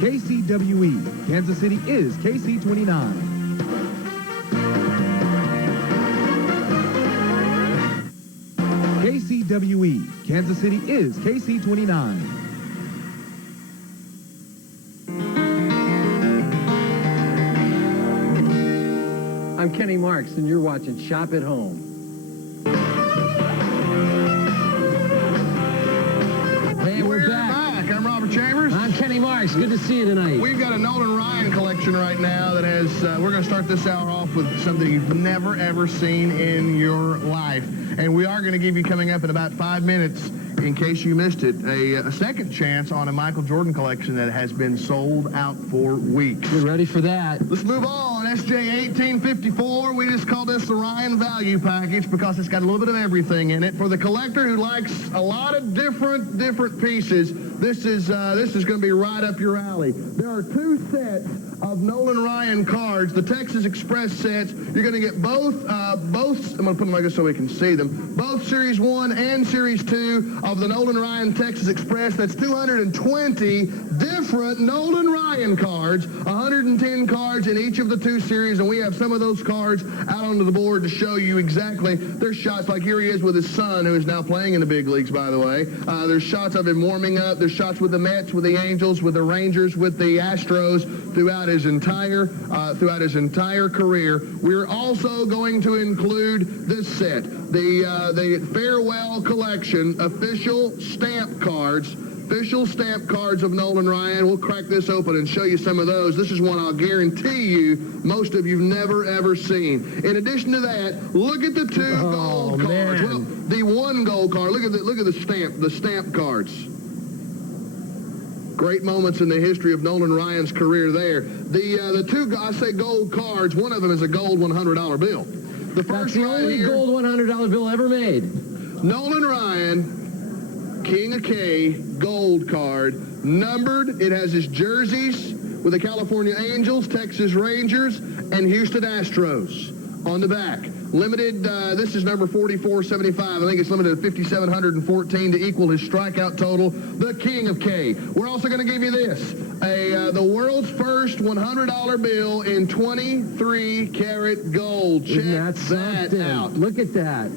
KCWE, Kansas City is KC29. KCWE, Kansas City is KC29. I'm Kenny Marks, and you're watching Shop at Home. Hey, we're back. I'm Robert Chambers. I'm Kenny Marks. Good to see you tonight. We've got a Nolan Ryan collection right now that has, we're going to start this hour off with something you've never, ever seen in your life. And we are going to give you, coming up in about 5 minutes, in case you missed it, a second chance on a Michael Jordan collection that has been sold out for weeks. You're ready for that. Let's move on. SJ 1854, we just call this the Ryan Value Package because it's got a little bit of everything in it. For the collector who likes a lot of different pieces, this is going to be right up your alley. There are 2 sets of Nolan Ryan cards, the Texas Express sets. You're going to get both, I'm going to put them like this so we can see them, both Series 1 and Series 2 of the Nolan Ryan Texas Express. That's 220 different Nolan Ryan cards, 110 cards in each of the 2 series, and we have some of those cards out onto the board to show you exactly. There's shots like here he is with his son, who is now playing in the big leagues, by the way. There's shots of him warming up. There's shots with the Mets, with the Angels, with the Rangers, with the Astros throughout his entire career. We're also going to include this set, the Farewell Collection official stamp cards. Official stamp cards of Nolan Ryan. We'll crack this open and show you some of those. This is one I'll guarantee you most of you've never, ever seen. In addition to that, look at the 2 gold cards. Well, the 1 gold card. Look at the stamp cards. Great moments in the history of Nolan Ryan's career there. The 2, I say gold cards, one of them is a gold $100 bill. The first That's the only gold $100 bill ever made. Nolan Ryan, King of K, gold card, numbered. It has his jerseys with the California Angels, Texas Rangers, and Houston Astros on the back. Limited, this is number 4475. I think it's limited to 5,714 to equal his strikeout total. The King of K. We're also going to give you this, the world's first $100 bill in 23-karat gold. Check that out. Look at that.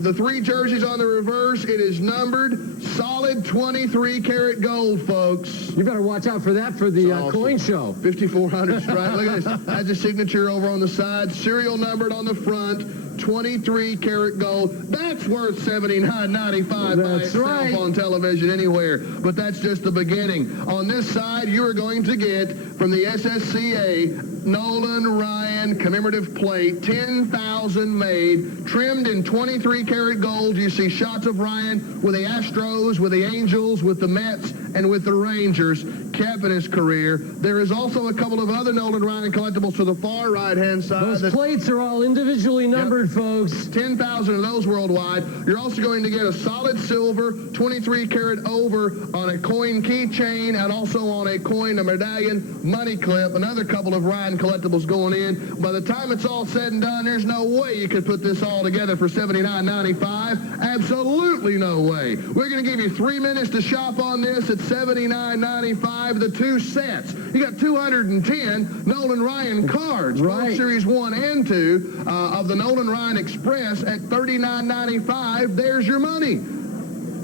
The 3 jerseys on the reverse, it is numbered, solid 23-karat gold, folks. You better watch out for that for the Awesome. coin show. 5,400 strike. Look at this. That's a signature over on the side, serial numbered on the front. 23-karat gold. That's worth $79.95 by itself on television anywhere. But that's just the beginning. On this side, you are going to get from the SSCA Nolan Ryan commemorative plate, 10,000 made, trimmed in 23-karat gold. You see shots of Ryan with the Astros, with the Angels, with the Mets, and with the Rangers, capping his career. There is also a couple of other Nolan Ryan collectibles to the far right-hand side. Those plates are all individually numbered, folks. 10,000 of those worldwide. You're also going to get a solid silver, 23-karat over on a coin keychain and also on a coin, a medallion, money clip, another couple of Ryan collectibles going in. By the time it's all said and done, there's no way you could put this all together for $79.95. Absolutely no way. We're going to give you 3 minutes to shop on this at $79.95, the 2 sets. You got 210 Nolan Ryan cards, both Series 1 and 2 of the Nolan Ryan Express at $39.95. There's your money.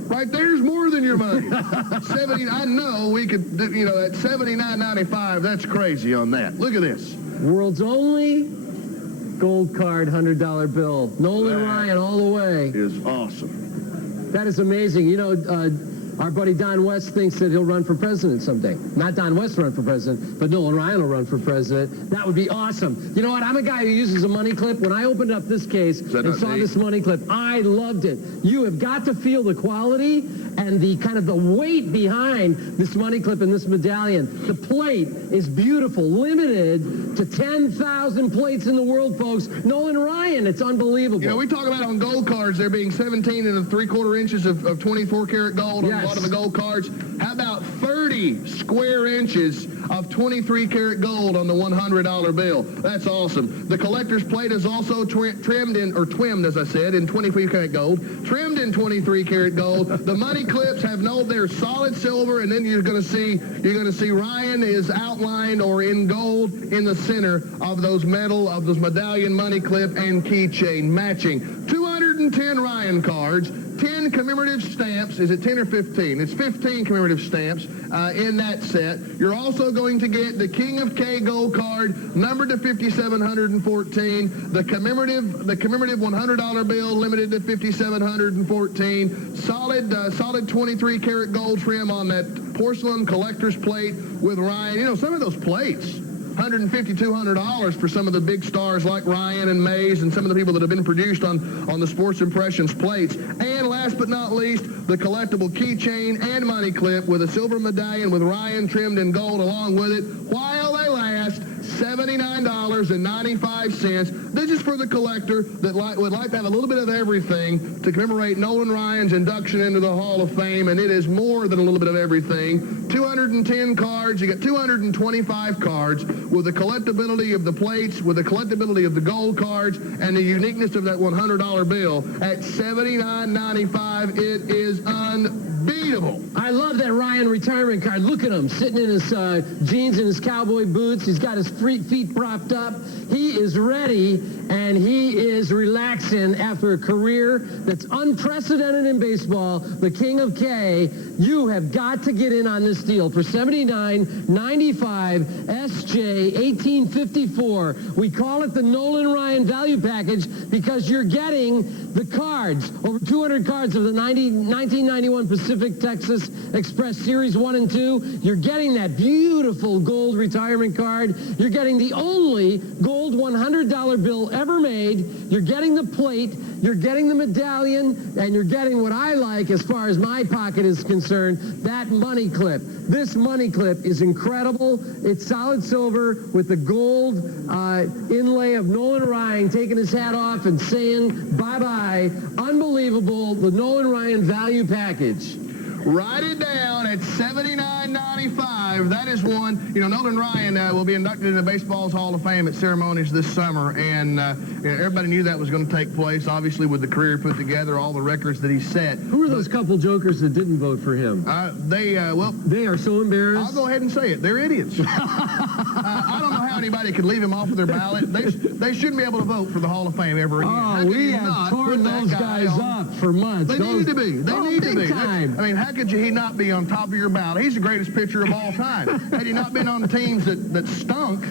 Right there's more than your money. I know we could, at $79.95, that's crazy on that. Look at this. World's only gold card $100 bill. Nolan Ryan all the way. Is awesome. That is amazing. Our buddy Don West thinks that he'll run for president someday. Not Don West will run for president, but Nolan Ryan will run for president. That would be awesome. You know what? I'm a guy who uses a money clip. When I opened up this case and saw this money clip, I loved it. You have got to feel the quality and the kind of the weight behind this money clip and this medallion. The plate is beautiful, limited to 10,000 plates in the world, folks. Nolan Ryan, it's unbelievable. We talk about on gold cards there being 17 3/4 inches of 24-karat gold on a lot of the gold cards. How about 30 square inches of 23-karat gold on the $100 bill? That's awesome. The collector's plate is also trimmed, as I said, in 23-karat gold. Trimmed in 23-karat gold. The money clips have they're solid solid silver, and then you're going to see Ryan is outlined or in gold in the center of those medallion money clip and keychain matching. 210 Ryan cards, 10 commemorative stamps. Is it 10 or 15? It's 15 commemorative stamps in that set. You're also going to get the King of K gold card, numbered to 5,714. The commemorative $100 bill, limited to 5,714. Solid 23 karat gold trim on that porcelain collector's plate with Ryan. You know, some of those plates, $150, $200 for some of the big stars like Ryan and Mays and some of the people that have been produced on the Sports Impressions plates. And last but not least, the collectible keychain and money clip with a silver medallion with Ryan trimmed in gold along with it while they last. $79.95. This is for the collector that would like to have a little bit of everything to commemorate Nolan Ryan's induction into the Hall of Fame, and it is more than a little bit of everything. 210 cards. You get 225 cards with the collectability of the plates, with the collectability of the gold cards, and the uniqueness of that $100 bill at $79.95. It is unbeatable. I love that Ryan retirement card. Look at him sitting in his jeans and his cowboy boots. He's got his feet propped up. He is ready, and he is relaxing after a career that's unprecedented in baseball. The King of K. You have got to get in on this deal for $79.95 SJ 1854. We call it the Nolan Ryan value package because you're getting the cards, over 200 cards of the 1991 Pacific Texas Express Series 1 and 2. You're getting that beautiful gold retirement card. You're getting the only gold $100 bill ever made. You're getting the plate. You're getting the medallion, and you're getting what I like as far as my pocket is concerned, that money clip. This money clip is incredible. It's solid silver with the gold inlay of Nolan Ryan taking his hat off and saying bye-bye. Unbelievable, the Nolan Ryan value package. Write it down at $79.95. That is one. You know, Nolan Ryan will be inducted into Baseball's Hall of Fame at ceremonies this summer, and everybody knew that was going to take place, obviously, with the career put together, all the records that he set. Who are those couple jokers that didn't vote for him? They are so embarrassed. I'll go ahead and say it. They're idiots. I don't know how anybody could leave him off of their ballot. They shouldn't be able to vote for the Hall of Fame ever again. Oh, we have torn those guys up for months. They need to be. They need to be. Time. I mean, how could he not be on top of your ballot? He's the greatest pitcher of all time. Had he not been on teams that stunk,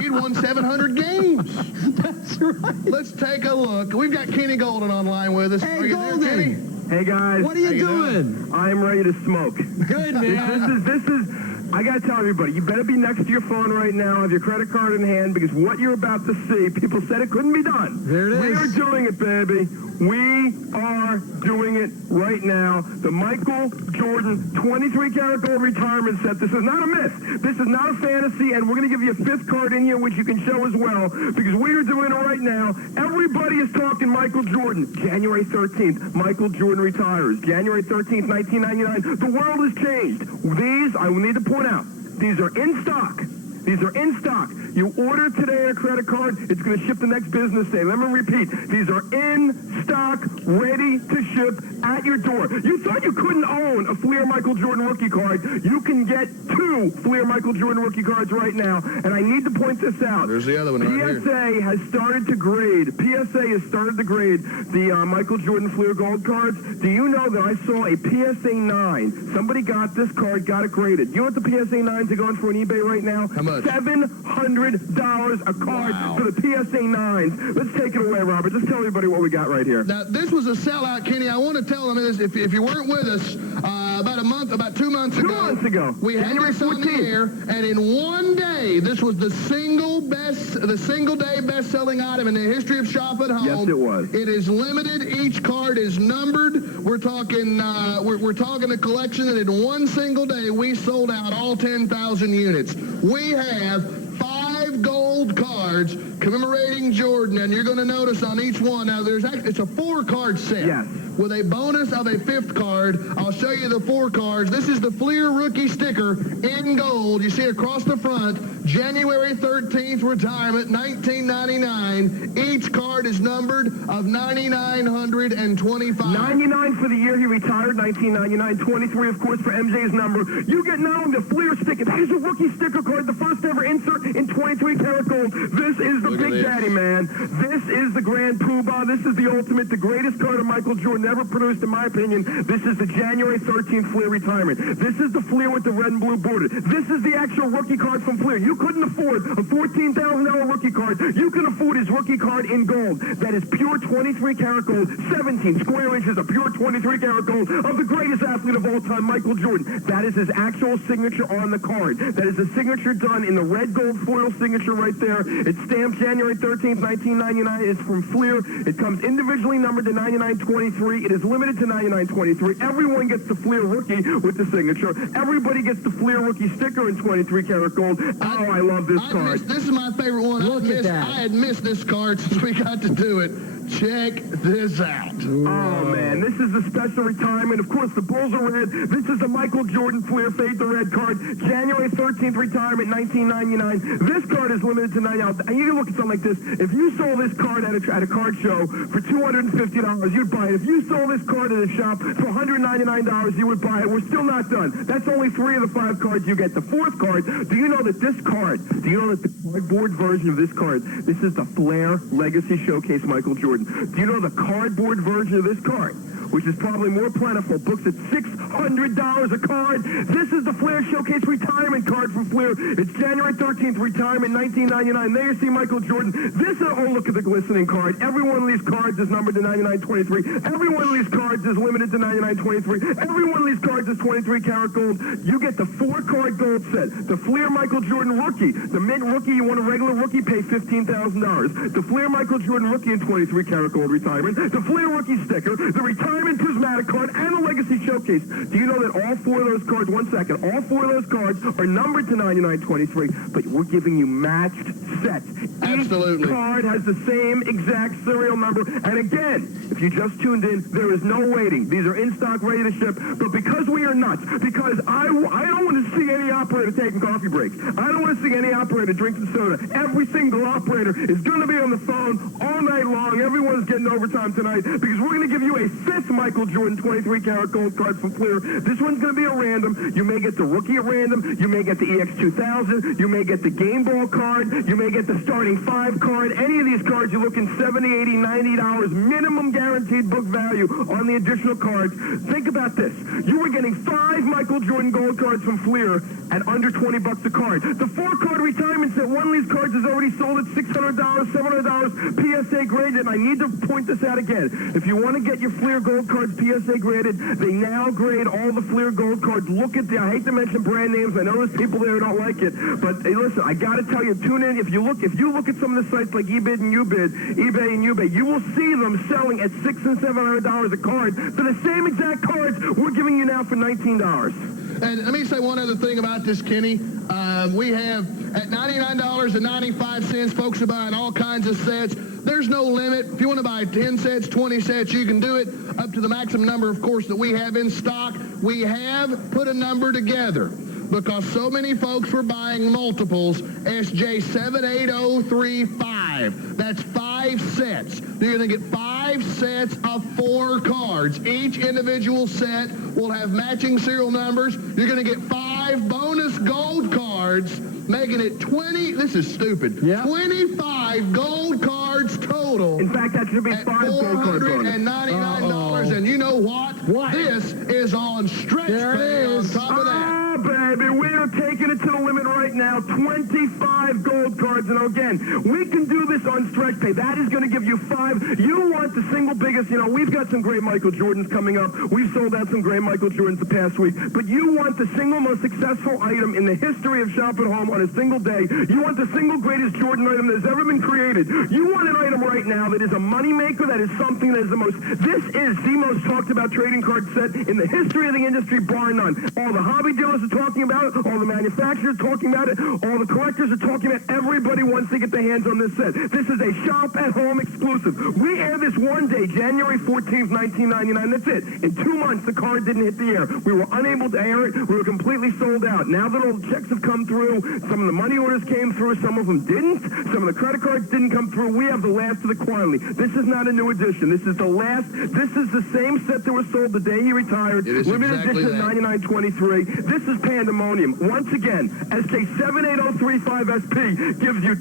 he'd won 700 games. That's right. Let's take a look. We've got Kenny Golden online with us. Hey, are you Golden. there, Kenny? Hey, guys. What are you doing? I'm ready to smoke. Good, man. This is, I got to tell everybody, you better be next to your phone right now, have your credit card in hand, because what you're about to see, people said it couldn't be done. There it is. We are doing it, baby. We are doing it right now. The Michael Jordan 23 karat gold retirement set. This is not a myth. This is not a fantasy, and we're going to give you a fifth card in here, which you can show as well, because we are doing it right now. Everybody is talking Michael Jordan. January 13th, Michael Jordan retires. January 13th, 1999. The world has changed. These, I will need to point out, these are in stock. These are in stock. You order today on a credit card, it's going to ship the next business day. Let me repeat. These are in stock, ready to ship at your door. You thought you couldn't own a Fleer Michael Jordan rookie card. You can get 2 Fleer Michael Jordan rookie cards right now. And I need to point this out. There's the other one right here. PSA has started to grade the Michael Jordan Fleer gold cards. Do you know that I saw a PSA 9? Somebody got this card, got it graded. You know what the PSA 9s are going for on eBay right now? How much? $700 a card for the PSA 9s. Let's take it away, Robert. Just tell everybody what we got right here. Now, this was a sellout, Kenny. I want to tell them this. If you weren't with us about 2 months ago. 2 months ago. We had this on the air, and in one day, this was the single day best-selling item in the history of Shop at Home. Yes, it was. It is limited. Each card is numbered. We're talking a collection that in one single day, we sold out all 10,000 units. We have 5 gold cards commemorating Jordan, and you're going to notice on each one. Now, it's a 4-card set. Yes. with a bonus of a 5th card. I'll show you the 4 cards. This is the Fleer rookie sticker in gold. You see it across the front. January 13th retirement, 1999. Each card is numbered of 9,925. 99 for the year he retired, 1999. 23, of course, for MJ's number. You get not only the Fleer sticker, that is a rookie sticker card, the first ever insert in 23 karat gold. This is the Big Daddy, man. This is the Grand Poobah. This is the ultimate, the greatest card of Michael Jordan ever produced, in my opinion. This is the January 13th Fleer retirement. This is the Fleer with the red and blue border. This is the actual rookie card from Fleer. You couldn't afford a $14,000 rookie card. You can afford his rookie card in gold. That is pure 23 karat gold, 17 square inches of pure 23 karat gold of the greatest athlete of all time, Michael Jordan. That is his actual signature on the card. That is the signature done in the red gold foil signature right there. It's stamped January 13th, 1999. It's from Fleer. It comes individually numbered to 9923. It is limited to 9923. Everyone gets the Fleer rookie with the signature. Everybody gets the Fleer rookie sticker in 23 karat gold. Oh, I love this card. This is my favorite one. Look at that. I had missed this card since we got to do it. Check this out. Oh, man, this is the special retirement. Of course, the Bulls are red. This is the Michael Jordan Fleer Fade the Red card. January 13th retirement, 1999. This card is limited to 9 ounces. And you can look at something like this. If you sold this card at a card show for $250, you'd buy it. If you sold this card at a shop for $199, you would buy it. We're still not done. That's only 3 of the 5 cards you get. The 4th card, do you know that this card, do you know that the cardboard version of this card, this is the Flair Legacy Showcase Michael Jordan. Do you know the cardboard version of this card, which is probably more plentiful, books at $600 a card? This is the Flair Showcase retirement card from Flair. It's January 13th, retirement, 1999. There you see Michael Jordan. Oh, look at the glistening card. Every one of these cards is numbered to 9923. Every one of these cards is limited to 9923. Every one of these cards is 23 karat gold. You get the 4-card gold set. The Fleer Michael Jordan rookie. The mint rookie, you want a regular rookie, pay $15,000. The Fleer Michael Jordan rookie in 23 karat gold retirement. The Fleer rookie sticker. The retirement prismatic card and the legacy showcase. Do you know that all 4 of those cards, all 4 of those cards are numbered to 9923, but we're giving you matched sets. Absolutely. Each card has the same exact serial number. And again, if you just tuned in, there is no waiting. These are in stock, ready to ship. But because we are nuts, because I don't want to see any operator taking coffee breaks. I don't want to see any operator drinking soda. Every single operator is going to be on the phone all night long. Everyone's getting overtime tonight because we're going to give you a 5th Michael Jordan 23 karat gold card from Fleer. This one's going to be a random. You may get the rookie at random. You may get the EX2000. You may get the game ball card. You may get the starting 5 card. Any of these cards, you're looking $70, $80, $90 minimum guaranteed book value on the additional cards. Think about this. You were getting 5 Michael Jordan gold cards from Fleer at under $20 a card. The 4-card retirement set, one of these cards is already sold at $600, $700 PSA graded. And I need to point this out again. If you want to get your Fleer gold cards PSA graded, they now grade all the Fleer gold cards. Look at I hate to mention brand names. I know there's people there who don't like it, but hey, listen, I got to tell you, tune in. If you look at some of the sites like eBay and Ubid, you will see them selling at $600 and $700 a card for the same exact cards we're giving you now for $19. And let me say one other thing about this, Kenny. We have at $99.95, folks are buying all kinds of sets. There's no limit. If you want to buy 10 sets, 20 sets, you can do it up to the maximum number, of course, that we have in stock. We have put a number together because so many folks were buying multiples. SJ78035. That's 5 sets. You're going to get 5 sets of 4 cards. Each individual set will have matching serial numbers. You're going to get 5 bonus gold cards, making it 20. This is stupid. Yeah. 25 gold cards total. In fact, that should be 5 gold card bonus. $499. And you know what? What? This is on stretch There it pay on is. top of that. Oh, baby, we are taking it to the limit right now. 25 gold cards. And again, we can do this on stretch pay. That is going to give you 5. You want the single biggest, we've got some great Michael Jordans coming up. We've sold out some great Michael Jordans the past week. But you want the single most successful item in the history of shop at home on a single day. You want the single greatest Jordan item that has ever been created. You want an item right now that is a moneymaker, that is something that is this is the most talked about trading card set in the history of the industry, bar none. All the hobby dealers are talking about it. All the manufacturers are talking about about it. All the collectors are talking about it. Everybody wants to get their hands on this set. This is a shop-at-home exclusive. We air this one day, January 14th, 1999. That's it. In 2 months, the card didn't hit the air. We were unable to air it. We were completely sold out. Now that all the checks have come through, some of the money orders came through, some of them didn't. Some of the credit cards didn't come through. We have the last of the quantity. This is not a new edition. This is the last. This is the same set that was sold the day he retired. It is Limited exactly edition that. 9923. This is pandemonium. Once again, SK78035SP gives you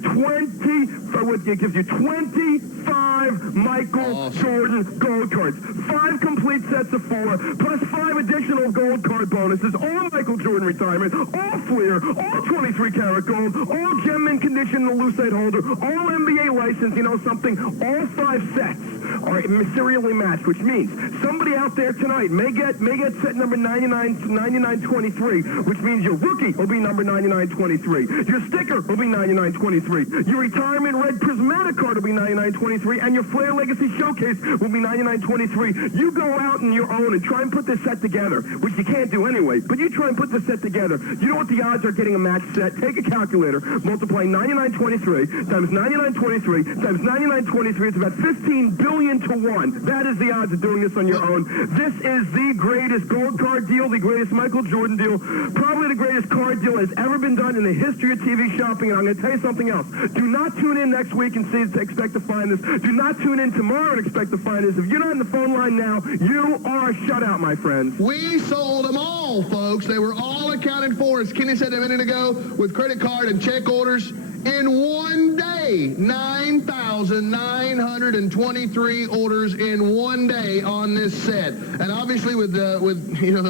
25 Michael Jordan gold cards. 5 complete sets of 4, plus 5 additional gold card bonuses. All Michael Jordan retirement, all Fleer, all 23 karat gold, all gem in condition, the Lucite holder, all NBA license. You know something? All 5 sets are serially matched, which means somebody out there tonight may get set number 9923, which means your rookie will be number 9923. Your sticker will be 9923. Your retirement red prismatic card will be 9923, and your Flair Legacy Showcase will be 9923. You go out on your own and try and put this set together, which you can't do anyway, but you try and put this set together. You know what the odds are getting a match set? Take a calculator, multiply 9923 times 9923 times 9923. It's about 15 billion to 1. That is the odds of doing this on your own. This is the greatest gold card deal, the greatest Michael Jordan deal, probably the greatest card deal that's ever been done in the history of TV shopping. And I'm going to tell you something else. Do not tune in next week and expect to find this. Do not tune in tomorrow and expect to find this. If you're not in the phone line now, you are shut out, my friends. We sold them all, folks. They were all accounted for, as Kenny said a minute ago, with credit card and check orders. In one day, 9,923 orders in one day on this set. And obviously with the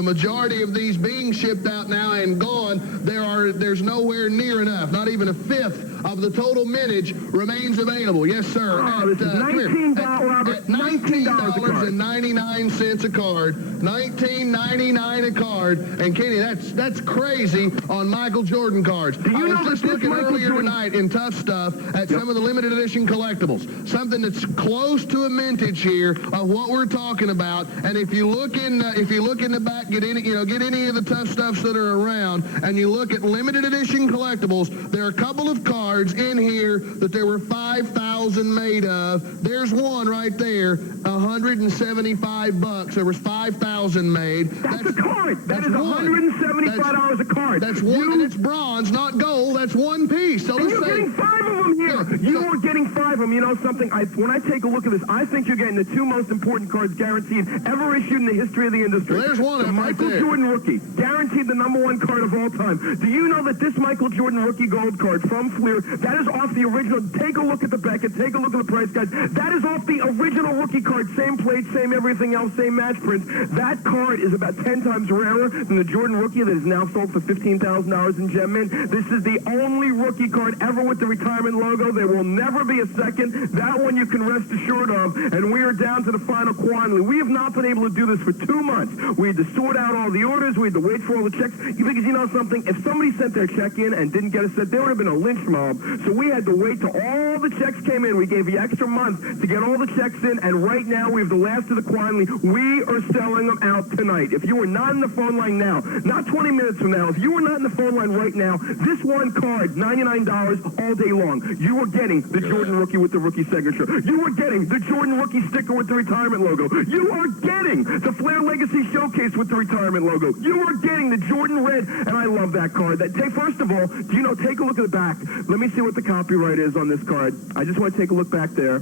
majority of these being shipped out now and gone, there's nowhere near enough. Not even a fifth of the total mintage remains available. Yes, sir. This is $19, Robert. $19.99 a card. $19.99 a card. And Kenny, that's crazy on Michael Jordan cards. Do you know just that looking Michael earlier Jordan tonight in Tough Stuff at some of the limited edition collectibles. Something that's close to a mintage here of what we're talking about. And if you look in the back, get any of the Tough Stuffs that are around, and you look at limited edition collectibles, there are a couple of cards in here that there were 5,000 made of. There's one right there, $175. There was 5,000 made. That's a card. That is $175 a card. That's one, and it's bronze, not gold. That's one piece. So and you're getting 5 of them here. You are getting 5 of them. You know something? When I take a look at this, I think you're getting the 2 most important cards guaranteed ever issued in the history of the industry. Well, there's one of them right there. Michael Jordan rookie, guaranteed the #1 card of all time. Do you know that this Michael Jordan rookie gold card from Fleer, that is off the original? Take a look at the Beckett. Take a look at the price, guys. That is off the original rookie card. Same plate, same everything else, same match prints. That card is about 10 times rarer than the Jordan rookie that is now sold for $15,000 in Gem Mint. This is the only rookie card ever with the retirement logo. There will never be a second. That one you can rest assured of. And we are down to the final quantity. We have not been able to do this for 2 months. We had to sort out all the orders. We had to wait for all the checks. Because you know something? If somebody sent their check in and didn't get a set, there would have been a lynch mob. So we had to wait till all the checks came in. We gave the extra month to get all the checks in. And right now, we have the last of the quantity. We are selling them out tonight. If you are not in the phone line now, not 20 minutes from now, if you are not in the phone line right now, this one card, $99 all day long. You are getting the Jordan rookie with the rookie signature. You are getting the Jordan rookie sticker with the retirement logo. You are getting the Flair Legacy Showcase with the retirement logo. You are getting the Jordan red, and I love that card. First of all, do you know, take a look at the back. Let me see what the copyright is on this card. I just want to take a look back there.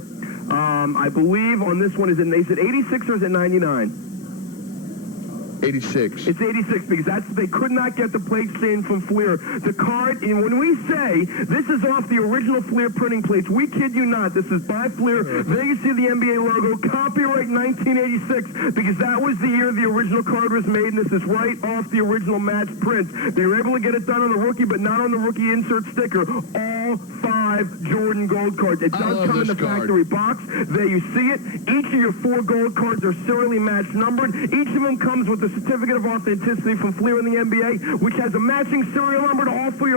I believe on this one, they said 86 or is it 99? 86. It's 86 because they could not get the plate stain from Fleer. The card, and when we say this is off the original Fleer printing plates, we kid you not. This is by Fleer. There you see the NBA logo, copyright 1986, because that was the year the original card was made, and this is right off the original match print. They were able to get it done on the rookie, but not on the rookie insert sticker. All 5 Jordan gold cards. It does come in the factory box. There you see it. Each of your 4 gold cards are serially match numbered. Each of them comes with a certificate of authenticity from Fleer in the NBA, which has a matching serial number to all 4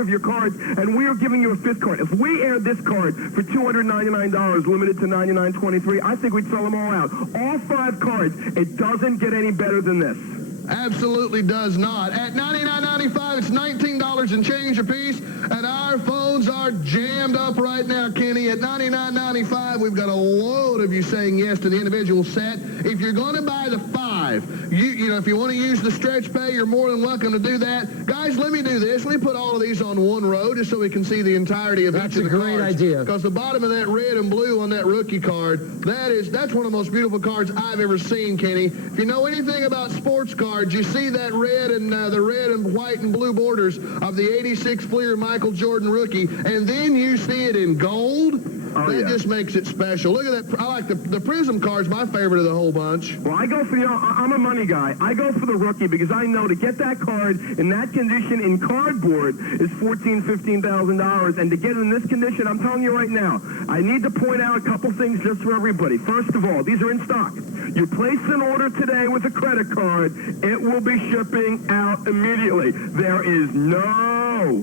of your cards, and we are giving you a 5th card. If we aired this card for $299, limited to $99.23, I think we'd sell them all out. All 5 cards. It doesn't get any better than this. Absolutely does not. At $99.95, it's $19 and change a piece, and our phones are jammed up right now, Kenny. At $99.95, we've got a load of you saying yes to the individual set. If you're going to buy the 5, you know, if you want to use the stretch pay, you're more than welcome to do that. Guys, let me do this. Let me put all of these on one row just so we can see the entirety of each of the cards. That's a great idea. Because the bottom of that red and blue on that rookie card, that's one of the most beautiful cards I've ever seen, Kenny. If you know anything about sports cards, you see that red and the red and white and blue borders of the 86 Fleer Michael Jordan rookie, and then you see it in gold. That just makes it special. Look at that. I like the Prism card's my favorite of the whole bunch. Well, I go for I'm a money guy. I go for the rookie because I know to get that card in that condition in cardboard is $14,000-$15,000, and to get it in this condition, I'm telling you right now, I need to point out a couple things just for everybody. First of all, these are in stock. You place an order today with a credit card, it will be shipping out immediately. There is no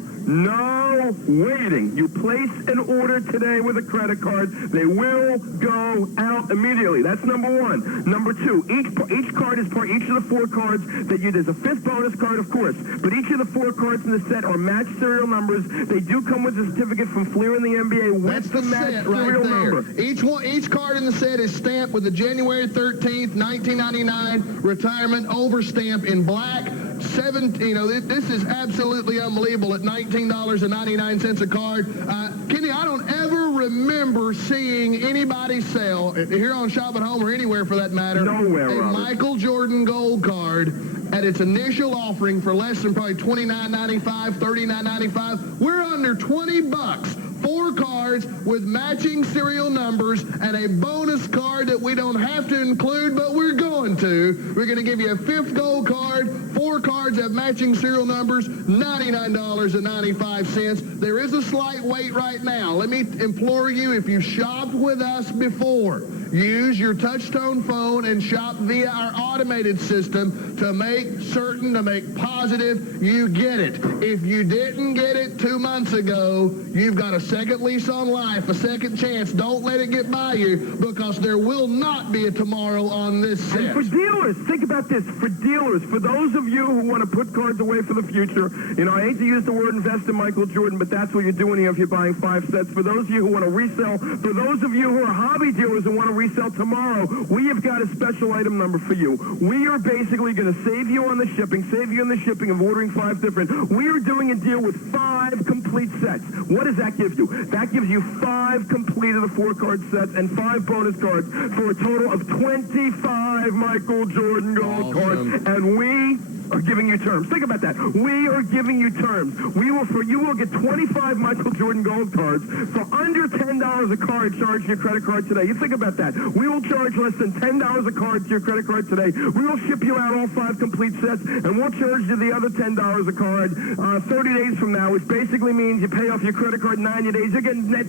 waiting. You place an order today with a credit card, they will go out immediately. That's number one. Number two, each card is each of the 4 cards that there's a 5th bonus card, of course, but each of the 4 cards in the set are matched serial numbers. They do come with a certificate from Fleer in the NBA with the matched serial number. Each card in the set is stamped with the January 13th, 1999 retirement overstamp in black. This is absolutely unbelievable at $19.99 a card. Kenny, I don't ever remember seeing anybody sell, here on Shop at Home or anywhere for that matter, nowhere, a Michael Jordan gold card at its initial offering for less than probably $29.95, $39.95. We're under $20. 4 cards with matching serial numbers and a bonus card that we don't have to include, but we're going to. We're going to give you a 5th gold card. 4 cards have matching serial numbers, $99.95. There is a slight wait right now. Let me implore you, if you shopped with us before, use your touch-tone phone and shop via our automated system to make positive you get it. If you didn't get it 2 months ago, you've got a second lease on life, a second chance. Don't let it get by you, because there will not be a tomorrow on this set. And for dealers, think about this. For dealers, for those of you who want to put cards away for the future, I hate to use the word invest in Michael Jordan, but that's what you're doing here if you're buying 5 sets. For those of you who want to resell, for those of you who are hobby dealers and want to resell tomorrow, we have got a special item number for you. We are basically going to save you on the shipping of ordering 5 different. We are doing a deal with 5 complete sets. What does that give you? That gives you 5 complete of the 4-card sets and 5 bonus cards for a total of 25 Michael Jordan gold cards. And we are giving you terms. Think about that. We are giving you terms. You will get 25 Michael Jordan gold cards for under $10 a card charged to your credit card today. You think about that. We will charge less than $10 a card to your credit card today. We will ship you out all 5 complete sets, and we'll charge you the other $10 a card 30 days from now, which basically means you pay off your credit card 90 days. You're getting net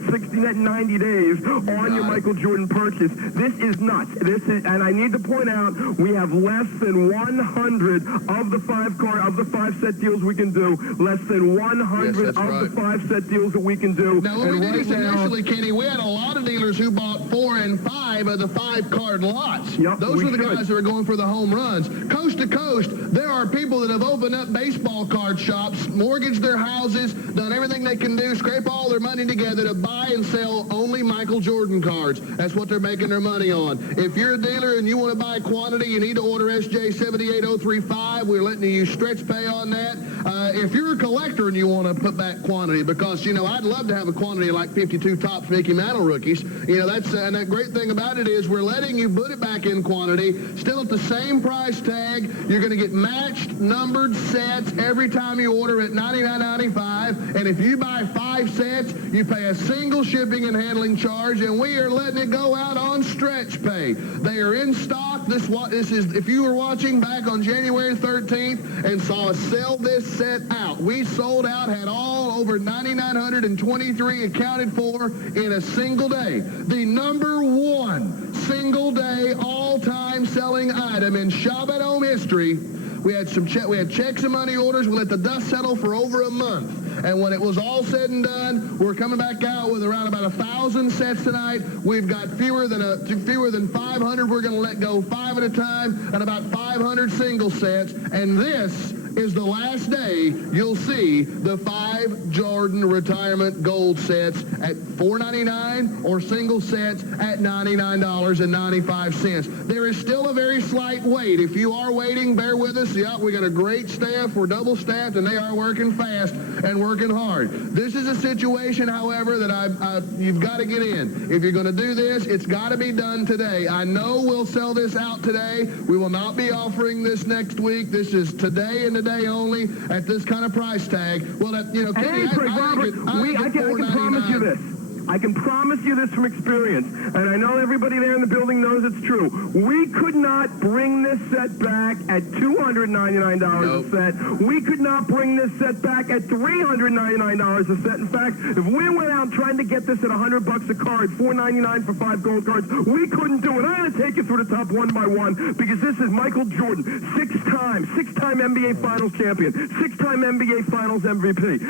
90 days on your Michael Jordan purchase. This is nuts. And I need to point out, we have less than 100 of the 5 set deals we can do. Less than 100 the 5 set deals that we can do. Now, when we did this initially, Kenny, we had a lot of dealers who bought 4 and 5 of the 5-card lots. Yep, those are the guys that are going for the home runs. Coast to coast, there are people that have opened up baseball card shops, mortgaged their houses, done everything they can do, scrape all their money together to buy and sell only Michael Jordan cards. That's what they're making their money on. If you're a dealer and you want to buy quantity, you need to order SJ 78035. We're letting you use stretch pay on that. If you're a collector and you want to put back quantity, because, I'd love to have a quantity like 52 Topps Mickey Mantle rookies. That's and that great thing about it is we're letting you put it back in quantity, still at the same price tag. You're going to get matched numbered sets every time you order at $99.95. And if you buy 5 sets, you pay a single shipping and handling charge, and we are letting it go out on stretch pay. They are in stock. This is, if you were watching back on January 13th and saw us sell this set out, we sold out, had all over 9,923 accounted for in a single day. The number 1 single day all-time selling item in Shop at Home history, We had checks and money orders. We let the dust settle for over a month. And when it was all said and done, we're coming back out with around about 1,000 sets tonight. We've got fewer than 500. We're going to let go 5 at a time, and about 500 single sets. And this is the last day you'll see the 5 Jordan retirement gold sets at $4.99 or single sets at $99.95. There is still a very slight wait. If you are waiting, bear with us. Yeah, we got a great staff. We're double staffed, and they are working fast and working hard. This is a situation, however, that you've got to get in. If you're going to do this, it's got to be done today. I know we'll sell this out today. We will not be offering this next week. This is today and today only at this kind of price tag. Well, Kenny, I can promise you this. I can promise you this from experience, and I know everybody there in the building knows it's true. We could not bring this set back at $299 a set. We could not bring this set back at $399 a set. In fact, if we went out trying to get this at $100 a card, $4.99 for 5 gold cards, we couldn't do it. I'm going to take you through the top one by one because this is Michael Jordan, six-time NBA Finals champion, 6-time NBA Finals MVP,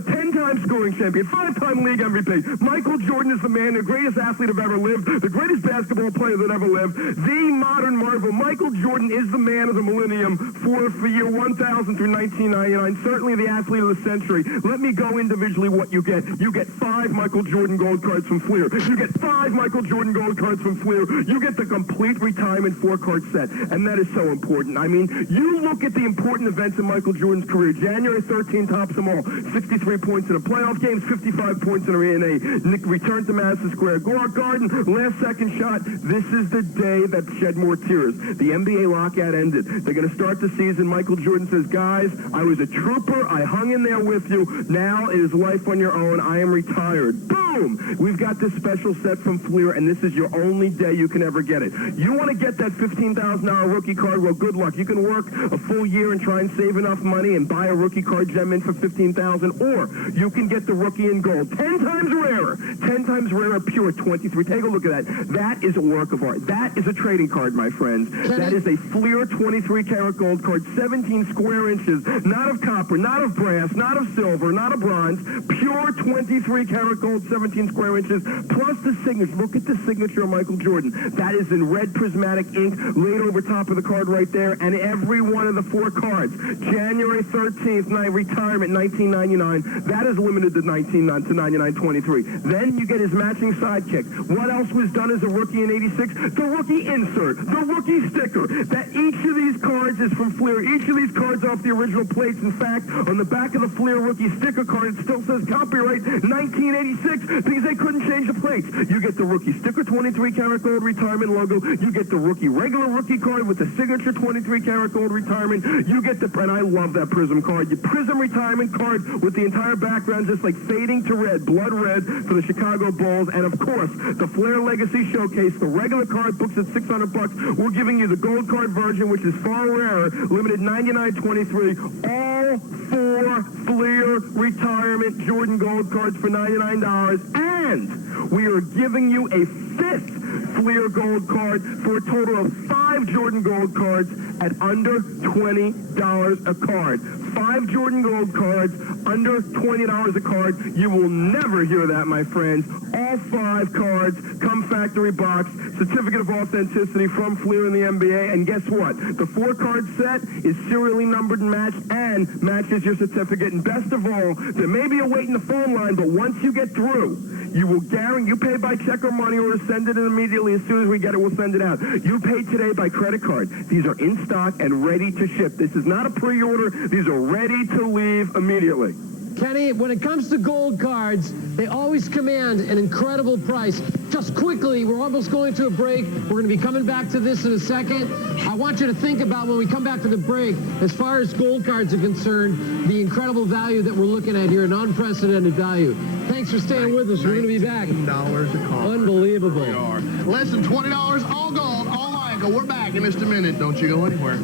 10-time scoring champion, 5-time league MVP. Michael Jordan is the man, the greatest athlete I've ever lived, the greatest basketball player that ever lived, the modern marvel. Michael Jordan is the man of the millennium for year 1000 through 1999, certainly the athlete of the century. Let me go individually what you get. You get 5 Michael Jordan gold cards from Fleer. You get 5 Michael Jordan gold cards from Fleer. You get the complete retirement 4-card set, and that is so important. I mean, you look at the important events in Michael Jordan's career. January 13 tops them all. 63 points in a playoff game, 55 points in a return to Madison Square Garden, last second shot. This is the day that shed more tears. The NBA lockout ended. They're going to start the season. Michael Jordan says, guys, I was a trooper. I hung in there with you. Now it is life on your own. I am retired. Boom! We've got this special set from Fleer, and this is your only day you can ever get it. You want to get that $15,000 rookie card? Well, good luck. You can work a full year and try and save enough money and buy a rookie card gem in for $15,000, or you can get the rookie in gold. 10 times rarer. 10 times rarer, pure 23. Take a look at that. That is a work of art. That is a trading card, my friends. That is a Fleer 23-karat gold card, 17 square inches, not of copper, not of brass, not of silver, not of bronze, pure 23-karat gold, 17 square inches, plus the signature. Look at the signature of Michael Jordan. That is in red prismatic ink laid over top of the card right there, and every one of the 4 cards. January 13th, retirement, 1999. That is limited to 99.23. Then you get his matching sidekick. What else was done as a rookie in 86? The rookie insert, the rookie sticker. That each of these cards is from Fleer. Each of these cards off the original plates. In fact, on the back of the Fleer rookie sticker card, it still says copyright 1986 because they couldn't change the plates. You get the rookie sticker 23-karat gold retirement logo. You get the regular rookie card with the signature 23-karat gold retirement. You get and I love that Prism card. Your Prism retirement card with the entire background just like fading to red, blood red for the Chicago Bulls. And of course, the Fleer Legacy Showcase, the regular card books at $600. We're giving you the gold card version, which is far rarer, limited 99.23. All 4 Fleer retirement Jordan gold cards for $99. And we are giving you a 5th Fleer gold card for a total of 5 Jordan gold cards at under $20 a card. 5 Jordan gold cards, under $20 a card. You will never hear that, my friends. All 5 cards come factory box, certificate of authenticity from Fleer in the NBA, and guess what? The 4-card set is serially numbered and matched, and matches your certificate. And best of all, there may be a wait in the phone line, but once you get through, you will guarantee you pay by check or money order, send it in immediately. As soon as we get it, we'll send it out. You pay today by credit card. These are in stock and ready to ship. This is not a pre-order. These are ready to leave immediately. Kenny, when it comes to gold cards, they always command an incredible price. Just quickly, we're almost going to a break. We're going to be coming back to this in a second. I want you to think about when we come back to the break, as far as gold cards are concerned, the incredible value that we're looking at here, an unprecedented value. Thanks for staying with us. We're going to be back. $19 a card. Unbelievable. We are. Less than $20, all gold, all Michael. We're back in just a minute. Don't you go anywhere.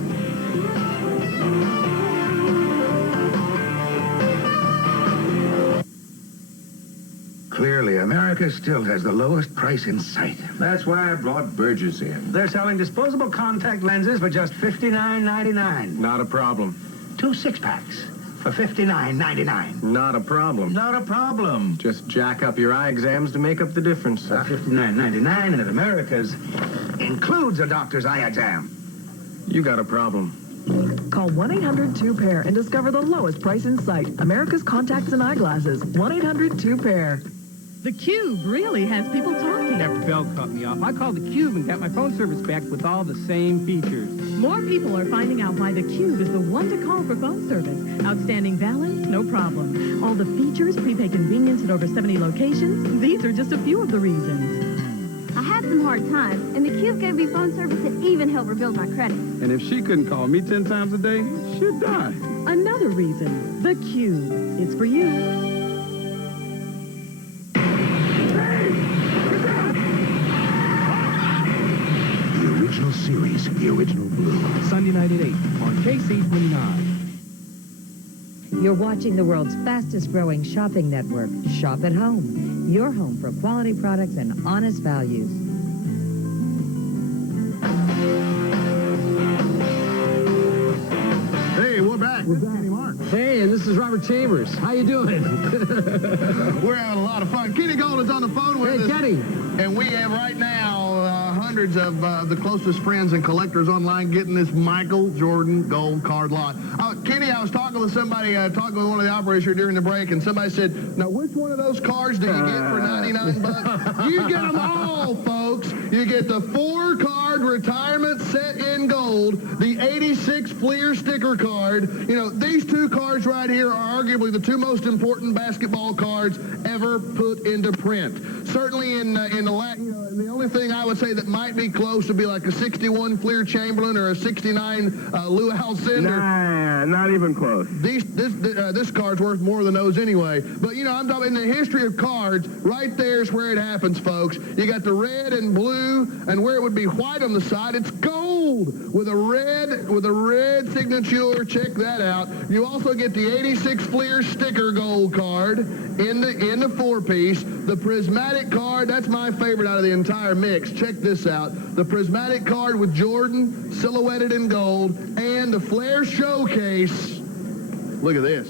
Clearly, America America still has the lowest price in sight. That's why I brought Burgess in. They're selling disposable contact lenses for just $59.99. Not a problem. 2 6-packs for $59.99. Not a problem. Not a problem. Just jack up your eye exams to make up the difference. $59.99 and at America's includes a doctor's eye exam. You got a problem. Call 1-800-2-PAIR and discover the lowest price in sight. America's contacts and eyeglasses. 1-800-2-PAIR. The Cube really has people talking. That bell cut me off. I called the Cube and got my phone service back with all the same features. More people are finding out why the Cube is the one to call for phone service. Outstanding balance, no problem. All the features, prepaid convenience at over 70 locations. These are just a few of the reasons. I had some hard times, and the Cube gave me phone service that even helped rebuild my credit. And if she couldn't call me 10 times a day, she'd die. Another reason, the Cube. It's for you. The original series, the original blue. Sunday night at 8 on KC29. You're watching the world's fastest growing shopping network, Shop at Home. Your home for quality products and honest values. Hey, we're back. This is Kenny Mark. Hey, and this is Robert Chambers. How you doing? We're having a lot of fun. Kenny Golden's on the phone with us. Hey, Kenny. And we have right now hundreds of the closest friends and collectors online getting this Michael Jordan gold card lot. Kenny, I was talking with somebody, talking with one of the operators here during the break, and somebody said, now which one of those cards do you get for 99 bucks? You get them all, folks. You get the 4-card retirement set in gold, the 86 Fleer sticker card. You know, these 2 cards right here are arguably the 2 most important basketball cards ever put into print. Certainly in the Latin, you know, the only thing I would say that might be close would be like a 61 Fleer Chamberlain or a 69 Lou Alcindor. Nah, not even close. This card's worth more than those anyway. But, you know, I'm talking in the history of cards, right there's where it happens, folks. You got the red and blue, and where it would be white on the side, it's gold with a red signature. Check that out. You also get the 86 Fleer sticker gold card in the 4-piece. The prismatic card, that's my favorite out of the entire mix. Check this out. The prismatic card with Jordan, silhouetted in gold, and the Flair Showcase. Look at this.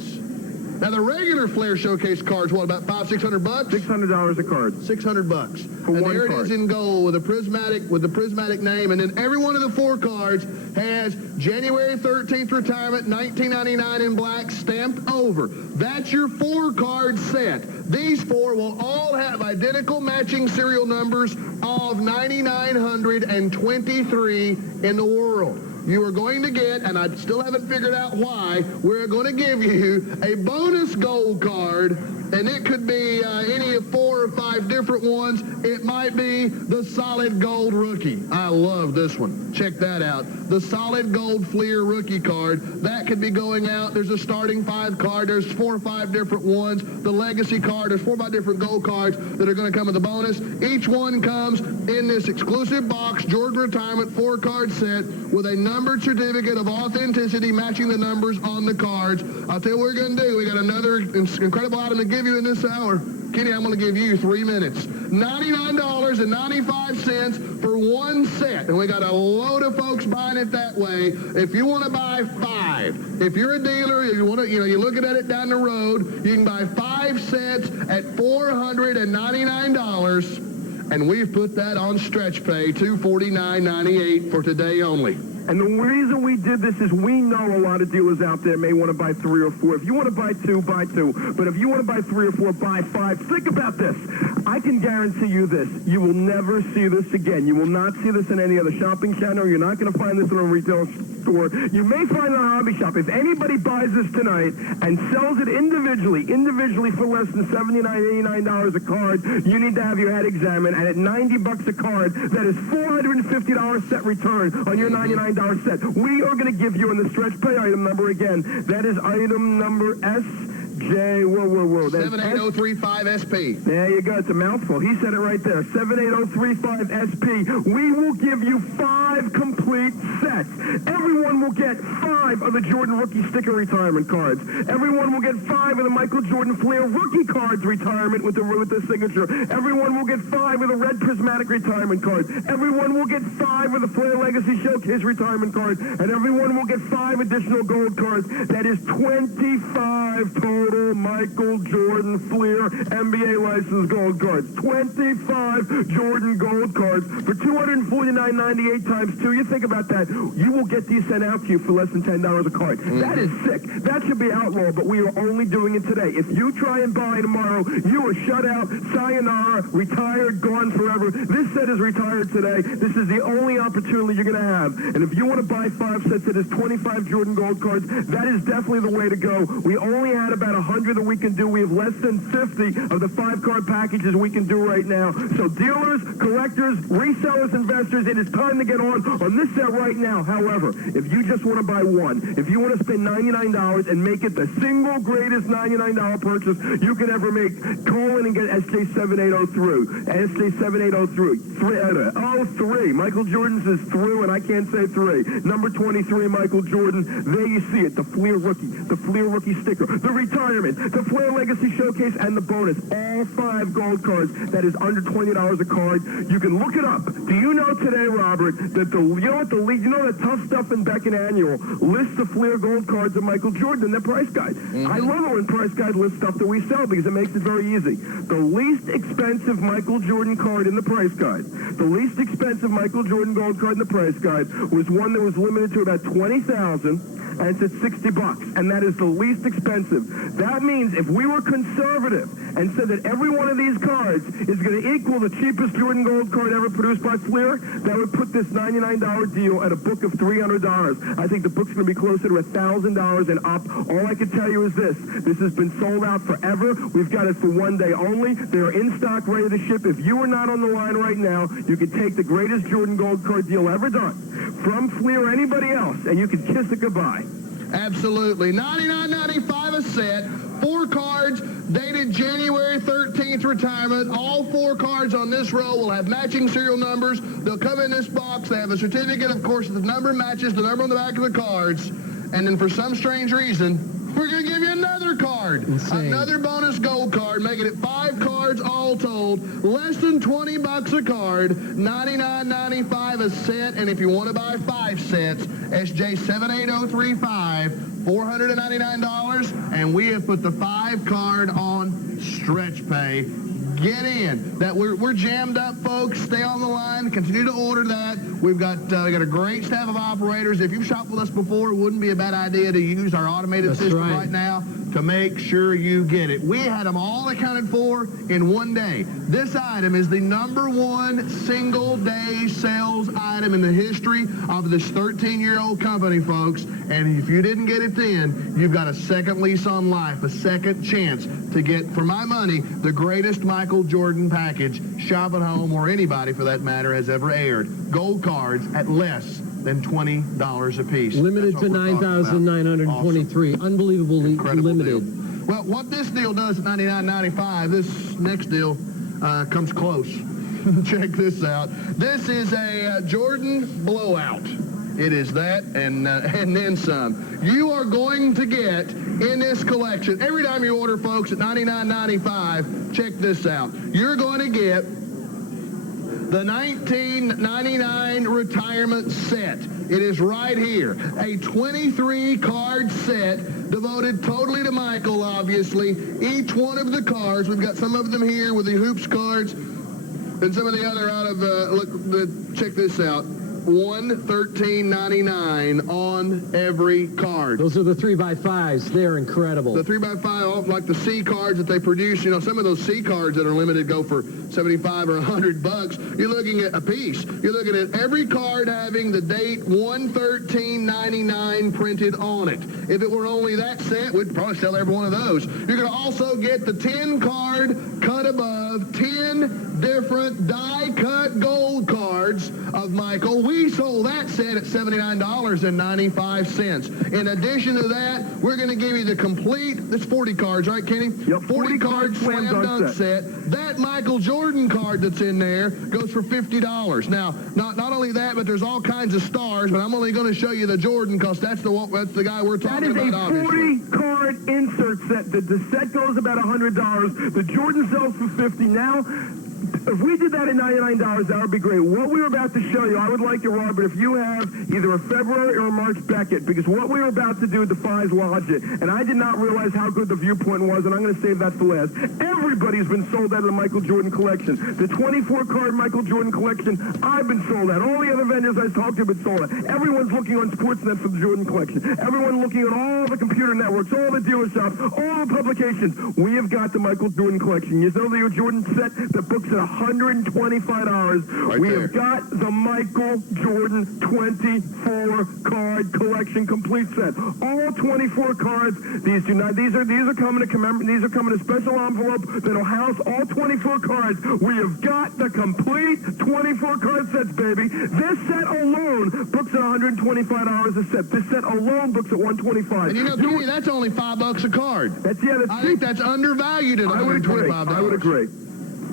Now, the regular Flair Showcase card's what, about $500-600 bucks? $600 a card. $600 For and one there card. it is in gold with the prismatic name, and then every one of the 4 cards has January 13th retirement, $19.99 in black, stamped over. That's your 4-card set. These 4 will all have identical matching serial numbers of 9,923 in the world. You are going to get, and I still haven't figured out why, we're going to give you a bonus gold card, and it could be any of 4 or 5 different ones. It might be the solid gold rookie. I love this one. Check that out. The solid gold Fleer rookie card. That could be going out. There's a starting 5 card. There's 4 or 5 different ones. The legacy card. There's 4 or 5 different gold cards that are going to come with the bonus. Each one comes in this exclusive box, Jordan Retirement 4-card set with a numbered certificate of authenticity matching the numbers on the cards. I'll tell you what we're going to do. We got another incredible item to give you in this hour. Kenny, I'm going to give you 3 minutes. $99.95 for 1 set. And we got a load of folks buying it that way. If you want to buy 5, if you're a dealer, if you want to, you're looking at it down the road, you can buy 5 sets at $499. And we've put that on stretch pay, $249.98 for today only. And the reason we did this is we know a lot of dealers out there may want to buy 3 or 4. If you want to buy 2, buy 2. But if you want to buy 3 or 4, buy 5. Think about this. I can guarantee you this. You will never see this again. You will not see this in any other shopping channel. You're not going to find this in a retail store. You may find it in a hobby shop. If anybody buys this tonight and sells it individually for less than $79, $89 a card, you need to have your head examined. And at $90 a card, that is $450 set return on your $99 set. We are going to give you in the stretch pay item number again. That is item number whoa. That's 78035 SP. There you go. It's a mouthful. He said it right there. 78035 SP. We will give you 5 complete sets. Everyone will get 5 of the Jordan rookie sticker retirement cards. Everyone will get 5 of the Michael Jordan Flair rookie cards retirement with the signature. Everyone will get 5 of the red prismatic retirement cards. Everyone will get 5 of the Flair Legacy Showcase retirement cards. And everyone will get 5 additional gold cards. That is 25 total Michael Jordan Flair NBA licensed gold cards. 25 Jordan gold cards for $249.98 times 2. You think about that. You will get these sent out to you for less than $10 a card. That is sick. That should be outlawed, but we are only doing it today. If you try and buy tomorrow, you are shut out, sayonara, retired, gone forever. This set is retired today. This is the only opportunity you're going to have. And if you want to buy 5 sets, that is 25 Jordan gold cards. That is definitely the way to go. We only had about 100 that we can do. We have less than 50 of the 5-card packages we can do right now. So dealers, collectors, resellers, investors, it is time to get on this set right now. However, if you just want to buy one, if you want to spend $99 and make it the single greatest $99 purchase you can ever make, call in and get SJ7803. SJ7803. Michael Jordan says through, and I can't say 3. Number 23, Michael Jordan. There you see it. The Flair rookie sticker, the retirement, the Flair Legacy Showcase, and the bonus. All 5 gold cards. That is under $20 a card. You can look it up. Do you know today, Robert, that the Tough Stuff and Beck and Annual lists the Flair gold cards of Michael Jordan in their price guide? I love it when price guide lists stuff that we sell because it makes it very easy. The least expensive Michael Jordan card in the price guide, the least expensive Michael Jordan gold card in the price guide was one that was limited to about 20,000. And it's at $60, and that is the least expensive. That means if we were conservative and said that every one of these cards is going to equal the cheapest Jordan Gold card ever produced by Flair, that would put this $99 deal at a book of $300. I think the book's going to be closer to $1,000 and up. All I can tell you is this. This has been sold out forever. We've got it for one day only. They are in stock, ready to ship. If you are not on the line right now, you can take the greatest Jordan Gold card deal ever done from Flair or anybody else, and you can kiss it goodbye. Absolutely. $99.95 a set. 4 cards dated January 13th retirement. All 4 cards on this row will have matching serial numbers. They'll come in this box. They have a certificate, of course, the number matches the number on the back of the cards. And then for some strange reason, we're going to give you another card. Insane. Another bonus gold card, making it 5 cards all told. Less than $20 a card. $99.95 a set. And if you want to buy 5 sets, SJ78035, $499. And we have put the 5 card on stretch pay. Get in. That we're jammed up, folks. Stay on the line. Continue to order that. We've got a great staff of operators. If you've shopped with us before, it wouldn't be a bad idea to use our automated system right now to make sure you get it. We had them all accounted for in one day. This item is the #1 single-day sales item in the history of this 13-year-old company, folks. And if you didn't get it then, you've got a second lease on life, a second chance to get, for my money, the greatest Michael Jordan package Shop at Home, or anybody for that matter, has ever aired. Gold cards at less than $20 a piece. Limited to 9,923. Awesome. Unbelievably limited. Deal. Well, what this deal does at $99.95, this next deal comes close. Check this out. This is a Jordan blowout. It is that and then some. You are going to get in this collection, every time you order, folks, at $99.95, check this out. You're going to get the 1999 retirement set. It is right here. A 23-card set devoted totally to Michael, obviously. Each one of the cards, we've got some of them here with the hoops cards, and some of the other out of, check this out. $113.99 on every card. Those are the 3x5s. They're incredible. The 3x5, like the C cards that they produce. You know, some of those C cards that are limited go for $75 or $100. You're looking at a piece. You're looking at every card having the date 113.99 printed on it. If it were only that set, we'd probably sell every one of those. You're going to also get the 10-card cut above of 10 different die-cut gold cards of Michael. We sold that set at $79.95. In addition to that, we're going to give you the complete, that's 40 cards, right, Kenny? Yep, 40 card slam dunk set. That Michael Jordan card that's in there goes for $50. Now, not only that, but there's all kinds of stars, but I'm only going to show you the Jordan because that's the guy we're talking about, obviously. That is a 40-card insert set. The set goes about $100. The Jordan sells for $50. Now, if we did that at $99, that would be great. What we were about to show you, I would like it, Robert, if you have either a February or a March Beckett, because what we were about to do defies logic, and I did not realize how good the viewpoint was, and I'm going to save that for last. Everybody's been sold out of the Michael Jordan collection. The 24-card Michael Jordan collection, I've been sold out. All the other vendors I talked to have been sold out. Everyone's looking on Sportsnet for the Jordan collection. Everyone looking on all the computer networks, all the dealer shops, all the publications. We have got the Michael Jordan collection. You know the Jordan set that books at $125. We have got the Michael Jordan 24-card collection complete set. All 24 cards. These are coming in a special envelope that'll house all 24 cards. We have got the complete 24 card sets, baby. This set alone books at $125 a set. This set alone books at $125. And you know, Kenny, that's only $5 a card. That's I think that's undervalued at $125. I would agree.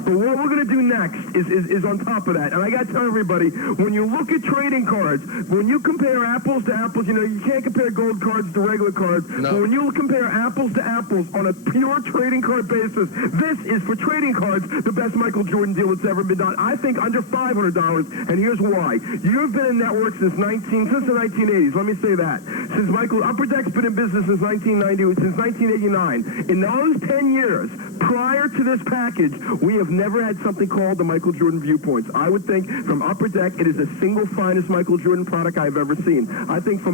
But what we're going to do next is on top of that. And I got to tell everybody, when you look at trading cards, when you compare apples to apples, you know, you can't compare gold cards to regular cards. No. But when you compare apples to apples on a pure trading card basis, this is, for trading cards, the best Michael Jordan deal that's ever been done. I think under $500, and here's why. You've been in network since the 1980s. Let me say that. Since Upper Deck's been in business since 1989. In those 10 years, prior to this package, we have never had something called the Michael Jordan Viewpoints. I would think from Upper Deck, it is the single finest Michael Jordan product I've ever seen. I think for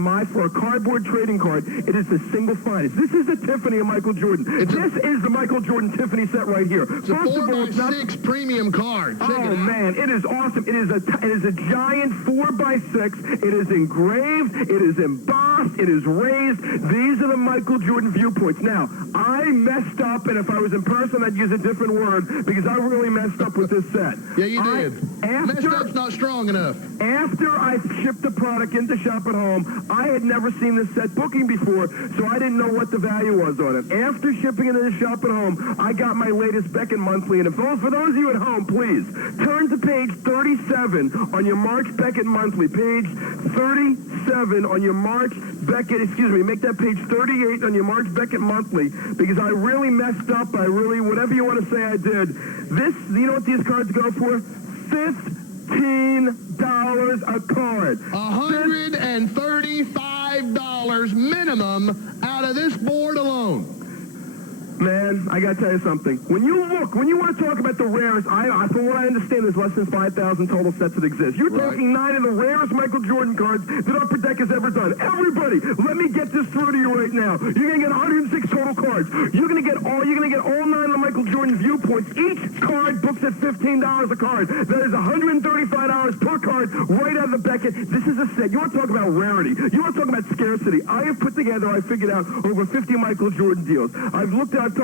a cardboard trading card, it is the single finest. This is the Tiffany of Michael Jordan. This is the Michael Jordan Tiffany set right here. It's a 4x6 premium card. Oh man, it is awesome. It is a giant 4x6. It is engraved. It is embossed. It is raised. These are the Michael Jordan Viewpoints. Now, I messed up, and if I was in person, I'd use a different word because I really messed up with this set. Yeah, you did. Messed up's not strong enough. After I shipped the product into Shop at Home, I had never seen this set booking before, so I didn't know what the value was on it. After shipping it into Shop at Home, I got my latest Beckett Monthly, and for those of you at home, please, turn to page 37 on your March Beckett Monthly. Page 37 on your March Beckett, make that page 38 on your March Beckett Monthly, because I really messed up. Whatever you want to say I did. You know what these cards go for? $15 a card. $135 minimum out of this board alone. Man, I got to tell you something. When you want to talk about the rarest, from what I understand, there's less than 5,000 total sets that exist. You're talking 9 of the rarest Michael Jordan cards that Upper Deck has ever done. Everybody, let me get this through to you right now. You're going to get 106 total cards. You're going to get all 9 of the Michael Jordan Viewpoints. Each card books at $15 a card. That is $135 per card right out of the Beckett. This is a set. You want to talk about rarity. You want to talk about scarcity. I figured out over 50 Michael Jordan deals. I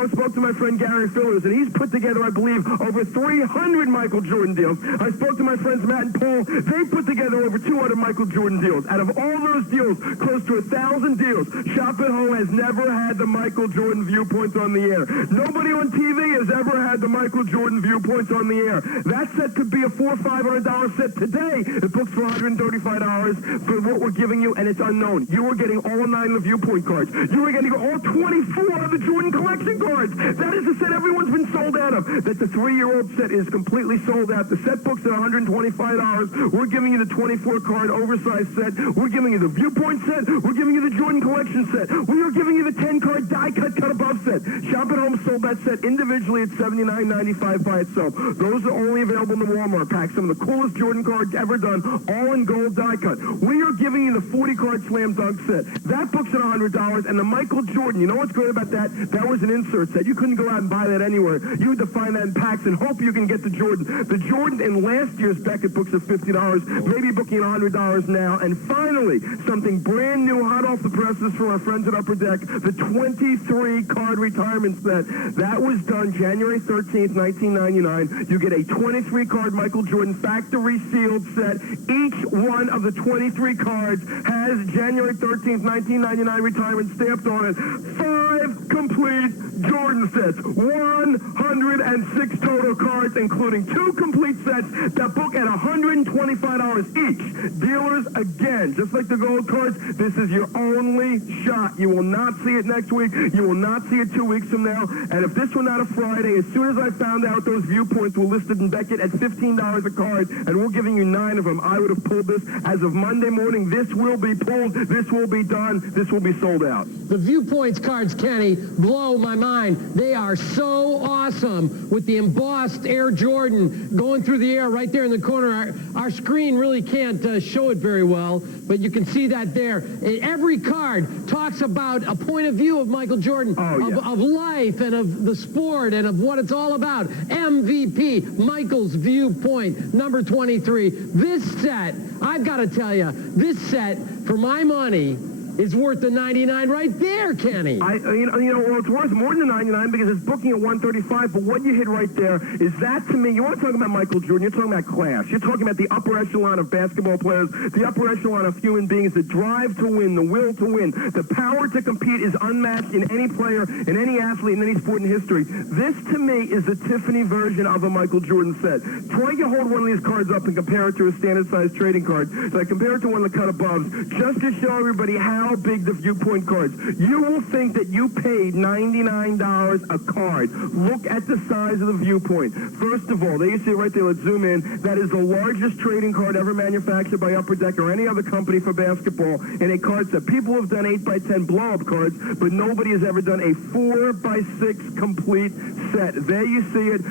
spoke to my friend Gary Fillers, and he's put together, I believe, over 300 Michael Jordan deals. I spoke to my friends Matt and Paul. They put together over 200 Michael Jordan deals. Out of all those deals, close to 1,000 deals, Shop at Home has never had the Michael Jordan Viewpoints on the air. Nobody on TV has ever had the Michael Jordan Viewpoints on the air. That set could be a $400 or $500 set today. It books for $135 for what we're giving you, and it's unknown. You are getting all 9 of the Viewpoint cards. You are getting all 24 of the Jordan Collection cards. That is the set everyone's been sold out of. That the 3-year-old set is completely sold out. The set books at $125. We're giving you the 24-card oversized set. We're giving you the Viewpoint set. We're giving you the Jordan Collection set. We are giving you the 10-card die-cut cut above set. Shop at Home sold that set individually at $79.95 by itself. Those are only available in the Walmart pack. Some of the coolest Jordan cards ever done, all in gold die-cut. We are giving you the 40-card slam dunk set. That book's at $100. And the Michael Jordan, you know what's great about that? That was an insert set. You couldn't go out and buy that anywhere. You had to find that in packs and hope you can get the Jordan. The Jordan in last year's Beckett books at $50, maybe booking $100 now. And finally, something brand new, hot off the presses from our friends at Upper Deck, the 24 23-card retirement set. That was done January 13th, 1999. You get a 23-card Michael Jordan factory sealed set. Each one of the 23 cards has January 13th, 1999 retirement stamped on it. 5 complete Jordan sets. 106 total cards, including 2 complete sets that book at $125 each. Dealers, again, just like the gold cards, this is your only shot. You will not see it next week. You will not see it 2 weeks from now. And if this were not a Friday, as soon as I found out those viewpoints were listed in Beckett at $15 a card, and we're giving you 9 of them, I would have pulled this as of Monday morning. This will be pulled. This will be done. This will be sold out. The viewpoints cards, Kenny, blow my mind. They are so awesome with the embossed Air Jordan going through the air right there in the corner. Our screen really can't show it very well, but you can see that there. Every card talks about a point of view of Michael Jordan, of life and of the sport and of what it's all about. MVP, Michael's viewpoint, number 23. This set, I've got to tell you, this set, for my money, is worth the 99 right there, Kenny. Well, it's worth more than the 99 because it's booking at 135, but what you hit right there is that, to me, you want to talk about Michael Jordan, you're talking about class. You're talking about the upper echelon of basketball players, the upper echelon of human beings, the drive to win, the will to win, the power to compete is unmatched in any player, in any athlete, in any sport in history. This, to me, is the Tiffany version of a Michael Jordan set. Try to hold one of these cards up and compare it to a standard-sized trading card. So I compare it to one of the cut aboves, just to show everybody how big the viewpoint cards. You will think that you paid $99 a card. Look at the size of the viewpoint. First of all, there you see it right there. Let's zoom in. That is the largest trading card ever manufactured by Upper Deck or any other company for basketball in a card set. People have done 8x10 blow-up cards, but nobody has ever done a 4x6 complete set. There you see it.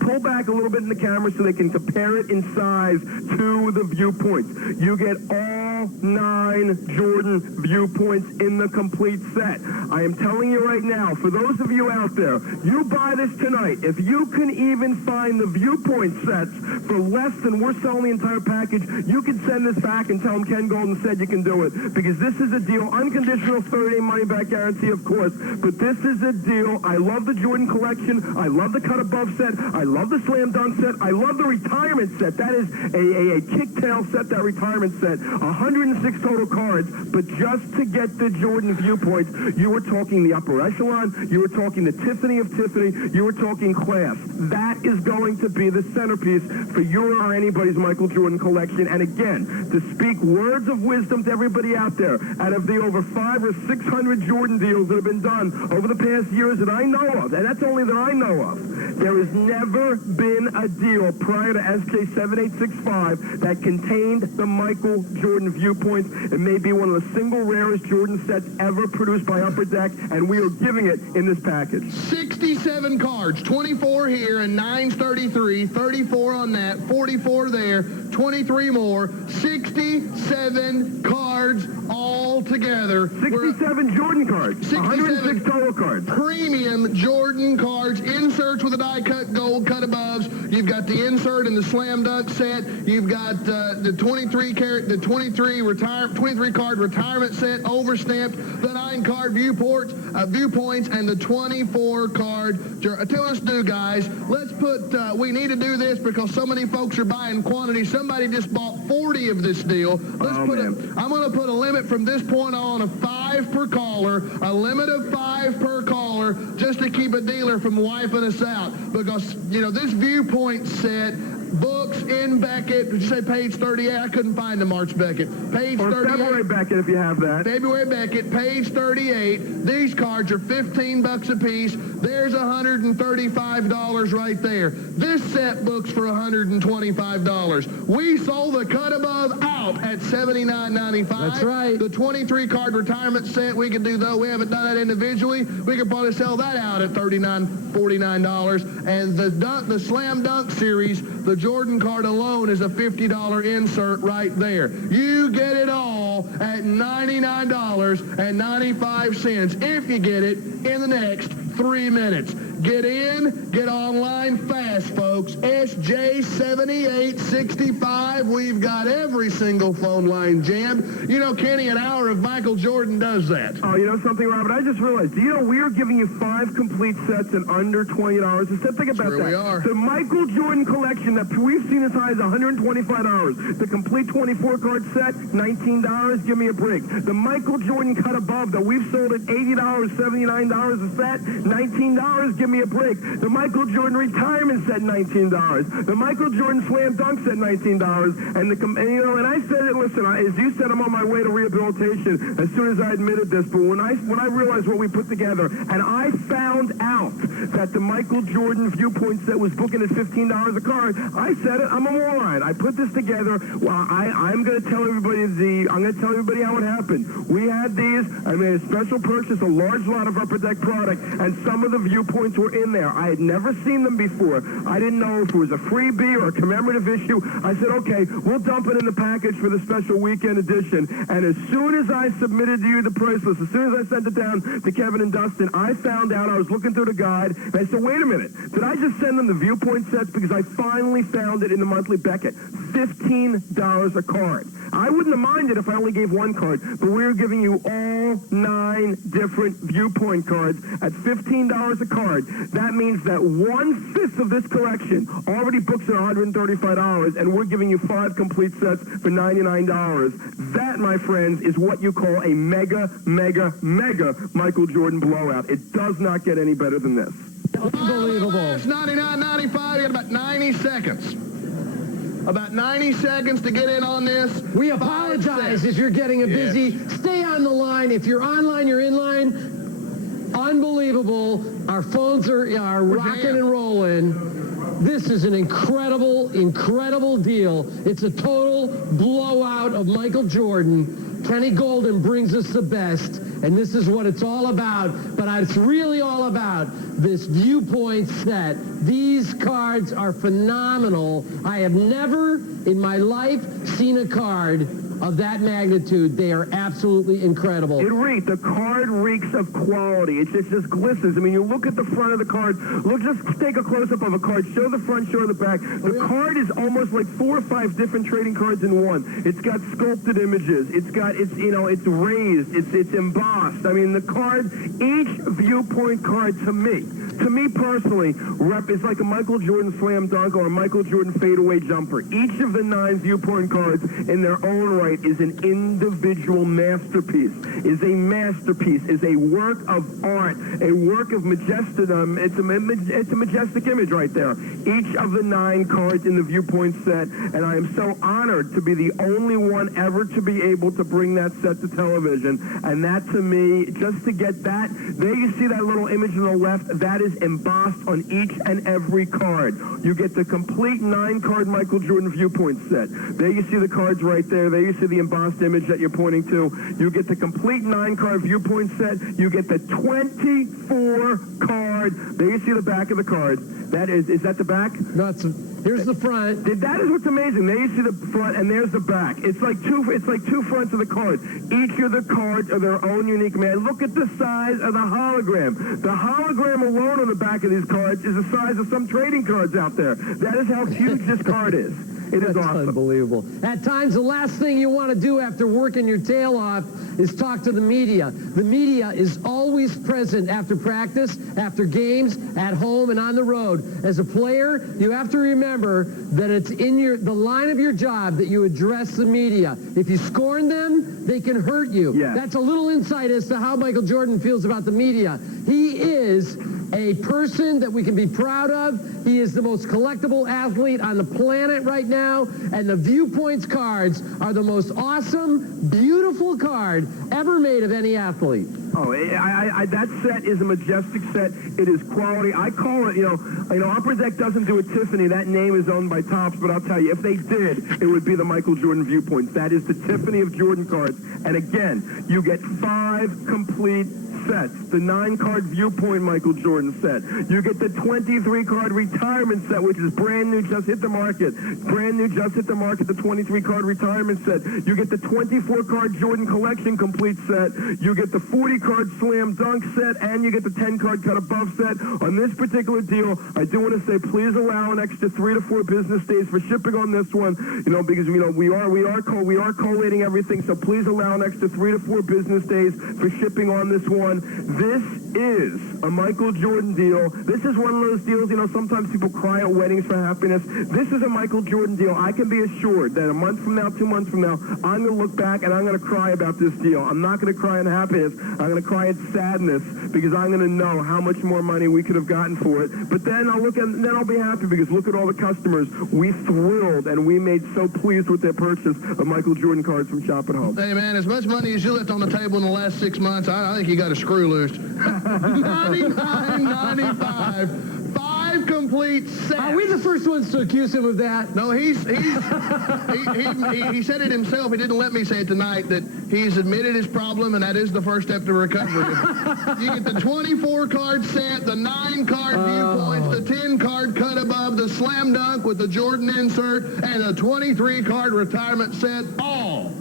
Pull back a little bit in the camera so they can compare it in size to the viewpoints. You get all 9 Jordan viewpoints in the complete set. I am telling you right now, for those of you out there, you buy this tonight. If you can even find the viewpoint sets for less than we're selling the entire package, you can send this back and tell them Ken Golden said you can do it. Because this is a deal, unconditional 30-day money-back guarantee, of course, but this is a deal. I love the Jordan collection. I love the cut above set. I love the slam dunk set. I love the retirement set. That is a kick-tail set, that retirement set. 106 total cards, but just to get the Jordan viewpoints, you were talking the upper echelon, you were talking the Tiffany of Tiffany, you were talking class. That is going to be the centerpiece for your or anybody's Michael Jordan collection. And again, to speak words of wisdom to everybody out there, out of the over 500 or 600 Jordan deals that have been done over the past years that I know of, and that's only that I know of, there has never been a deal prior to SK7865 that contained the Michael Jordan viewpoints. It may be one of the single rarest Jordan sets ever produced by Upper Deck, and we are giving it in this package. 67 cards, 24 here, and 9's 33, 34 on that, 44 there, 23 more, 67 cards all together. 67 Jordan cards, 106 total cards. Premium Jordan cards, inserts with a die-cut gold cut aboves. You've got the insert in the slam dunk set. You've got the 23 card retirement set, overstamped, the 9 card viewpoints, and the 24 card. Tell us, guys, let's put, we need to do this because so many folks are buying quantity. Somebody just bought 40 of this deal. I'm going to put a limit from this point on of 5 per caller, a limit of 5 per caller, just to keep a dealer from wiping us out. Because, this viewpoint set books in Beckett. Did you say page 38? I couldn't find the March Beckett. Page 38. February Beckett, if you have that. February Beckett, page 38. These cards are $15 a piece. There's $135 right there. This set books for $125. We sold the cut above out at $79.95. That's right. The 23 card retirement set we could do, though we haven't done that individually, we could probably sell that out at $39, $49. And the slam dunk series, the Jordan card alone is a $50 insert right there. You get it all at $99.95 if you get it in the next 3 minutes. Get in, get online fast, folks. SJ7865. We've got every single phone line jammed. You know, Kenny, an hour of Michael Jordan does that. Oh, you know something, Robert? I just realized, do you know we are giving you 5 complete sets in under $20? Just think about that. We are. The Michael Jordan collection that we've seen as high as $125. The complete 24-card set, $19. Give me a break. The Michael Jordan cut above that we've sold at $80, $79 a set, $19. Give me a break. The Michael Jordan retirement set, $19. The Michael Jordan slam dunk set, $19. And I said it. Listen, as you said, I'm on my way to rehabilitation as soon as I admitted this. But when I realized what we put together, and I found out that the Michael Jordan viewpoint set was booking at $15 a card, I said it. I'm a moron. I put this together. Well, I'm going to tell everybody how it happened. We had these. I made a special purchase, a large lot of Upper Deck product, and some of the viewpoints were in there. I had never seen them before. I didn't know if it was a freebie or a commemorative issue. I said, okay, we'll dump it in the package for the special weekend edition. And as soon as I submitted to you the price list, as soon as I sent it down to Kevin and Dustin, I found out, I was looking through the guide, and I said, wait a minute, did I just send them the viewpoint sets? Because I finally found it in the monthly Beckett. $15 a card. I wouldn't have minded if I only gave one card, but we're giving you all 9 different viewpoint cards at $15 a card. That means that 1/5 of this collection already books at $135, and we're giving you 5 complete sets for $99. That, my friends, is what you call a mega, mega, mega Michael Jordan blowout. It does not get any better than this. Unbelievable. It's $99.95. You got about 90 seconds. About 90 seconds to get in on this. We apologize if you're getting a busy. Yes. Stay on the line. If you're online, you're in line. Unbelievable. Our phones are rocking and rolling. This is an incredible, incredible deal. It's a total blowout of Michael Jordan. Kenny Golden brings us the best, and this is what it's all about. But it's really all about this viewpoint set. These cards are phenomenal. I have never in my life seen a card of that magnitude. They are absolutely incredible. The card reeks of quality. It just glistens. I mean, you look at the front of the card. Look, just take a close-up of a card. Show the front, show the back. The card is almost like 4 or 5 different trading cards in one. It's got sculpted images. It's raised. It's embossed. I mean, the card, each viewpoint card to me personally, is like a Michael Jordan slam dunk or a Michael Jordan fadeaway jumper. Each of the 9 viewpoint cards in their own right is an individual masterpiece, is a work of art, a work of majestic. It's a majestic image right there. Each of the 9 cards in the viewpoint set, and I am so honored to be the only one ever to be able to bring that set to television. And that, to me, just to get that, there you see that little image on the left, that is embossed on each and every card. You get the complete 9-card Michael Jordan viewpoint set. There you see the cards right there. There you see the embossed image that you're pointing to. You get the complete 9-card viewpoint set. You get the 24-card. There you see the back of the card. Is that the back? No, here's the front. That is what's amazing. There you see the front, and there's the back. It's like two fronts of the card. Each of the cards are their own unique man. Look at the size of the hologram. The hologram alone on the back of these cards is the size of some trading cards out there. That is how huge this card is. It is awesome. Unbelievable. At times, the last thing you want to do after working your tail off is talk to the media. The media is always present after practice, after games, at home, and on the road. As a player, you have to remember that it's in the line of your job that you address the media. If you scorn them, they can hurt you. Yeah. That's a little insight as to how Michael Jordan feels about the media. He is a person that we can be proud of. He is the most collectible athlete on the planet right now, and the Viewpoints cards are the most awesome, beautiful card ever made of any athlete. Oh, that set is a majestic set. It is quality. I call it, Upper Deck doesn't do a Tiffany. That name is owned by Topps, but I'll tell you, if they did, it would be the Michael Jordan Viewpoints. That is the Tiffany of Jordan cards. And again, you get 5 complete set, the 9-card Viewpoint Michael Jordan set. You get the 23-card retirement set, which is brand new, just hit the market. Brand new, just hit the market, the 23-card retirement set. You get the 24-card Jordan Collection complete set. You get the 40-card Slam Dunk set, and you get the 10-card Cut Above set. On this particular deal, I do want to say please allow an extra 3 to 4 business days for shipping on this one, because we are collating everything, so please allow an extra 3 to 4 business days for shipping on this one. This is a Michael Jordan deal. This is one of those deals, sometimes people cry at weddings for happiness. This is a Michael Jordan deal. I can be assured that a month from now, 2 months from now, I'm going to look back and I'm going to cry about this deal. I'm not going to cry in happiness. I'm going to cry in sadness because I'm going to know how much more money we could have gotten for it. But then I'll be happy because look at all the customers we thrilled and we made so pleased with their purchase of Michael Jordan cards from Shop at Home. Hey, man, as much money as you left on the table in the last 6 months, I think you got a screw loose. $99.95. 5 complete sets. Are we the first ones to accuse him of that? No, he said it himself. He didn't let me say it tonight, that he's admitted his problem, and that is the first step to recovery. You get the 24-card set, the 9-card Viewpoints, the 10-card Cut Above, the Slam Dunk with the Jordan insert, and a 23-card retirement set, all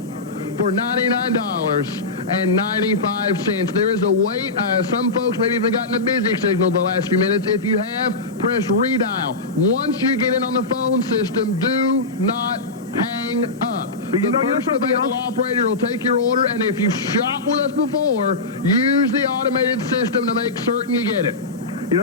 for $99.95. There is a wait. Some folks maybe even gotten a busy signal the last few minutes. If you have, press redial. Once you get in on the phone system, do not hang up. The first available operator will take your order, and if you shop with us before, use the automated system to make certain you get it.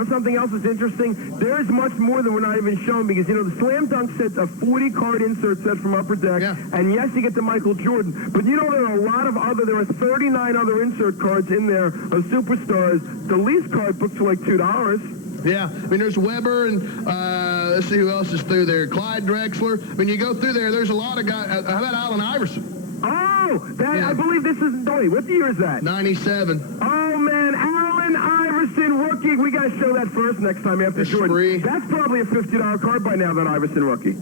Something else that's interesting? There's much more than we're not even showing because, the Slam Dunk set's a 40-card insert set from Upper Deck. Yeah. And yes, you get the Michael Jordan. But there are a lot of there are 39 other insert cards in there of superstars. The least card books for like $2. Yeah, there's Weber and let's see who else is through there. Clyde Drexler. When you go through there's a lot of guys. How about Allen Iverson? Oh, I believe this is, what year is that? 97. Oh, man, Allen Iverson rookie. We got to show that first next time after Jordan. That's probably a $50 card by now, that Iverson rookie.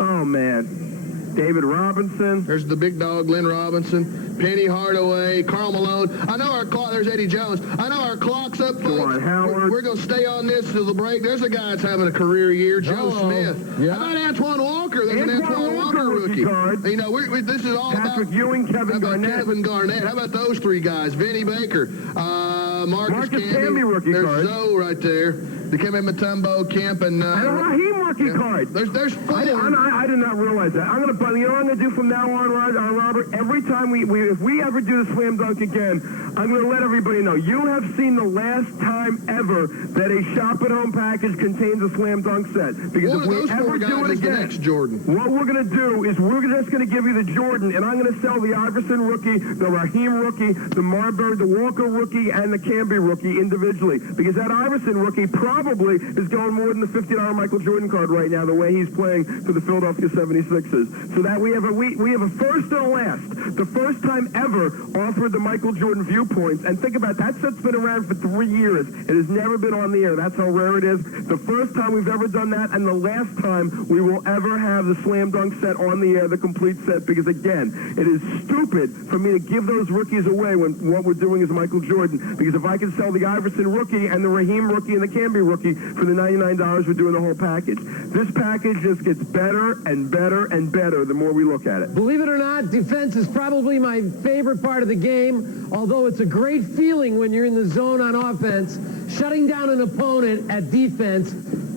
Oh, man. David Robinson. There's the big dog, Glenn Robinson. Penny Hardaway, Karl Malone. I know our clock. There's Eddie Jones. I know our clock's up, folks. We're going to stay on this till the break. There's a guy that's having a career year, Joe Smith. Yeah. How about Antoine Walker? There's an Antoine Walker rookie. Card. This is all Patrick about Ewing, Kevin Garnett. How about those 3 guys? Vinny Baker, Marcus Camby rookie There's card. Zoe right there. Dikembe Mutombo, Kemp, and a Raheem rookie card. There's 4. I did not realize that. I'm going to, what I'm going to do from now on, Robert, every time if we ever do the Slam Dunk again, I'm going to let everybody know. You have seen the last time ever that a Shop at Home package contains a Slam Dunk set. Because if we ever do it again, next Jordan. What we're going to do is we're just going to give you the Jordan, and I'm going to sell the Iverson rookie, the Raheem rookie, the Marbury, the Walker rookie, and the Camby rookie individually. Because that Iverson rookie probably is going more than the $50 Michael Jordan card right now, the way he's playing for the Philadelphia 76ers. So that we have a first and a last. The first time ever offered the Michael Jordan Viewpoints. And think about that set's been around for 3 years. It has never been on the air. That's how rare it is. The first time we've ever done that, and the last time we will ever have the Slam Dunk set on the air, the complete set, because again, it is stupid for me to give those rookies away when what we're doing is Michael Jordan. Because if I can sell the Iverson rookie and the Raheem rookie and the Camby rookie for the $99, we're doing the whole package. This package just gets better and better and better the more we look at it. Believe it or not, defense is probably my favorite part of the game, although it's a great feeling when you're in the zone on offense. Shutting down an opponent at defense,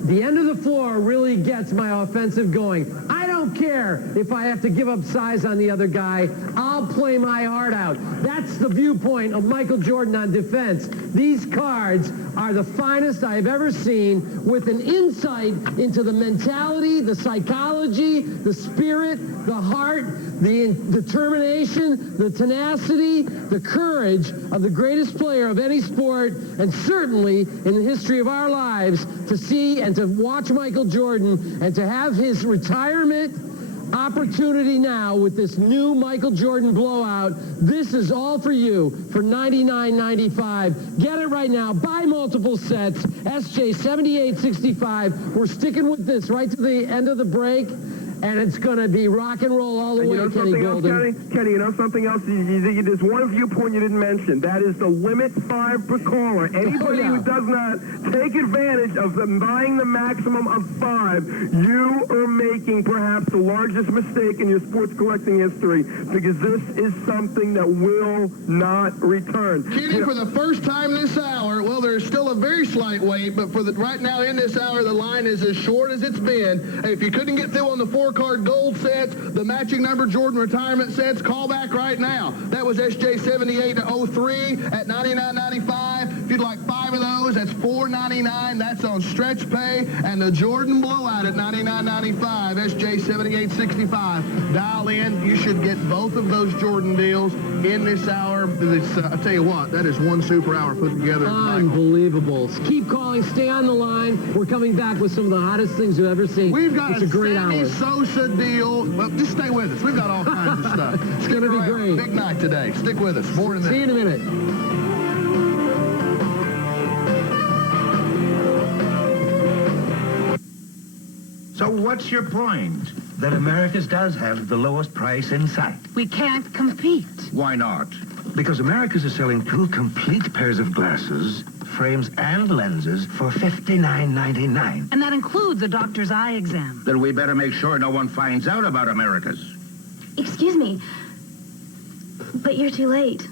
the end of the floor really gets my offensive going. I don't care if I have to give up size on the other guy. I'll play my heart out. That's the viewpoint of Michael Jordan on defense. These cards are the finest I've ever seen, with an insight into the mentality, the psychology, the spirit, the heart, the determination, the tenacity, the courage of the greatest player of any sport, and certainly in the history of our lives, to see and to watch Michael Jordan and to have his retirement opportunity now with this new Michael Jordan blowout. This is all for you for $99.95. Get it right now. Buy multiple sets. SJ7865. We're sticking with this right to the end of the break. and it's going to be rock and roll all the And way, you know Kenny something else, Golden. Kenny, you know something else? There's one viewpoint you didn't mention. That is the limit 5 per caller. Anybody who does not take advantage of buying the maximum of 5, you are making perhaps the largest mistake in your sports collecting history, because this is something that will not return. Kenny, for the first time this hour, well, there's still a very slight wait, but right now in this hour, the line is as short as it's been. If you couldn't get through on the 4-card gold sets, the matching number Jordan retirement sets, call back right now. That was SJ78-03 at $99.95. If you'd like 5 of those, that's $4.99. That's on stretch pay. And the Jordan blowout at $99.95, SJ7865. Dial in. You should get both of those Jordan deals in this hour. I tell you what, that is one super hour put together. Unbelievable. Keep calling. Stay on the line. We're coming back with some of the hottest things you've ever seen. We've got a great Sammy hour. Sosa deal. Well, just stay with us. We've got all kinds of stuff. It's going to be great. Big night today. Stick with us. More in a minute. See you in a minute. So what's your point? That America's does have the lowest price in sight. We can't compete. Why not? Because America's is selling 2 complete pairs of glasses, frames and lenses for $59.99. And that includes a doctor's eye exam. Then we better make sure no one finds out about America's. Excuse me, but you're too late.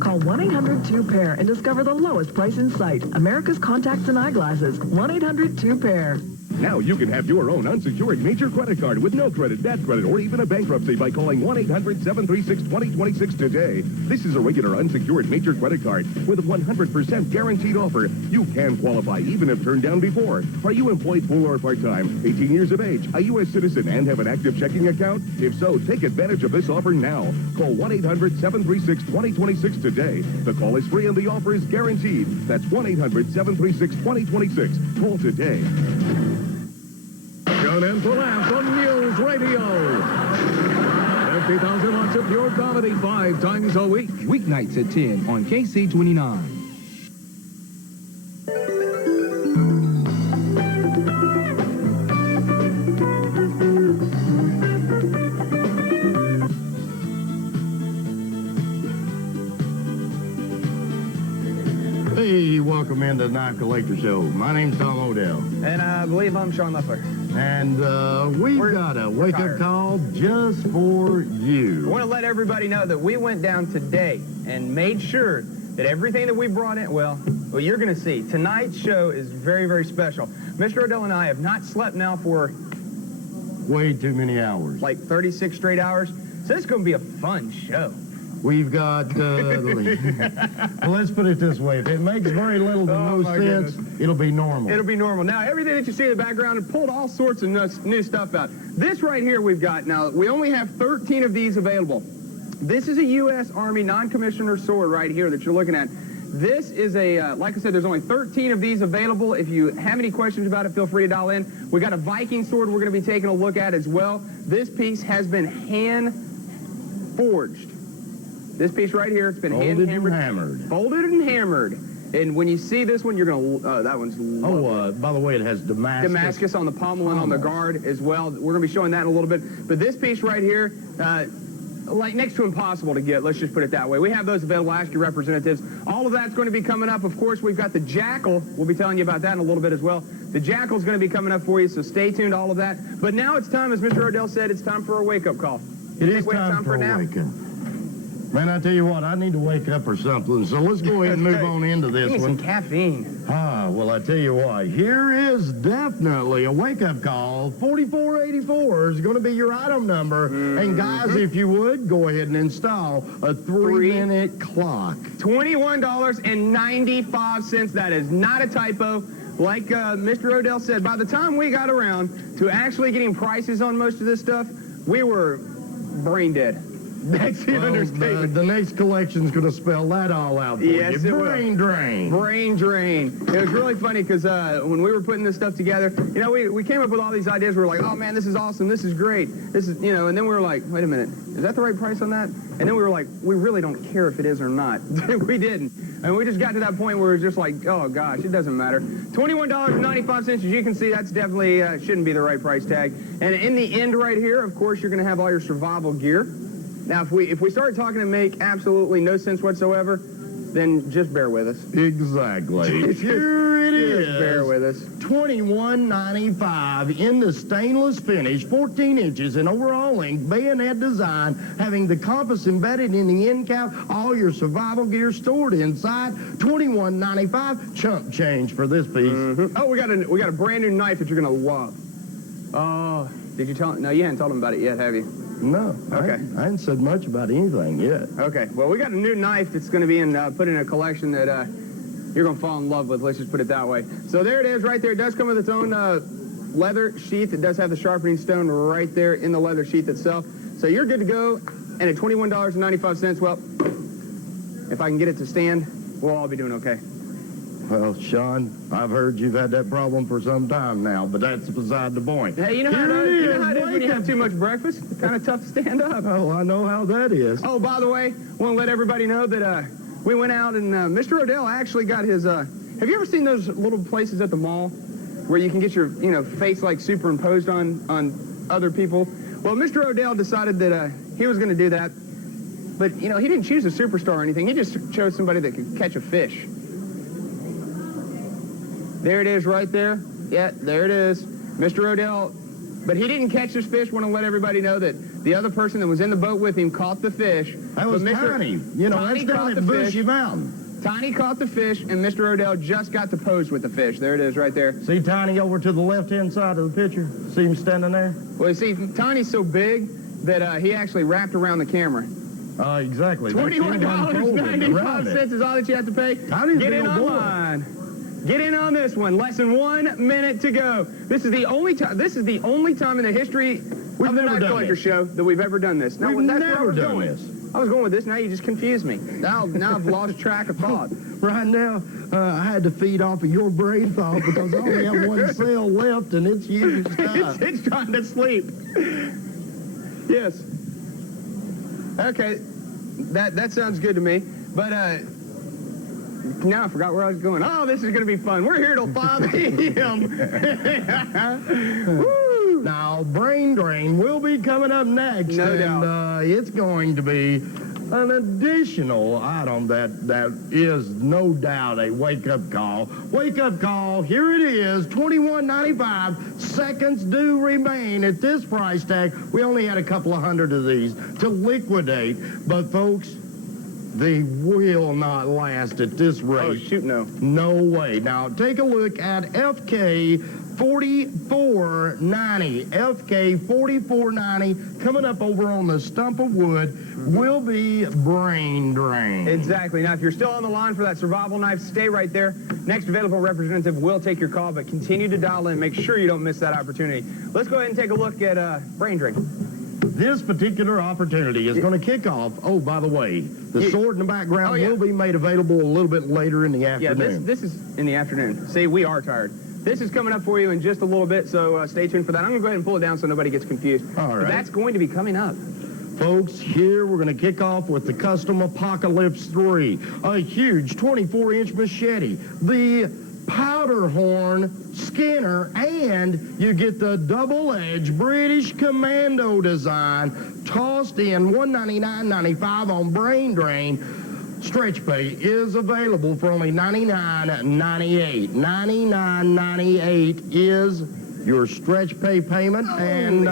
Call 1-800-2-PAIR and discover the lowest price in sight. America's contacts and eyeglasses. 1-800-2-PAIR. Now you can have your own unsecured major credit card with no credit, bad credit, or even a bankruptcy by calling 1-800-736-2026 today. This is a regular unsecured major credit card with a 100% guaranteed offer. You can qualify even if turned down before. Are you employed full or part-time, 18 years of age, a U.S. citizen, and have an active checking account? If so, take advantage of this offer now. Call 1-800-736-2026 today. The call is free and the offer is guaranteed. That's 1-800-736-2026. Call today. Tune in for Laughs on News Radio. 50,000 watts of pure comedy 5 times a week. Weeknights at 10 on KC29. Hey, welcome into the Knife Collector Show. My name's Tom Odell. And I believe I'm Sean Muffler. And we've got a wake-up call just for you. I want to let everybody know that we went down today and made sure that everything that we brought in, well, you're going to see. Tonight's show is very, very special. Mr. Odell and I have not slept now for way too many hours. Like 36 straight hours. So it's going to be a fun show. We've got, well, let's put it this way. If it makes very little to no sense, it'll be normal. It'll be normal. Now, everything that you see in the background, and pulled all sorts of new stuff out. This right here we've got, now, we only have 13 of these available. This is a U.S. Army non-commissioner sword right here that you're looking at. This is a, like I said, there's only 13 of these available. If you have any questions about it, feel free to dial in. We got a Viking sword we're going to be taking a look at as well. This piece has been hand-forged. This piece right here, it's been hand-hammered. Folded and hammered. And when you see this one, you're going to, that one's lovely. By the way, it has Damascus. Damascus on the pommel and on the guard as well. We're going to be showing that in a little bit. But this piece right here, like next to impossible to get, let's just put it that way. We have those available. Ask your representatives. All of that's going to be coming up. Of course, we've got the Jackal. We'll be telling you about that in a little bit as well. The Jackal's going to be coming up for you, so stay tuned to all of that. But now it's time, as Mr. Odell said, it's time for a wake-up call. It is time for a wake-up. Man, I tell you what, I need to wake up or something, so let's go ahead and move on into this one. Some caffeine. Well, I tell you what, here is definitely a wake-up call. 4484 is going to be your item number. And guys, if you would, go ahead and install a 3-minute clock. $21.95. That is not a typo. Like Mr. Odell said, by the time we got around to actually getting prices on most of this stuff, we were brain dead. That's the understatement. The next collection's going to spell that all out for you. Brain drain. Brain drain. It was really funny because when we were putting this stuff together, you know, we came up with all these ideas. We were like, oh, man, this is awesome. This is great. This is, you know, and then we were like, wait a minute. Is that the right price on that? And then we were like, we really don't care if it is or not. We didn't. And we just got to that point where it's just like, oh gosh, it doesn't matter. $21.95, as you can see, that's definitely shouldn't be the right price tag. And in the end right here, of course, you're going to have all your survival gear. Now, if we start talking to make absolutely no sense whatsoever, then just bear with us. Exactly. Here it is. Just bear with us. $21.95 in the stainless finish, 14 inches in overall length, bayonet design, having the compass embedded in the end cap, all your survival gear stored inside. $21.95, chump change for this piece. Oh, we got a brand new knife that you're gonna love. Oh, did you tell him? No, you hadn't told him about it yet, have you? No. Okay. I hadn't said much about anything yet. Okay. Well, we got a new knife that's going to be put in a collection that you're going to fall in love with. Let's just put it that way. So there it is right there. It does come with its own leather sheath. It does have the sharpening stone right there in the leather sheath itself. So you're good to go. And at $21.95, well, if I can get it to stand, we'll all be doing okay. Well, Sean, I've heard you've had that problem for some time now, but that's beside the point. Hey, you know how it is when you have too much breakfast? It's kind of tough to stand up. Oh, I know how that is. Oh, by the way, want to let everybody know that we went out and Mr. Odell actually got his, have you ever seen those little places at the mall where you can get your, face like superimposed on other people? Well, Mr. Odell decided that he was going to do that, but, he didn't choose a superstar or anything. He just chose somebody that could catch a fish. There it is right there. Yeah, there it is. Mr. Odell, but he didn't catch this fish. Want to let everybody know that the other person that was in the boat with him caught the fish. That was Tiny. That's down at Bushy Mountain. Tiny caught the fish, and Mr. Odell just got to pose with the fish. There it is right there. See Tiny over to the left-hand side of the picture? See him standing there? Well, you see, Tiny's so big that he actually wrapped around the camera. Exactly. $21.95 is all that you have to pay. Tiny's Get in online. Get in on this one. Less than 1 minute to go. This is the only time. This is the only time in the history of the Knife Collector Show that we've ever done this. Now, We've that's never where I was done going. this. I was going with this. Now you just confused me. Now I've lost track of thought. Right now, I had to feed off of your brain thought because I only have one cell left and it's used up. It's trying to sleep. Yes. Okay. That sounds good to me. But now I forgot where I was going. Oh, this is going to be fun. We're here till 5 a.m. Woo! Now, Brain Drain will be coming up next. No doubt. And it's going to be an additional item that is no doubt a wake-up call. Wake-up call, here it is, $21.95. Seconds do remain at this price tag. We only had a couple of hundred of these to liquidate. But, folks, they will not last at this rate. Oh, shoot, no. No way. Now, take a look at FK 4490. FK 4490 coming up over on the stump of wood will be Brain Drain. Exactly. Now, if you're still on the line for that survival knife, stay right there. Next available representative will take your call, but continue to dial in. Make sure you don't miss that opportunity. Let's go ahead and take a look at Brain Drain. This particular opportunity is going to kick off. Oh, by the way, the sword in the background will be made available a little bit later in the afternoon. Yeah, this is in the afternoon. See, we are tired. This is coming up for you in just a little bit, so stay tuned for that. I'm going to go ahead and pull it down so nobody gets confused. All right. But that's going to be coming up. Folks, here we're going to kick off with the Custom Apocalypse 3, a huge 24-inch machete, the powder horn skinner, and you get the double-edged British Commando design tossed in $199.95 on Brain Drain. Stretch pay is available for only $99.98. $99.98 is your stretch pay payment, and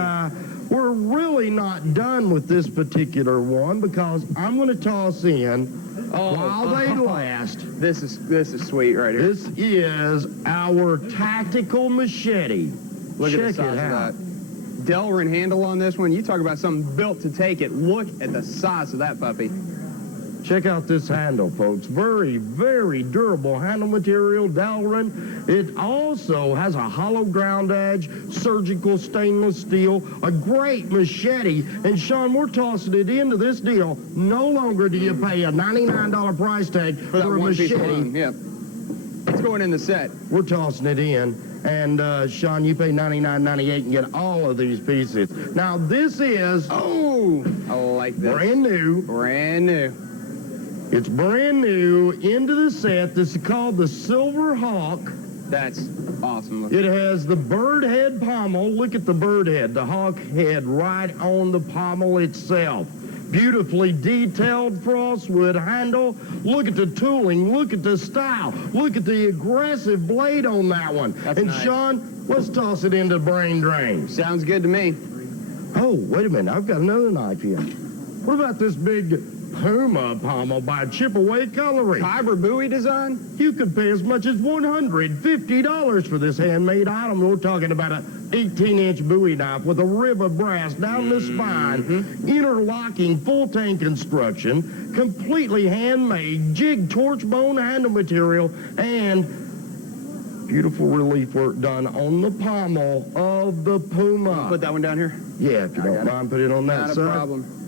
we're really not done with this particular one because I'm going to toss in while they last. This is sweet right here. This is our tactical machete. Look at the size of that. Delrin handle on this one. You talk about something built to take it. Look at the size of that puppy. Check out this handle, folks. Very, very durable handle material, Delrin. It also has a hollow ground edge, surgical stainless steel, a great machete. And, Sean, we're tossing it into this deal. No longer do you pay a $99 price tag for a machete. Yeah. It's going in the set. We're tossing it in. And, Sean, you pay $99.98 and get all of these pieces. Now, this is... Oh! I like this. Brand new. Brand new. It's brand new into the set. This is called the Silver Hawk. That's awesome. It has the bird head pommel. Look at the bird head, the hawk head right on the pommel itself. Beautifully detailed frostwood handle. Look at the tooling. Look at the style. Look at the aggressive blade on that one. That's and nice. Sean, let's toss it into brain drain. Sounds good to me. Oh, wait a minute. I've got another knife here. What about this big Puma pommel by Chip-Away Cutlery? Kyber buoy design? You could pay as much as $150 for this handmade item. We're talking about an 18-inch bowie knife with a rib of brass down the spine, interlocking full-tank construction, completely handmade, jig torch bone handle material, and beautiful relief work done on the pommel of the Puma. Put that one down here. Yeah, if you don't mind, put it on that side. Not a problem.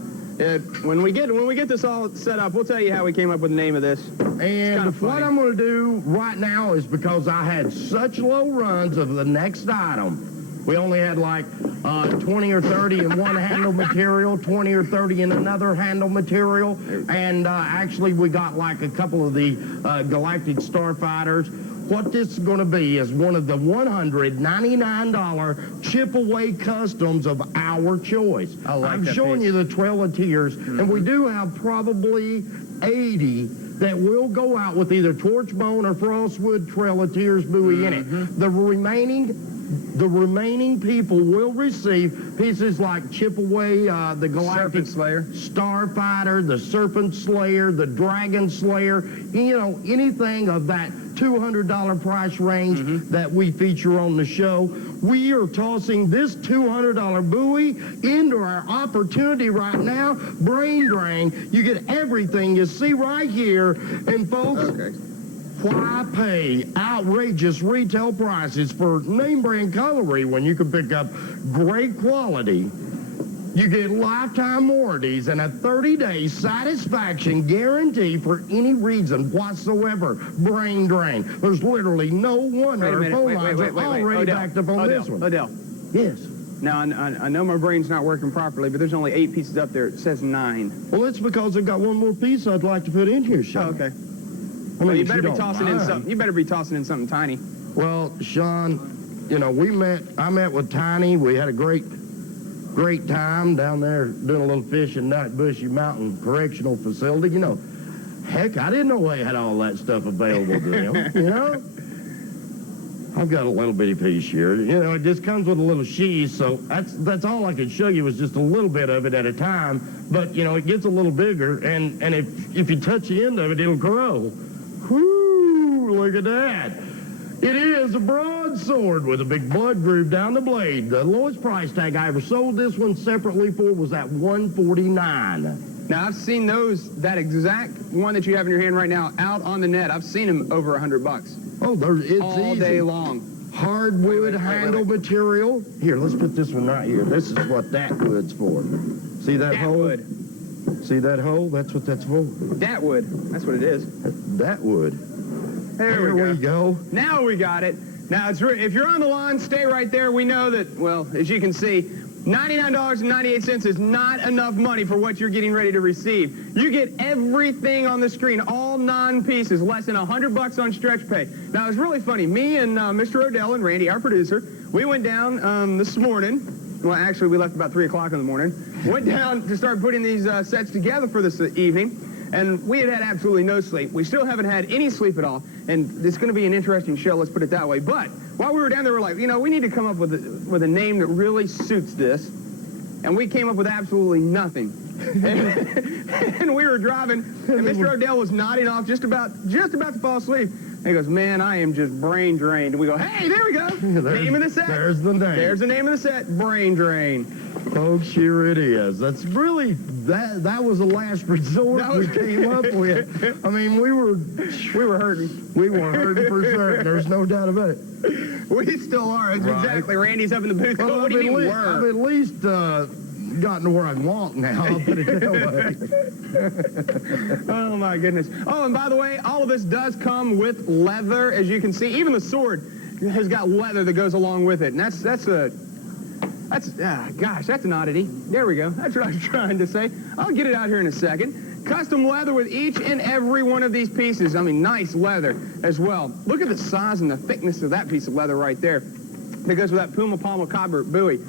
When we get this all set up, we'll tell you how we came up with the name of this. And what I'm going to do right now is, because I had such low runs of the next item, we only had like 20 or 30 in one handle material, 20 or 30 in another handle material, and actually we got like a couple of the Galactic Starfighters. What this is going to be is one of the $199 Chip-Away customs of our choice. I'm showing you the Trail of Tears, and we do have probably 80 that will go out with either torch bone or frostwood Trail of Tears buoy in it. The remaining people will receive pieces like Chip-Away, the Galactic Starfighter, the Serpent Slayer, the Dragon Slayer, you know, anything of that $200 price range that we feature on the show. We are tossing this $200 buoy into our opportunity right now, Brain Drain. You get everything you see right here, and folks, why pay outrageous retail prices for name brand cutlery when you can pick up great quality? You get lifetime warranties and a 30-day satisfaction guarantee for any reason whatsoever. Brain Drain. There's literally no wonder our phone lines are already backed up on this one. Odell. Yes. Now, I know my brain's not working properly, but there's only 8 pieces up there. It says 9. Well, it's because I've got one more piece I'd like to put in here, Sean. Oh, okay. Well, you better be tossing in something. You better be tossing in something tiny. Well, Sean, you know, I met with Tiny. We had a great time down there doing a little fishing down at Bushy Mountain Correctional Facility. You know, heck, I didn't know they had all that stuff available to them, you know? I've got a little bitty piece here. You know, it just comes with a little sheath, so that's all I could show you was just a little bit of it at a time. But, you know, it gets a little bigger, and if you touch the end of it, it'll grow. Whoo, look at that. It is a broadsword with a big blood groove down the blade. The lowest price tag I ever sold this one separately for was at $149. Now, I've seen that exact one that you have in your hand right now, out on the net. I've seen them over $100. Oh, it's all easy. day long. Hardwood handle material. Here, let's put this one right here. This is what that wood's for. See that hole? Wood. See that hole? That's what that's for. That wood. That's what it is. That wood. There we go. Now we got it. Now, if you're on the lawn, stay right there. We know that, well, as you can see, $99.98 is not enough money for what you're getting ready to receive. You get everything on the screen, all 9 pieces, less than $100 on stretch pay. Now, it's really funny. Me and Mr. Odell and Randy, our producer, we went down this morning. Well, actually, we left about 3 o'clock in the morning. Went down to start putting these sets together for this evening. And we had absolutely no sleep. We still haven't had any sleep at all. And it's going to be an interesting show, let's put it that way. But while we were down there, we were like, you know, we need to come up with a name that really suits this. And we came up with absolutely nothing. And we were driving, and Mr. Odell was nodding off, just about to fall asleep. And he goes, man, I am just brain drained. And we go, hey, there we go. Name of the set. There's the name. There's the name of the set, Brain Drain. Folks, here it is. That's really, that was the last resort we came up with. I mean, we were hurting. We were hurting for certain. There's no doubt about it. We still are. Exactly. Randy's up in the booth. Well, what do you mean I've at least gotten to where I can walk now. I'll put it that way. Oh, my goodness. Oh, and by the way, all of this does come with leather, as you can see. Even the sword has got leather that goes along with it. And that's an oddity. There we go. That's what I was trying to say. I'll get it out here in a second. Custom leather with each and every one of these pieces. I mean, nice leather as well. Look at the size and the thickness of that piece of leather right there. That goes with that Puma Palma Cobber buoy.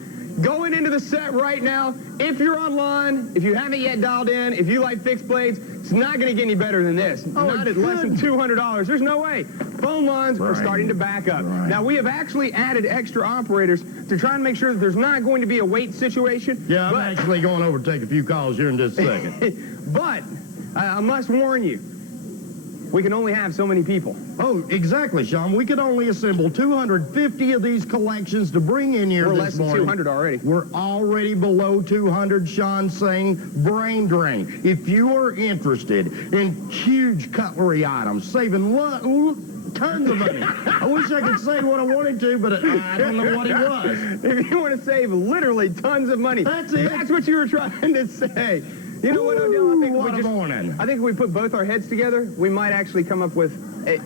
Going into the set right now, if you're online, if you haven't yet dialed in, if you like fixed blades, it's not going to get any better than this. Not at less than $200. There's no way. Phone lines are starting to back up. Now, we have actually added extra operators to try and make sure that there's not going to be a wait situation. Yeah, I'm actually going over to take a few calls here in just a second. But I must warn you, we can only have so many people. Oh, exactly, Sean. We could only assemble 250 of these collections to bring in here We're this less than morning. 200 already. We're already below 200, Sean, saying brain drain. If you are interested in huge cutlery items, saving tons of money. I wish I could say what I wanted to, but I don't know what it was. If you want to save literally tons of money, that's it. That's what you were trying to say. You know what, Odell? I think if we put both our heads together, we might actually come up with a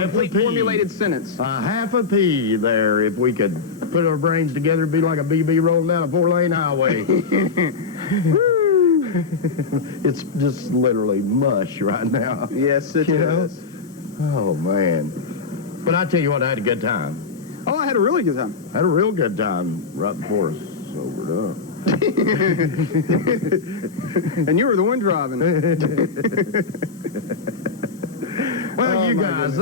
complete formulated sentence. Half a pea there. If we could put our brains together, it'd be like a BB rolling down a 4-lane highway. It's just literally mush right now. Yes, it is. Oh, man. But I tell you what, I had a good time. Oh, I had a really good time. I had a real good time right before I sobered up. And you were the one driving. Well, you guys,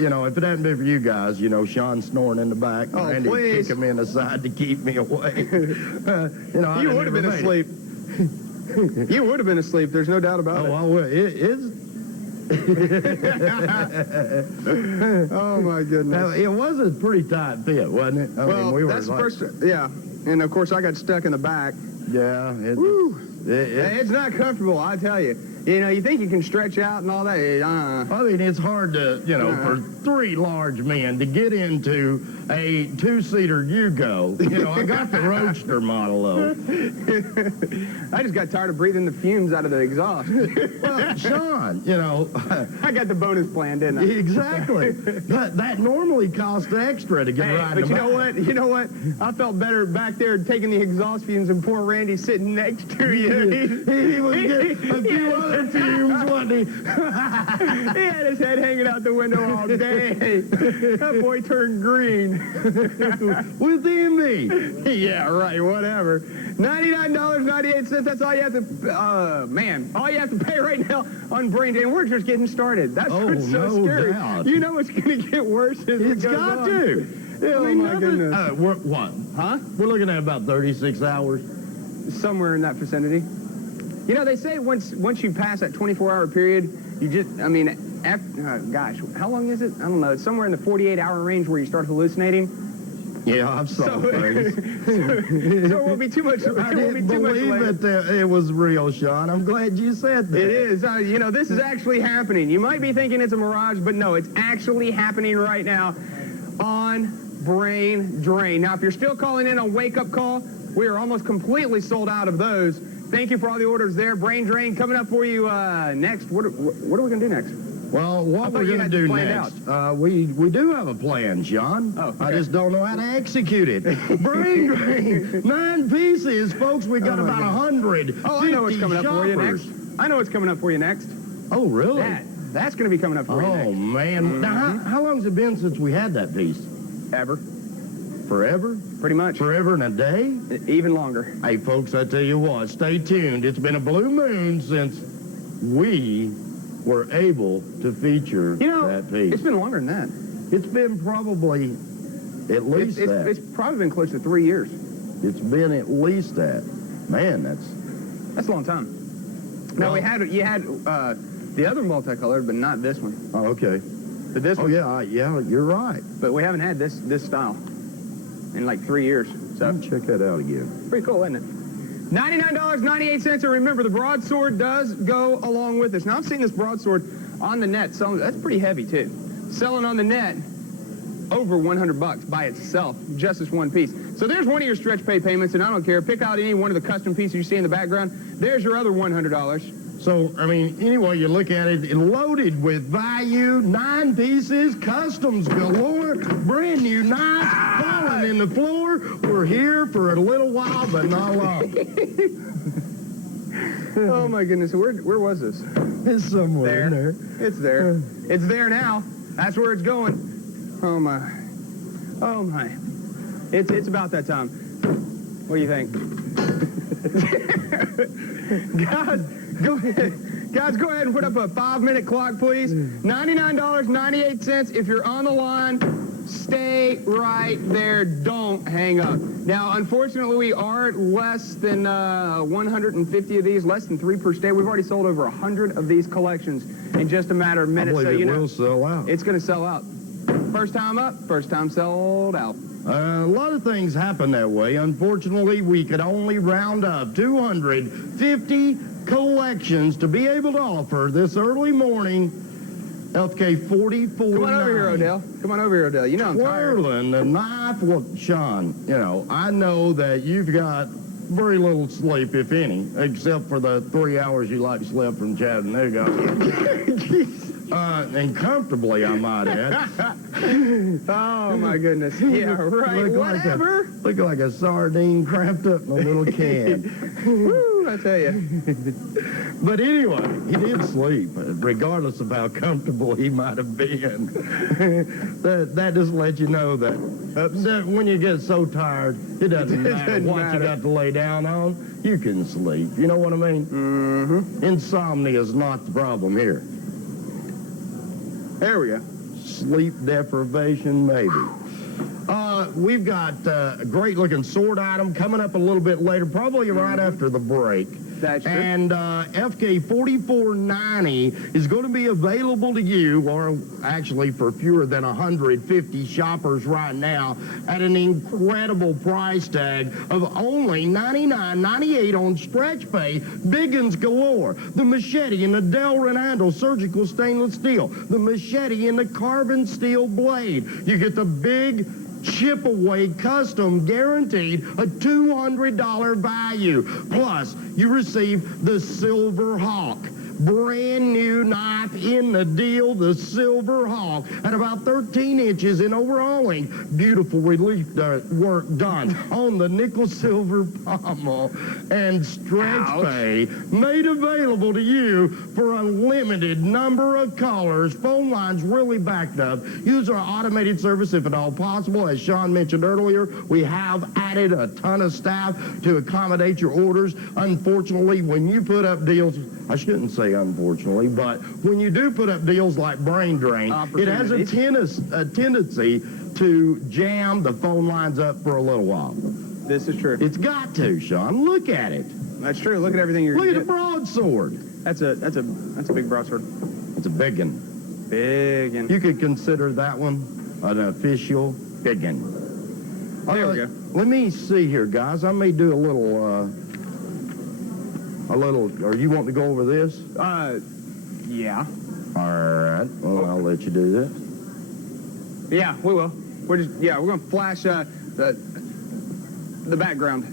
you know, if it hadn't been for you guys, you know, Sean snoring in the back, Randy kicking me in the side to keep me away. You know, you would have been asleep. You would have been asleep. There's no doubt about it. Oh, well, Oh, my goodness. Now, it was a pretty tight fit, wasn't it? I mean, we were that's the like, first, yeah. And, of course, I got stuck in the back. Yeah. It's not comfortable, I tell you. You know, you think you can stretch out and all that. I mean, it's hard to, you know, for 3 large men to get into a 2-seater Yugo. You know, I got the Roadster model, though. I just got tired of breathing the fumes out of the exhaust. Well, Sean, you know. I got the bonus plan, didn't I? Exactly. That normally costs extra to get right in the back. But you know what? I felt better back there taking the exhaust fumes and poor Randy sitting next to you. He was getting a few other fumes, wasn't he? He had his head hanging out the window all day. That boy turned green. With envy. Yeah, right, whatever. $99.98, that's all you have to, all you have to pay right now on Brain Drain. We're just getting started. That's what's so scary. Doubt. You know it's going to get worse as it goes on. It's got to. Oh, my goodness. What? Huh? We're looking at about 36 hours. Somewhere in that vicinity. You know, they say once you pass that 24-hour period, you just, I mean, gosh, how long is it? I don't know. It's somewhere in the 48-hour range where you start hallucinating. Yeah, I've saw things. So it won't be too much. I didn't believe it was real, Sean. I'm glad you said that. It is. You know, this is actually happening. You might be thinking it's a mirage, but no, it's actually happening right now on Brain Drain. Now, if you're still calling in on Wake Up Call, we are almost completely sold out of those. Thank you for all the orders there. Brain Drain coming up for you next. What are we going to do next? Well, what we're going to do next, we do have a plan, Sean. Oh, okay. I just don't know how to execute it. Brain Drain, 9 pieces, folks. We got about 100. Oh, I know what's coming up for you next. I know what's coming up for you next. Oh, really? That's going to be coming up for you next. Oh, man. Mm-hmm. Now, how long's it been since we had that piece? Ever. Forever? Pretty much. Forever and a day? Even longer. Hey, folks, I tell you what, stay tuned. It's been a blue moon since we were able to feature that piece. It's been longer than that. It's been probably at least that. It's probably been close to 3 years. It's been at least that. Man, that's a long time. Now, you had the other multicolored, but not this one. Oh, okay. But this one. Yeah, you're right. But we haven't had this style in like 3 years. So check that out again. Pretty cool, isn't it? $99.98, and remember, the Broadsword does go along with this. Now, I've seen this Broadsword on the net selling. That's pretty heavy, too. Selling on the net over $100 by itself, just as one piece. So there's one of your stretch pay payments, and I don't care. Pick out any one of the custom pieces you see in the background. There's your other $100. So, I mean, anyway you look at it, loaded with value, 9 pieces, customs galore, brand new knives, falling in the floor. We're here for a little while, but not long. Oh my goodness, where was this? It's somewhere in there. It's there. It's there now. That's where it's going. Oh my. Oh my. It's about that time. What do you think? Guys, go ahead. Guys, go ahead and put up a 5-minute clock, please. $99.98. If you're on the line, stay right there. Don't hang up. Now, unfortunately, we are less than 150 of these, less than 3 per state. We've already sold over 100 of these collections in just a matter of minutes. I believe it will sell out. It's going to sell out. First time up, first time sold out. A lot of things happen that way. Unfortunately, we could only round up 250 collections to be able to offer this early morning. FK 44. Come on over here, Odell. Come on over here, Odell. You know I'm tired. Twirling the knife. Well, Sean, you know, I know that you've got very little sleep, if any, except for the 3 hours you like slept from Chattanooga. And comfortably, I might add. Oh, my goodness. Yeah, right. Whatever. Look like a sardine cramped up in a little can. Woo, I tell you. But anyway, he did sleep, regardless of how comfortable he might have been. that just lets you know that when you get so tired, it doesn't matter what you got to lay down on. You can sleep. You know what I mean? Mm-hmm. Insomnia is not the problem here. There we go. Sleep deprivation, maybe. We've got a great-looking sword item coming up a little bit later, probably right after the break. That's true. And FK 4490 is going to be available to you, or actually for fewer than 150 shoppers right now, at an incredible price tag of only $99.98 on stretch pay. Biggins galore. The machete in the Delrin handle, surgical stainless steel. The machete in the carbon steel blade. You get the big chip away custom guaranteed a $200 value. Plus, you receive the Silver Hawk. Brand new knife in the deal, the Silver Hawk, at about 13 inches in overhauling. Beautiful relief work done on the nickel silver pommel and stretch pay, made available to you for a limited number of callers. Phone lines really backed up. Use our automated service if at all possible. As Sean mentioned earlier, we have added a ton of staff to accommodate your orders. Unfortunately, when you put up deals, I shouldn't say unfortunately, but when you do put up deals like Brain Drain, it has a tendency to jam the phone lines up for a little while. This is true. It's got to, Sean. Look at it. That's true. Look at everything you're Look at the broadsword. That's a big broadsword. It's a big one. Big one. You could consider that one an official big one. There we go. Let me see here, guys. I may do a little, or you want to go over this? Yeah. All right. Well, I'll let you do this. Yeah, we will. We're going to flash the background.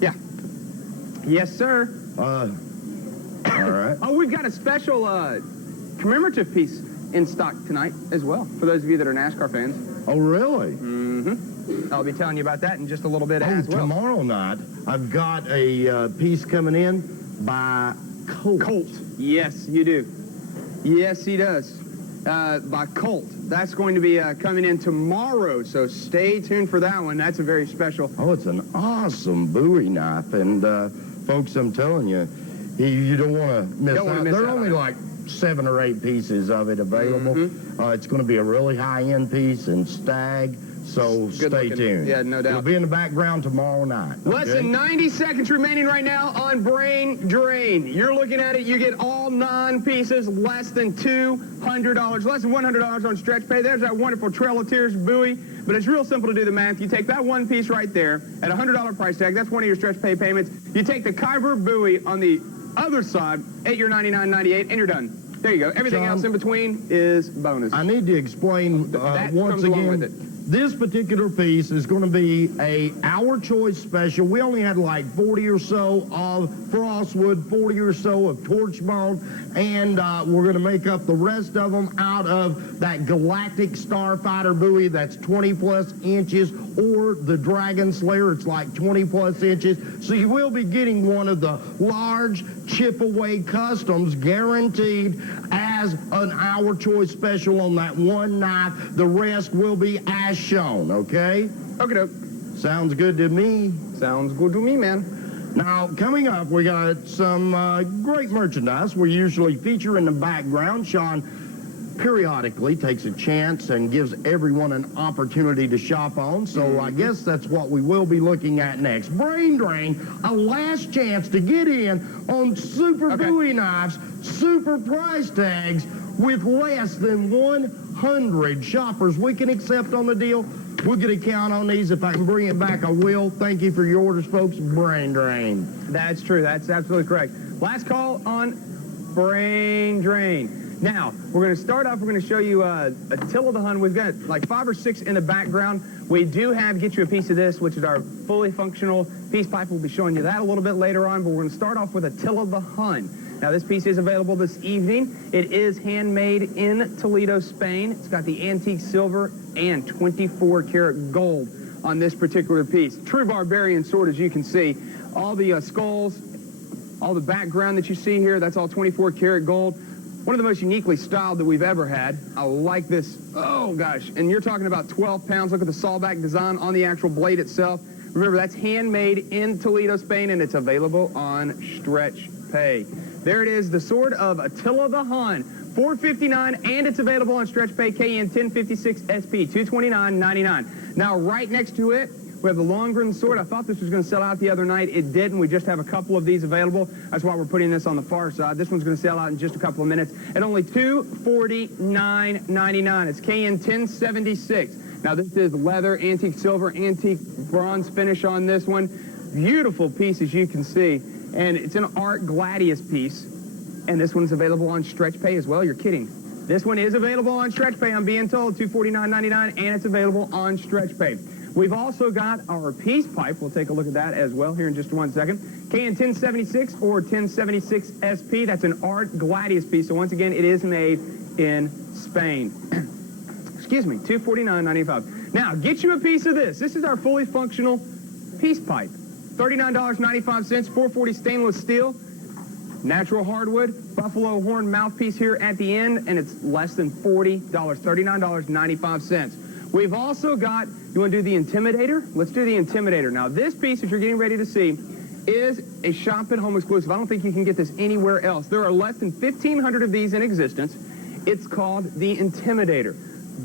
Yeah. Yes, sir. All right. Oh, we've got a special commemorative piece in stock tonight as well, for those of you that are NASCAR fans. Oh, really? Mm-hmm. I'll be telling you about that in just a little bit as well. Tomorrow night, I've got a piece coming in by Colt. Yes, you do. Yes, he does. By Colt. That's going to be coming in tomorrow, so stay tuned for that one. That's a very special. Oh, it's an awesome Bowie knife, and folks, I'm telling you, you don't want to miss out. There are only like 7 or 8 pieces of it available. Mm-hmm. It's going to be a really high-end piece in stag, so stay tuned. Yeah, no doubt. It'll be in the background tomorrow night. Less than 90 seconds remaining right now on Brain Drain. You're looking at it, you get all 9 pieces, less than $200, less than $100 on stretch pay. There's that wonderful Trail of Tears Bowie, but it's real simple to do the math. You take that one piece right there at a $100 price tag, that's one of your stretch pay payments. You take the Kyber Bowie on the other side at your $99.98, and you're done. There you go. Everything else in between is bonus. I need to explain once again. This particular piece is going to be our choice special. We only had like 40 or so of frostwood, 40 or so of torchbone, and we're going to make up the rest of them out of that Galactic Starfighter buoy that's 20-plus inches, or the Dragon Slayer, it's like 20-plus inches. So you will be getting one of the large chip-away customs guaranteed as an our choice special on that one knife. The rest will be as shown, okay? Okay. Sounds good to me. Sounds good to me, man. Now, coming up, we got some great merchandise we usually feature in the background. Sean periodically takes a chance and gives everyone an opportunity to shop on, so I guess that's what we will be looking at next. Brain Drain, a last chance to get in on super buoy knives, super price tags, with less than 100 shoppers we can accept on the deal. We'll get a count on these. If I can bring it back, I will. Thank you for your orders, folks. Brain Drain. That's true. That's absolutely correct. Last call on Brain Drain. Now, we're going to start off, we're going to show you Attila the Hun. We've got like 5 or 6 in the background. We do have Get You a Piece of This, which is our fully functional piece pipe. We'll be showing you that a little bit later on, but we're going to start off with Attila the Hun. Now, this piece is available this evening. It is handmade in Toledo, Spain. It's got the antique silver and 24-karat gold on this particular piece. True barbarian sword, as you can see. All the skulls, all the background that you see here, that's all 24-karat gold. One of the most uniquely styled that we've ever had. I like this. Oh, gosh. And you're talking about 12 pounds. Look at the sawback design on the actual blade itself. Remember, that's handmade in Toledo, Spain, and it's available on Stretch Pay. There it is, the sword of Attila the Hun, $459, and it's available on Stretch Pay, KN 1056 SP, $229.99. Now, right next to it, we have the Longren sword. I thought this was going to sell out the other night. It didn't. We just have a couple of these available. That's why we're putting this on the far side. This one's going to sell out in just a couple of minutes at only $249.99. It's KN 1076. Now, this is leather, antique silver, antique bronze finish on this one. Beautiful piece, as you can see. And it's an art gladius piece. And this one's available on Stretch Pay as well. You're kidding. This one is available on Stretch Pay, I'm being told, $249.99, and it's available on Stretch Pay. We've also got our peace pipe. We'll take a look at that as well here in just 1 second. KN 1076 or 1076 SP. That's an art gladius piece. So once again, it is made in Spain. Excuse me, $249.95. Now, get you a piece of this. This is our fully functional peace pipe. $39.95, 440 stainless steel, natural hardwood, buffalo horn mouthpiece here at the end, and it's less than $40, $39.95. We've also got, you want to do the Intimidator? Let's do the Intimidator. Now, this piece that you're getting ready to see is a shop-at-home exclusive. I don't think you can get this anywhere else. There are less than 1,500 of these in existence. It's called the Intimidator.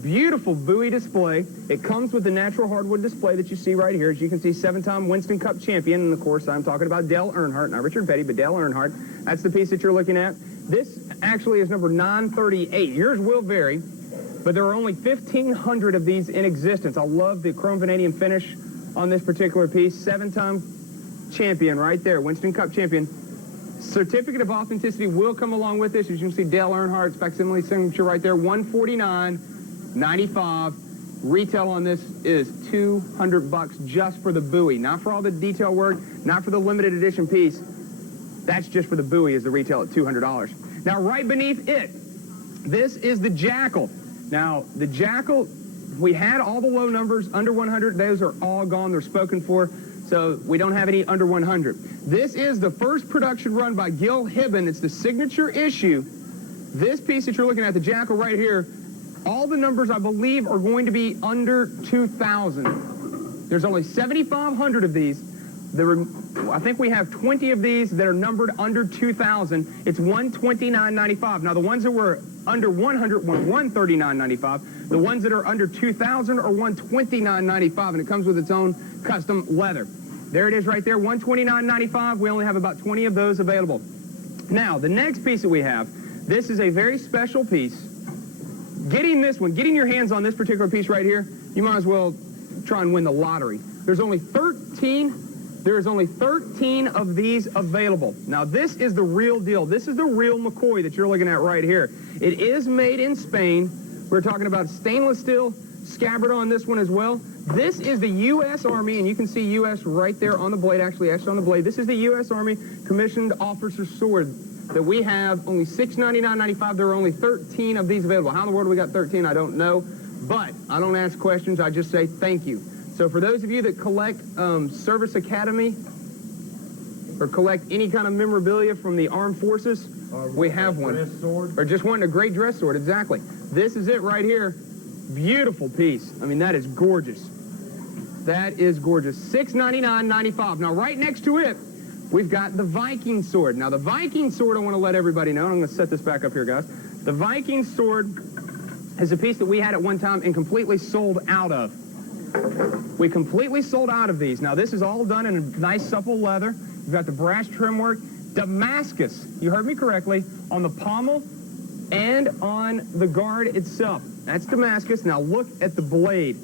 Beautiful buoy display. It comes with the natural hardwood display that you see right here. As you can see, 7-time Winston Cup champion. And, of course, I'm talking about Dale Earnhardt, not Richard Petty, but Dale Earnhardt. That's the piece that you're looking at. This actually is number 938. Yours will vary, but there are only 1,500 of these in existence. I love the chrome vanadium finish on this particular piece. 7-time champion right there, Winston Cup champion. Certificate of authenticity will come along with this. As you can see, Dale Earnhardt's facsimile signature right there, $149.95. Retail on this is $200 just for the buoy. Not for all the detail work, not for the limited edition piece. That's just for the buoy is the retail at $200. Now, right beneath it, this is the Jackal. Now, the Jackal, we had all the low numbers under 100. Those are all gone. They're spoken for, so we don't have any under 100. This is the first production run by Gil Hibben. It's the signature issue. This piece that you're looking at, the Jackal right here, all the numbers, I believe, are going to be under 2,000. There's only 7,500 of these. I think we have 20 of these that are numbered under 2,000. It's $129.95. Now, the ones that were under 100 were $139.95. The ones that are under 2,000 are $129.95, and it comes with its own custom leather. There it is right there, $129.95. We only have about 20 of those available. Now, the next piece that we have, this is a very special piece. Getting this one, getting your hands on this particular piece right here, you might as well try and win the lottery. There's only 13 of these available. Now, this is the real deal. This is the real McCoy that you're looking at right here. It is made in Spain. We're talking about stainless steel scabbard on this one as well. This is the U.S. Army, and you can see U.S. right there on the blade, actually etched on the blade. This is the U.S. Army Commissioned Officer Sword that we have. Only $699.95. There are only 13 of these available. How in the world we got 13, I don't know. But I don't ask questions. I just say thank you. So for those of you that collect Service Academy or collect any kind of memorabilia from the armed forces, we have one. Or just wanting a great dress sword, exactly. This is it right here. Beautiful piece. I mean, that is gorgeous. That is gorgeous. $699.95. Now, right next to it, we've got the Viking sword. Now, the Viking sword, I want to let everybody know, and I'm going to set this back up here, guys. The Viking sword is a piece that we had at one time and completely sold out of. We completely sold out of these. Now, this is all done in a nice, supple leather. You've got the brass trim work. Damascus, you heard me correctly, on the pommel and on the guard itself. That's Damascus. Now, look at the blade.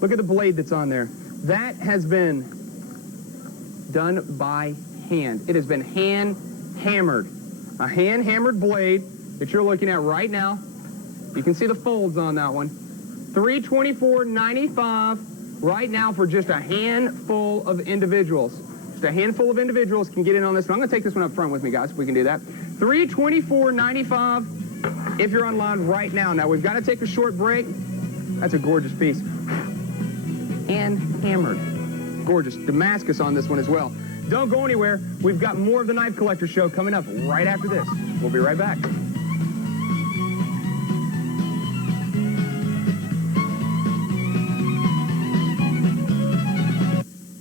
Look at the blade that's on there. That has been done by hand. It has been hand-hammered. A hand-hammered blade that you're looking at right now. You can see the folds on that one. $324.95 right now for just a handful of individuals. Just a handful of individuals can get in on this one. I'm going to take this one up front with me, guys, if we can do that. $324.95 if you're online right now. Now, we've got to take a short break. That's a gorgeous piece. Hand-hammered. Gorgeous. Damascus on this one as well. Don't go anywhere. We've got more of the Knife Collector Show coming up right after this. We'll be right back.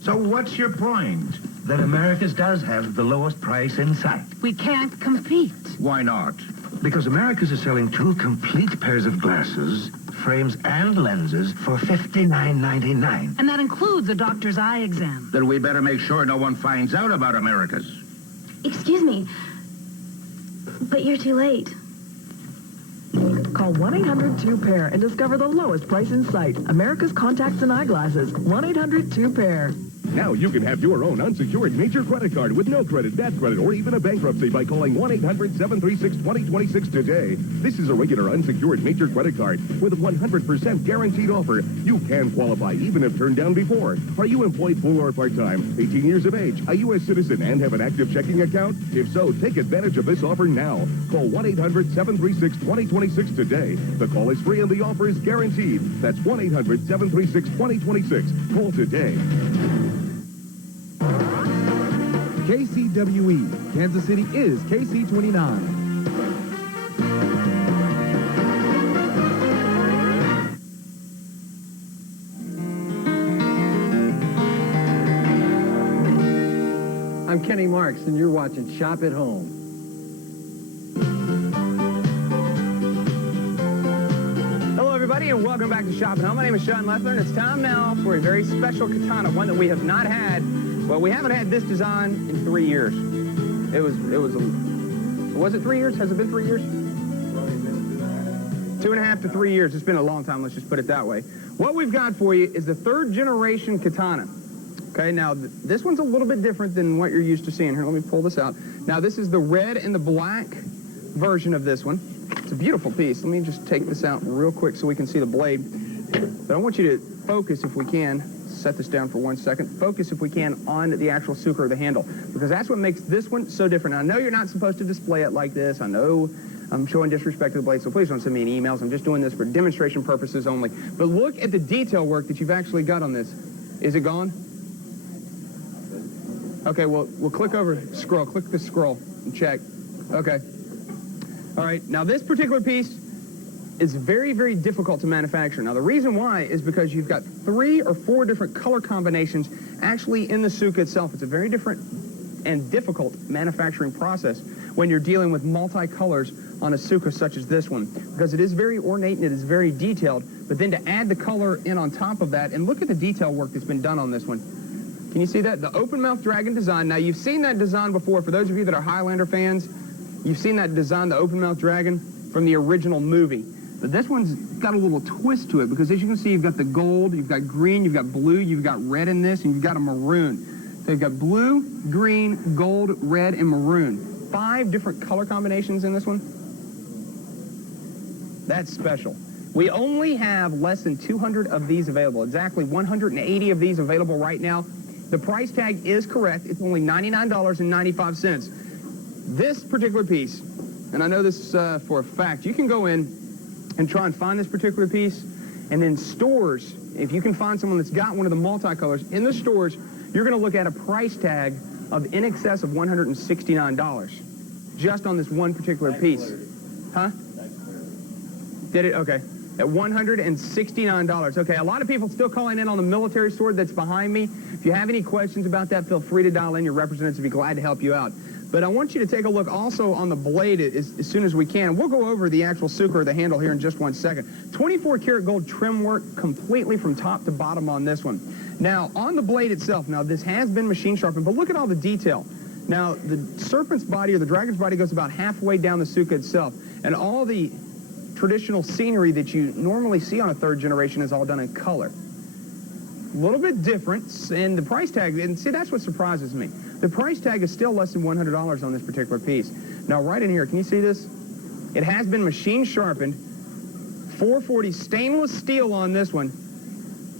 So what's your point? That America's does have the lowest price in sight. We can't compete. Why not? Because America's is selling 2 complete pairs of glasses, frames and lenses for $59.99. And that includes a doctor's eye exam. Then we better make sure no one finds out about America's. Excuse me, but you're too late. Call 1-800-2-PAIR and discover the lowest price in sight. America's contacts and eyeglasses. 1-800-2-PAIR. Now you can have your own unsecured major credit card with no credit, bad credit, or even a bankruptcy by calling 1-800-736-2026 today. This is a regular unsecured major credit card with a 100% guaranteed offer. You can qualify even if turned down before. Are you employed full or part-time, 18 years of age, a U.S. citizen, and have an active checking account? If so, take advantage of this offer now. Call 1-800-736-2026 today. The call is free and the offer is guaranteed. That's 1-800-736-2026. Call today. KCWE, Kansas City is KC29. I'm Kenny Marks, and you're watching Shop at Home. Hello, everybody, and welcome back to Shop at Home. My name is Sean Leffler, and it's time now for a very special katana, one that we have not had. Well, we haven't had this design in 3 years. Was it 3 years? Has it been 3 years? 2.5 to 3 years. It's been a long time, let's just put it that way. What we've got for you is the 3rd generation katana. Okay, now this one's a little bit different than what you're used to seeing. Here, let me pull this out. Now, this is the red and the black version of this one. It's a beautiful piece. Let me just take this out real quick so we can see the blade. But I want you to focus, if we can, set this down for 1 second. Focus, if we can, on the actual suker of the handle, because that's what makes this one so different. Now, I know you're not supposed to display it like this. I know I'm showing disrespect to the blade, so please don't send me any emails. I'm just doing this for demonstration purposes only. But look at the detail work that you've actually got on this. Is it gone? Okay, well, we'll click over, scroll, click the scroll and check. Okay. All right, now this particular piece is very, very difficult to manufacture. Now, the reason why is because you've got 3 or 4 different color combinations actually in the suka itself. It's a very different and difficult manufacturing process when you're dealing with multi-colors on a suka such as this one, because it is very ornate and it is very detailed, but then to add the color in on top of that, and look at the detail work that's been done on this one. Can you see that? The open mouth dragon design. Now, you've seen that design before. For those of you that are Highlander fans, you've seen that design, the open mouth dragon, from the original movie. But this one's got a little twist to it, because as you can see, you've got the gold, you've got green, you've got blue, you've got red in this, and you've got a maroon. So you've got blue, green, gold, red, and maroon. 5 different color combinations in this one. That's special. We only have less than 200 of these available, exactly 180 of these available right now. The price tag is correct. It's only $99.95. This particular piece, and I know this for a fact, you can go in and try and find this particular piece, and then stores, if you can find someone that's got one of the multicolors, in the stores, you're going to look at a price tag of in excess of $169 just on this one particular piece. Huh? Did it? Okay. At $169. Okay, a lot of people still calling in on the military sword that's behind me. If you have any questions about that, feel free to dial in. Your representatives will be glad to help you out. But I want you to take a look also on the blade as soon as we can. We'll go over the actual suker or the handle here in just 1 second. 24 karat gold trim work completely from top to bottom on this one. Now, on the blade itself, now this has been machine sharpened, but look at all the detail. Now, the serpent's body or the dragon's body goes about halfway down the suka itself, and all the traditional scenery that you normally see on a third generation is all done in color. A little bit different, and the price tag, and see, that's what surprises me. The price tag is still less than $100 on this particular piece. Now, right in here, can you see this? It has been machine sharpened, 440 stainless steel on this one,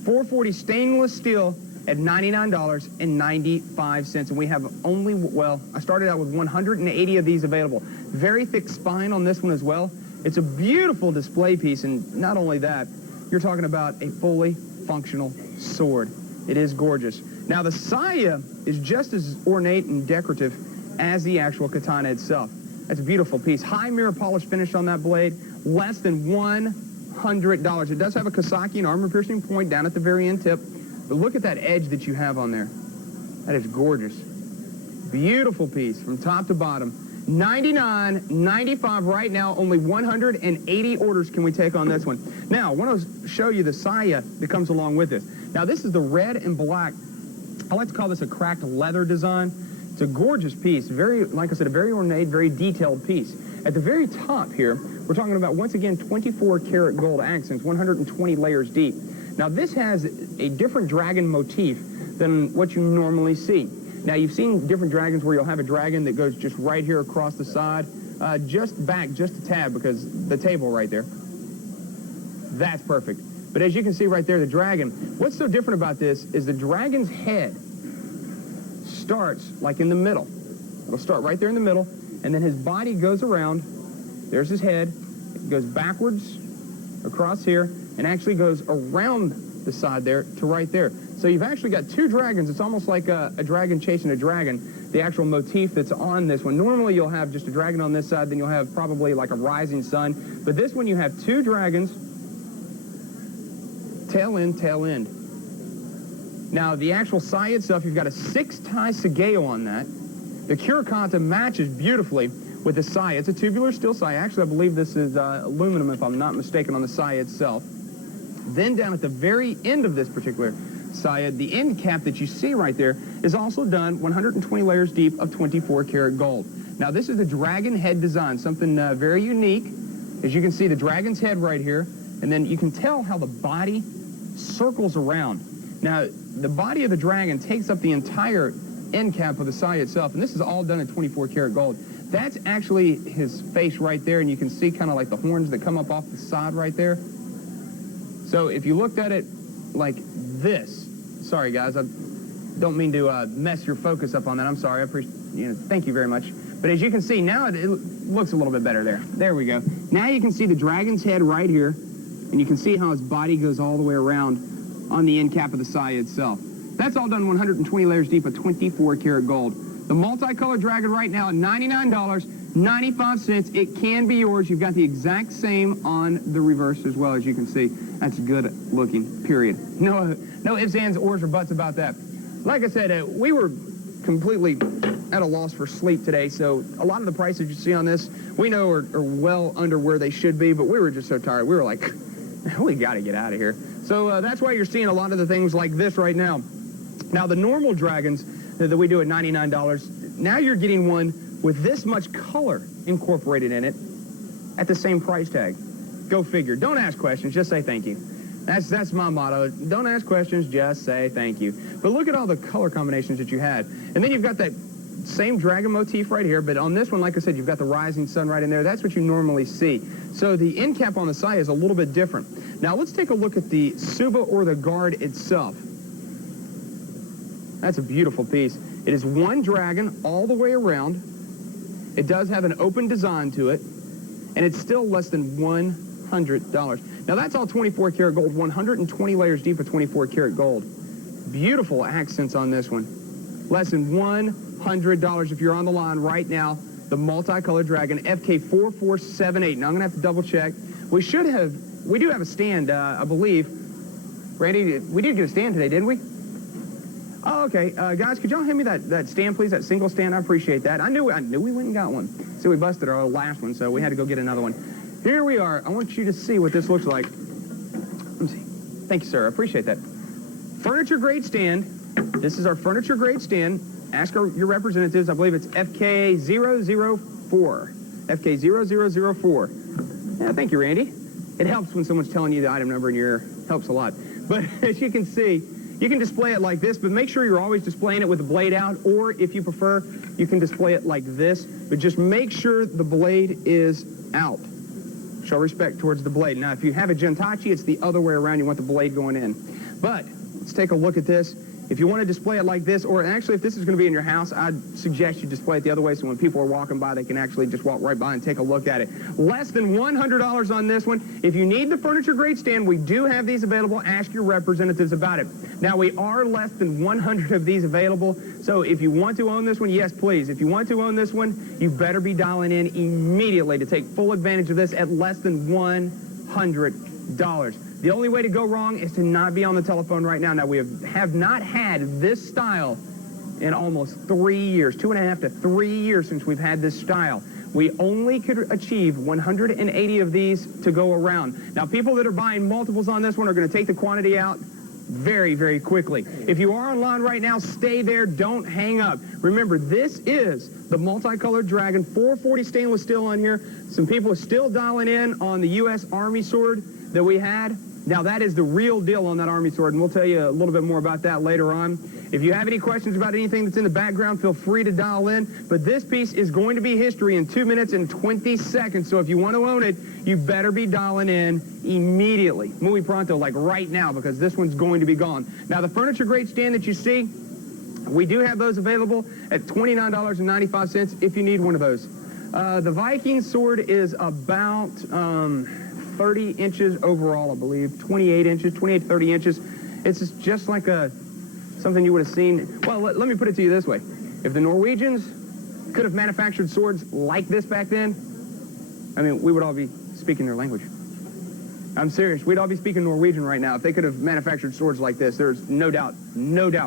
440 stainless steel at $99.95, and we have only, well, I started out with 180 of these available. Very thick spine on this one as well. It's a beautiful display piece, and not only that, you're talking about a fully functional sword. It is gorgeous. Now, the saya is just as ornate and decorative as the actual katana itself. That's a beautiful piece. High mirror polish finish on that blade, less than $100. It does have a Kosaki and armor-piercing point down at the very end tip, but look at that edge that you have on there. That is gorgeous. Beautiful piece from top to bottom. $99.95 right now. Only 180 orders can we take on this one. Now, I want to show you the saya that comes along with this. Now, this is the red and black. I like to call this a cracked leather design. It's a gorgeous piece. Very, like I said, a very ornate, very detailed piece. At the very top here, we're talking about, once again, 24 karat gold accents, 120 layers deep. Now, this has a different dragon motif than what you normally see. Now, you've seen different dragons where you'll have a dragon that goes just right here across the side, just back just a tad, because the table right there. That's perfect. But as you can see right there, the dragon, what's so different about this is the dragon's head starts like in the middle. It'll start right there in the middle, and then his body goes around. There's his head. It goes backwards across here and actually goes around the side there to right there. So you've actually got two dragons. It's almost like a dragon chasing a dragon, the actual motif that's on this one. Normally you'll have just a dragon on this side, then you'll have probably like a rising sun. But this one you have two dragons, tail end, tail end. Now the actual saya itself, you've got a 6-tie sageo on that. The Kurikata matches beautifully with the saya. It's a tubular steel saya. Actually, I believe this is aluminum, if I'm not mistaken, on the saya itself. Then down at the very end of this particular saya, the end cap that you see right there is also done 120 layers deep of 24 karat gold. Now, this is the dragon head design, something very unique. As you can see, the dragon's head right here, and then you can tell how the body circles around. Now, the body of the dragon takes up the entire end cap of the saya itself, and this is all done in 24 karat gold. That's actually his face right there, and you can see kind of like the horns that come up off the side right there. So if you looked at it like this, sorry guys, I don't mean to mess your focus up on that. I'm sorry. I appreciate, thank you very much. But as you can see now, it looks a little bit better there. There we go. Now you can see the dragon's head right here, and you can see how his body goes all the way around on the end cap of the saya itself. That's all done 120 layers deep of 24 karat gold. The multicolored dragon right now at $99.95. It can be yours. You've got the exact same on the reverse as well, as you can see. That's good looking, period. No ifs, ands, ors, or buts about that. Like I said, we were completely at a loss for sleep today, so a lot of the prices you see on this, we know are well under where they should be, but we were just so tired. We were like, we got to get out of here. So that's why you're seeing a lot of the things like this right now. Now, the normal dragons that we do at $99, now you're getting one with this much color incorporated in it at the same price tag. Go figure. Don't ask questions, just say thank you. That's my motto. Don't ask questions, just say thank you. But look at all the color combinations that you had. And then you've got that same dragon motif right here, but on this one, like I said, you've got the rising sun right in there. That's what you normally see. So the end cap on the side is a little bit different. Now let's take a look at the Suba or the guard itself. That's a beautiful piece. It is one dragon all the way around. It does have an open design to it, and it's still less than $100. Now that's all 24 karat gold, 120 layers deep of 24 karat gold. Beautiful accents on this one. Less than $100 if you're on the line right now. The multicolored dragon, FK4478. Now I'm gonna have to double check. We do have a stand, I believe. Randy, we did get a stand today, didn't we? Oh, okay. Guys, could y'all hand me that stand, please? That single stand? I appreciate that. I knew we went and got one. See, we busted our last one, so we had to go get another one. Here we are. I want you to see what this looks like. Let me see. Thank you, sir. I appreciate that. Furniture grade stand. This is our furniture grade stand. Ask your representatives. I believe it's FK004. FK0004. Yeah, thank you, Randy. It helps when someone's telling you the item number in your ear. Helps a lot. But as you can see, you can display it like this, but make sure you're always displaying it with the blade out, or if you prefer, you can display it like this, but just make sure the blade is out. Show respect towards the blade. Now, if you have a Gentachi, it's the other way around. You want the blade going in. But let's take a look at this. If you want to display it like this, or actually if this is going to be in your house, I'd suggest you display it the other way so when people are walking by, they can actually just walk right by and take a look at it. Less than $100 on this one. If you need the furniture grade stand, we do have these available. Ask your representatives about it. Now, we are less than 100 of these available, so if you want to own this one, yes, please. If you want to own this one, you better be dialing in immediately to take full advantage of this at less than $100. The only way to go wrong is to not be on the telephone right now. Now, we have not had this style in almost 3 years, 2.5 to 3 years since we've had this style. We only could achieve 180 of these to go around. Now, people that are buying multiples on this one are going to take the quantity out very, very quickly. If you are online right now, stay there. Don't hang up. Remember, this is the multicolored dragon, 440 stainless steel on here. Some people are still dialing in on the U.S. Army sword that we had. Now, that is the real deal on that Army sword, and we'll tell you a little bit more about that later on. If you have any questions about anything that's in the background, feel free to dial in. But this piece is going to be history in 2 minutes and 20 seconds, so if you want to own it, you better be dialing in immediately. Muy pronto, like right now, because this one's going to be gone. Now, the furniture grade stand that you see, we do have those available at $29.95 if you need one of those. The Viking sword is about 30 inches overall, I believe. 28 inches, 28 to 30 inches. It's just like something you would have seen. Well, let me put it to you this way. If the Norwegians could have manufactured swords like this back then, I mean, we would all be speaking their language. I'm serious. We'd all be speaking Norwegian right now if they could have manufactured swords like this. There's no doubt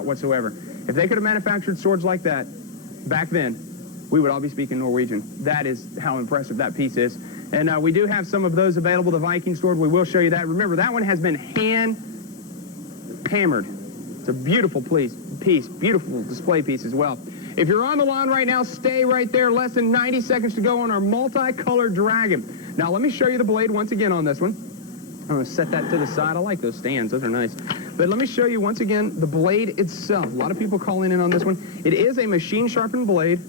whatsoever. If they could have manufactured swords like that back then, we would all be speaking Norwegian. That is how impressive that piece is. And we do have some of those available, the Viking sword. We will show you that. Remember, that one has been hand-hammered. It's a beautiful piece, beautiful display piece as well. If you're on the line right now, stay right there. Less than 90 seconds to go on our multicolored dragon. Now, let me show you the blade once again on this one. I'm going to set that to the side. I like those stands. Those are nice. But let me show you once again the blade itself. A lot of people calling in on this one. It is a machine-sharpened blade.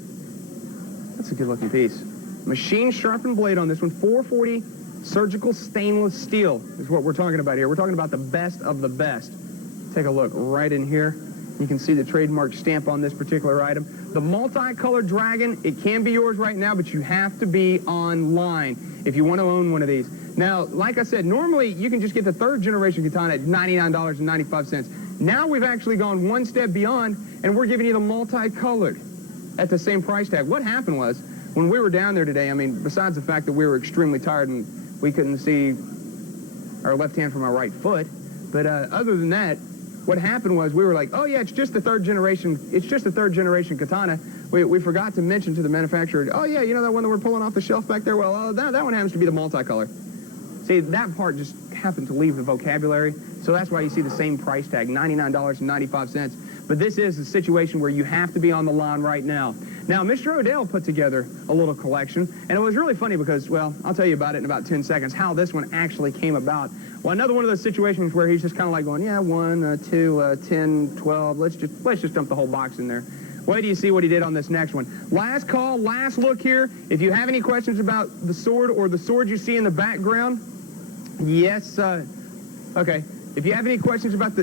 That's a good-looking piece. Machine sharpened blade on this one, 440 surgical stainless steel is what we're talking about here. We're talking about the best of the best. Take a look right in here. You can see the trademark stamp on this particular item. The multicolored dragon, it can be yours right now, but you have to be online if you want to own one of these. Now, like I said, normally you can just get the third generation katana at $99.95. Now we've actually gone one step beyond, and we're giving you the multicolored at the same price tag. What happened was, when we were down there today, I mean, besides the fact that we were extremely tired and we couldn't see our left hand from our right foot, but other than that, what happened was we were like, oh yeah, it's just the third generation katana. We forgot to mention to the manufacturer, oh yeah, you know that one that we're pulling off the shelf back there? Well, that one happens to be the multicolor. See, that part just happened to leave the vocabulary, so that's why you see the same price tag, $99.95. But this is a situation where you have to be on the line right now. Now, Mr. Odell put together a little collection, and it was really funny because, well, I'll tell you about it in about 10 seconds, how this one actually came about. Well, another one of those situations where he's just kind of like going, yeah, 1, 2, 10, 12, let's just dump the whole box in there. Wait till you see what he did on this next one. Last call, last look here. If you have any questions about the sword or the sword you see in the background, yes, okay. If you have any questions about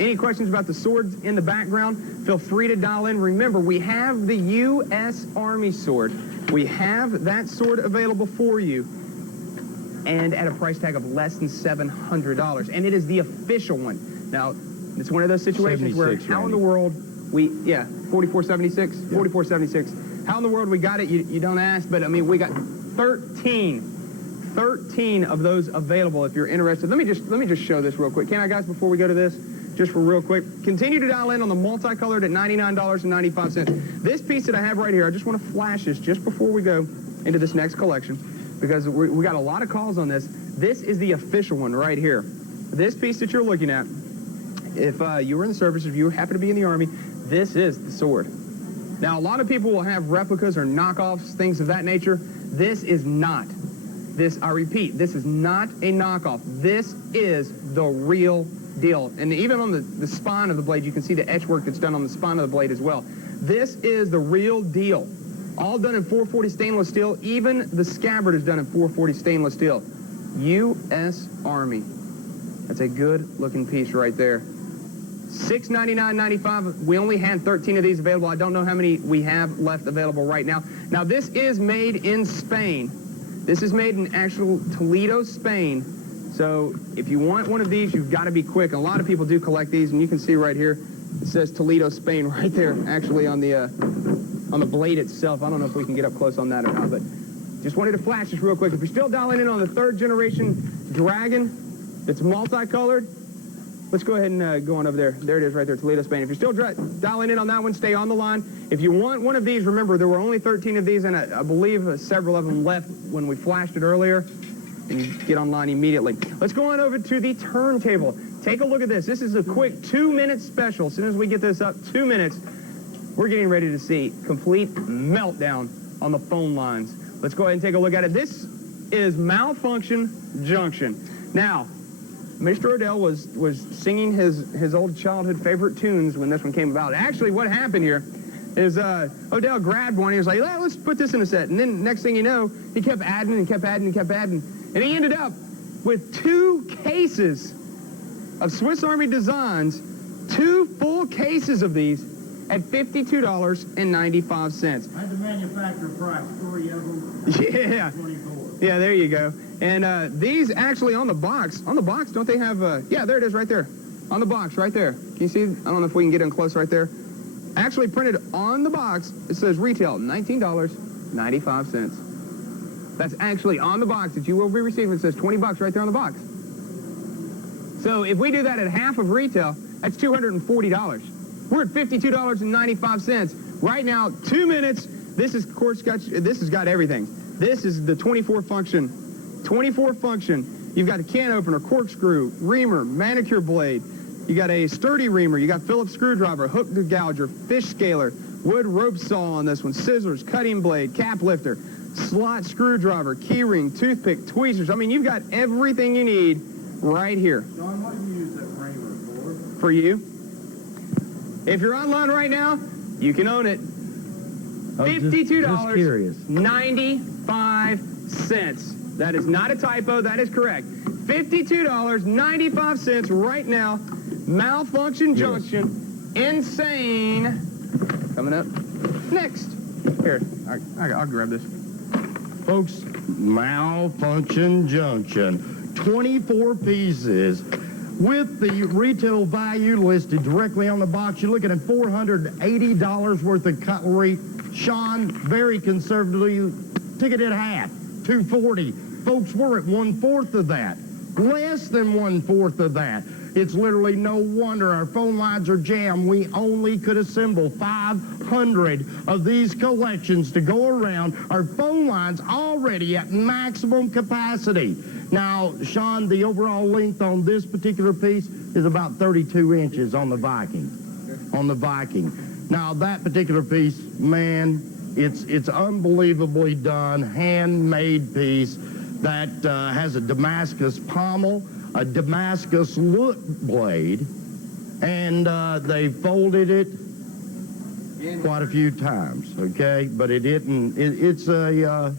any questions about the swords in the background, feel free to dial in. Remember, we have the U.S. Army sword. We have that sword available for you, and at a price tag of less than $700. And it is the official one. Now, it's one of those situations where how in the world 4476? 4476. How in the world we got it, you don't ask, but I mean, we got 13 of those available if you're interested. Let me just show this real quick. Can I, guys, before we go to this? Just for real quick. Continue to dial in on the multicolored at $99.95. This piece that I have right here, I just want to flash this just before we go into this next collection, because we got a lot of calls on this. This is the official one right here. This piece that you're looking at, if you were in the service, if you happen to be in the Army, this is the sword. Now, a lot of people will have replicas or knockoffs, things of that nature. This is not. This, I repeat, this is not a knockoff. This is the real deal. And even on the spine of the blade, you can see the etch work that's done on the spine of the blade as well. This is the real deal. All done in 440 stainless steel. Even the scabbard is done in 440 stainless steel. U.S. Army. That's a good-looking piece right there. $699.95. We only had 13 of these available. I don't know how many we have left available right now. Now, this is made in Spain. This is made in actual Toledo, Spain. So if you want one of these, you've got to be quick. And a lot of people do collect these, and you can see right here, it says Toledo, Spain right there, actually on the blade itself. I don't know if we can get up close on that or not, but just wanted to flash this real quick. If you're still dialing in on the 3rd generation Dragon, it's multicolored. Let's go ahead and go on over there. There it is right there, Toledo, Spain. If you're still dialing in on that one, stay on the line. If you want one of these, remember, there were only 13 of these, and I believe several of them left when we flashed it earlier. And you get online immediately. Let's go on over to the turntable. Take a look at this. This is a quick 2-minute special. As soon as we get this up, 2 minutes, we're getting ready to see complete meltdown on the phone lines. Let's go ahead and take a look at it. This is Malfunction Junction. Now, Mr. Odell was singing his old childhood favorite tunes when this one came about. Actually, what happened here is Odell grabbed one. He was like, let's put this in a set. And then next thing you know, he kept adding and kept adding and kept adding. And he ended up with 2 cases of Swiss Army Designs, 2 full cases of these at $52.95. I had the manufacturer price, 3 of them. Yeah. 24. Yeah, there you go. And these actually on the box, don't they have, yeah, there it is right there. On the box right there. Can you see? I don't know if we can get in close right there. Actually printed on the box, it says retail, $19.95. That's actually on the box that you will be receiving. It says 20 bucks right there on the box. So if we do that at half of retail, that's $240. We're at $52.95. Right now, 2 minutes. This is, of course, this has got everything. This is the 24 function. 24 function. You've got a can opener, corkscrew, reamer, manicure blade. You got a sturdy reamer. You got Phillips screwdriver, hook degouger, fish scaler, wood rope saw on this one, scissors, cutting blade, cap lifter, slot screwdriver, key ring, toothpick, tweezers. I mean, you've got everything you need right here. John, what do you use that reamer for? For you. If you're online right now, you can own it. $52.95. That is not a typo. That is correct. $52.95 right now. Malfunction Junction. Insane. Coming up next. Here, I'll grab this. Folks, Malfunction Junction. 24 pieces. With the retail value listed directly on the box, you're looking at $480 worth of cutlery. Sean, very conservatively, took it at half, $240. Folks, we're at 1/4 of that. Less than 1/4 of that. It's literally no wonder our phone lines are jammed. We only could assemble 500 of these collections to go around. Our phone lines already at maximum capacity. Now, Sean, the overall length on this particular piece is about 32 inches on the Viking. On the Viking. Now, that particular piece, man, it's unbelievably done, handmade piece that has a Damascus pommel, a Damascus look blade, and they folded it quite a few times, okay? But it didn't, it's a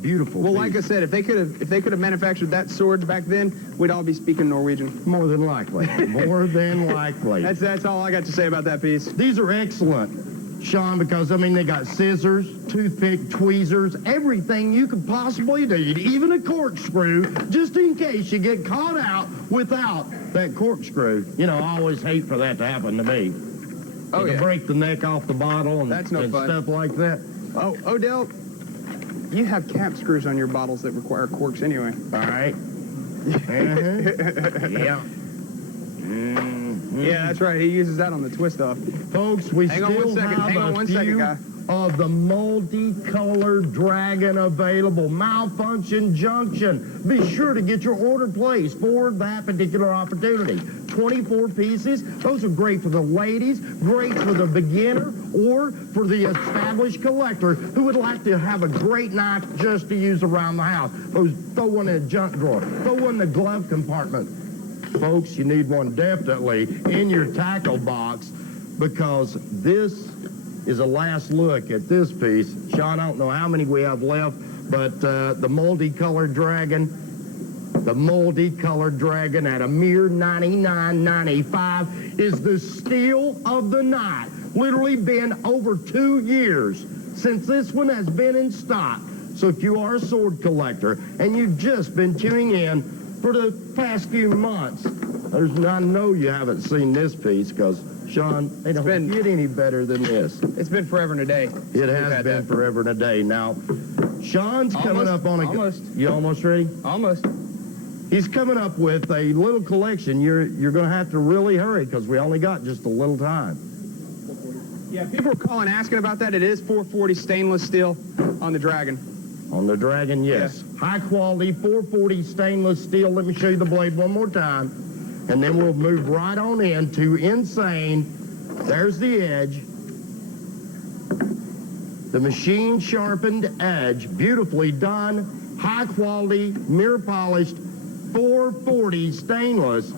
beautiful Well, piece. like I said, if they could have manufactured that sword back then, we'd all be speaking Norwegian. More than likely. More than likely. That's all I got to say about that piece. These are excellent, Sean, because, I mean, they got scissors, toothpick, tweezers, everything you could possibly need, even a corkscrew, just in case you get caught out without that corkscrew. You know, I always hate for that to happen to me. Oh, To break the neck off the bottle and, That's no and fun. stuff like that. Oh, Odell, you have cap screws on your bottles that require corks anyway. All right. Yeah. Yeah, that's right. He uses that on the twist off. Folks, we Hang on still one second. have Hang on a one few second, guy. of the multicolored dragon available. Malfunction junction. Be sure to get your order placed for that particular opportunity. 24 pieces. Those are great for the ladies, great for the beginner, or for the established collector who would like to have a great knife just to use around the house. Throw one in a junk drawer. Throw one in the glove compartment. Folks, you need one definitely in your tackle box because this is a last look at this piece. Sean, I don't know how many we have left, but the multicolored dragon at a mere $99.95 is the steal of the night. Literally been over 2 years since this one has been in stock. So if you are a sword collector and you've just been tuning in for the past few months, I know you haven't seen this piece because, Sean, they don't get any better than this. It's been forever and a day. It has been forever and a day. Now, Sean's coming up on a... Almost. You almost ready? Almost. He's coming up with a little collection. You're going to have to really hurry because we only got just a little time. Yeah, people are calling asking about that. It is 440 stainless steel on the Dragon. On the Dragon, yes. High quality 440 stainless steel. Let me show you the blade one more time. And then we'll move right on into Insane. There's the edge. The machine sharpened edge. Beautifully done. High quality, mirror polished, 440 stainless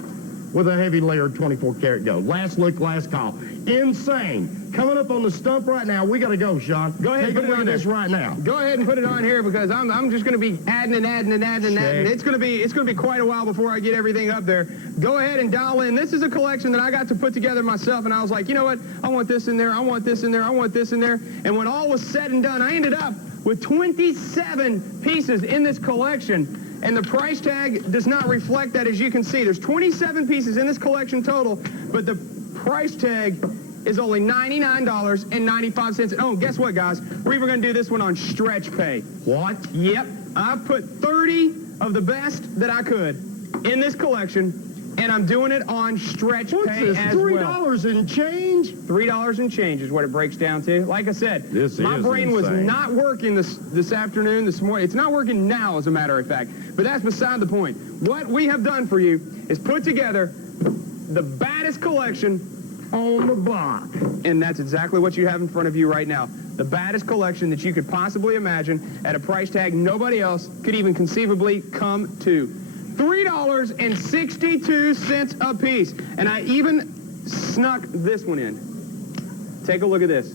with a heavy layered 24 karat gold. Last look, last call. Insane. Coming up on the stump right now. We got to go, Sean. Go ahead and put it on this right now. Go ahead and put it on here because I'm just going to be adding. It's going to be quite a while before I get everything up there. Go ahead and dial in. This is a collection that I got to put together myself, and I was like, you know what? I want this in there. I want this in there. I want this in there. And when all was said and done, I ended up with 27 pieces in this collection. And the price tag does not reflect that, as you can see. There's 27 pieces in this collection total, but the price tag is only $99.95. Oh, guess what, guys? We're even going to do this one on stretch pay. What? Yep. I put 30 of the best that I could in this collection, and I'm doing it on stretch pay as well. $3 and change? $3 and change is what it breaks down to. Like I said, my brain was insane. not working this afternoon, this morning. It's not working now, as a matter of fact. But that's beside the point. What we have done for you is put together the baddest collection on the block. And that's exactly what you have in front of you right now. The baddest collection that you could possibly imagine at a price tag nobody else could even conceivably come to. $3.62 a piece. And I even snuck this one in. Take a look at this.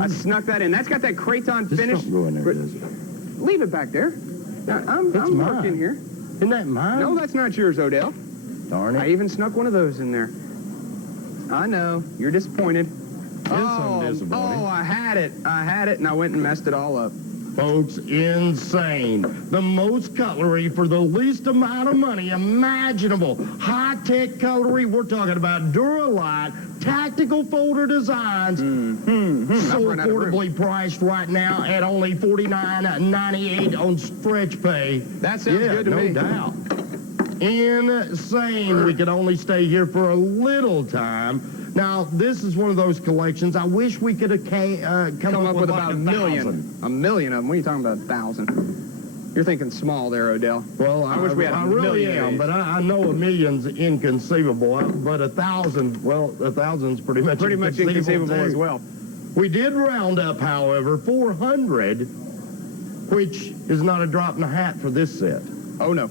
I snuck that in. That's got that Kraton finish. Don't go in there, does it? Leave it back there. Now, I'm working here. Isn't that mine? No, that's not yours, Odell. Darn it. I even snuck one of those in there. I know. You're disappointed. I'm disappointed. Oh, I had it, and I went and messed it all up. Folks, insane. The most cutlery for the least amount of money imaginable. High-tech cutlery. We're talking about Duralite, tactical folder designs. So affordably priced right now at only $49.98 on stretch pay. That sounds good to me. No doubt. Insane. We could only stay here for a little time. Now, this is one of those collections. I wish we could have come up with about a million. A million of them. What are you talking about, 1,000? You're thinking small there, Odell. Well, I wish we had a million. really am, but I know a million's inconceivable. But 1,000, well, 1,000's pretty much inconceivable as well. We did round up, however, 400, which is not a drop in the hat for this set. Oh, no.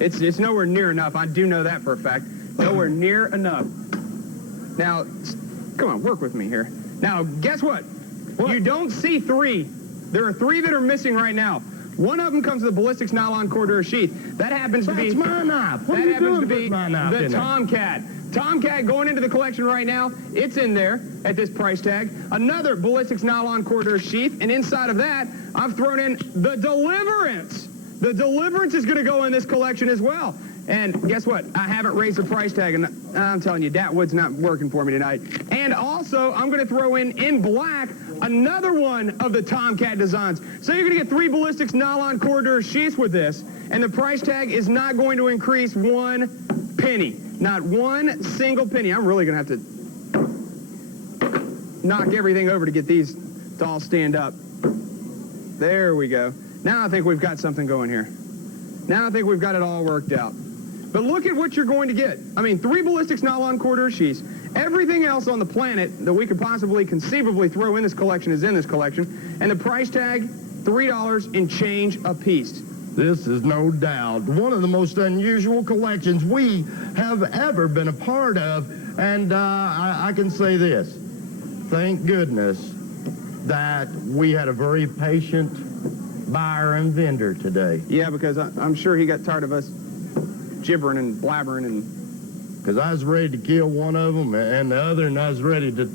It's nowhere near enough. I do know that for a fact. Nowhere near enough. Now, Come on, work with me here. Now, guess what? You don't see 3. There are 3 that are missing right now. One of them comes with a ballistics nylon corridor sheath. That happens to be... That's my knife. What that are you happens doing to be with my knife the in there? Tomcat. Tomcat going into the collection right now. It's in there at this price tag. Another ballistics nylon corridor sheath. And inside of that, I've thrown in the Deliverance. The Deliverance is going to go in this collection as well. And guess what? I haven't raised the price tag, and I'm telling you, that wood's not working for me tonight. And also, I'm going to throw in black, another one of the Tomcat designs. So you're going to get 3 ballistics nylon corridor sheaths with this, and the price tag is not going to increase 1 penny. Not 1 single penny. I'm really going to have to knock everything over to get these to all stand up. There we go. Now I think we've got something going here. Now I think we've got it all worked out. But look at what you're going to get. I mean, 3 ballistics nylon corridor sheaths. Everything else on the planet that we could possibly conceivably throw in this collection is in this collection. And the price tag, $3 and change a piece. This is no doubt one of the most unusual collections we have ever been a part of. And I can say this. Thank goodness that we had a very patient buyer and vendor today. Yeah, because I'm sure he got tired of us gibbering and blabbering and... Because I was ready to kill one of them and the other, and I was ready to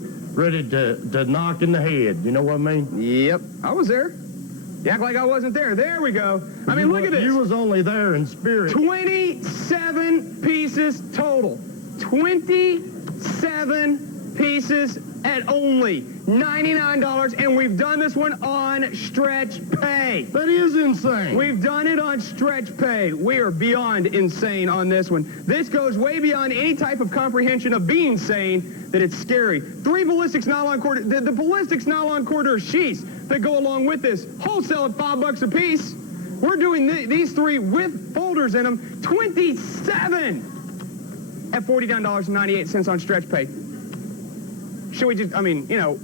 knock in the head. You know what I mean? Yep. I was there. You act like I wasn't there. There we go. I mean, look at this. You was only there in spirit. 27 pieces total. 27 pieces at only $99, and we've done this one on stretch pay. That is insane. We've done it on stretch pay. We are beyond insane on this one. This goes way beyond any type of comprehension of being sane that it's scary. 3 ballistics nylon corridor, the ballistics nylon corridor sheaths that go along with this, wholesale at $5 a piece. We're doing these 3 with folders in them, 27 at $49.98 on stretch pay. Should we just, I mean, you know,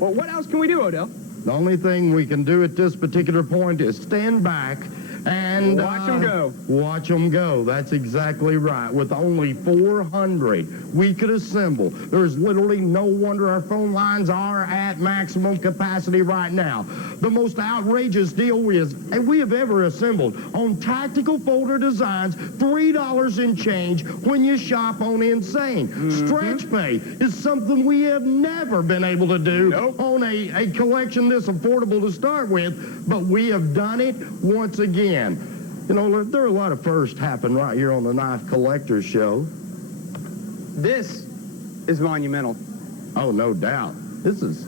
well, what else can we do, Odell? The only thing we can do at this particular point is stand back and... Watch them go. Watch them go. That's exactly right. With only 400 we could assemble. There's literally no wonder our phone lines are at maximum capacity right now. The most outrageous deal we have ever assembled on tactical folder designs, $3 and change when you shop on Insane. Stretch pay is something we have never been able to do on a collection this affordable to start with, but we have done it once again. You know, there are a lot of firsts happen right here on the Knife Collectors Show. This is monumental. Oh, no doubt. This is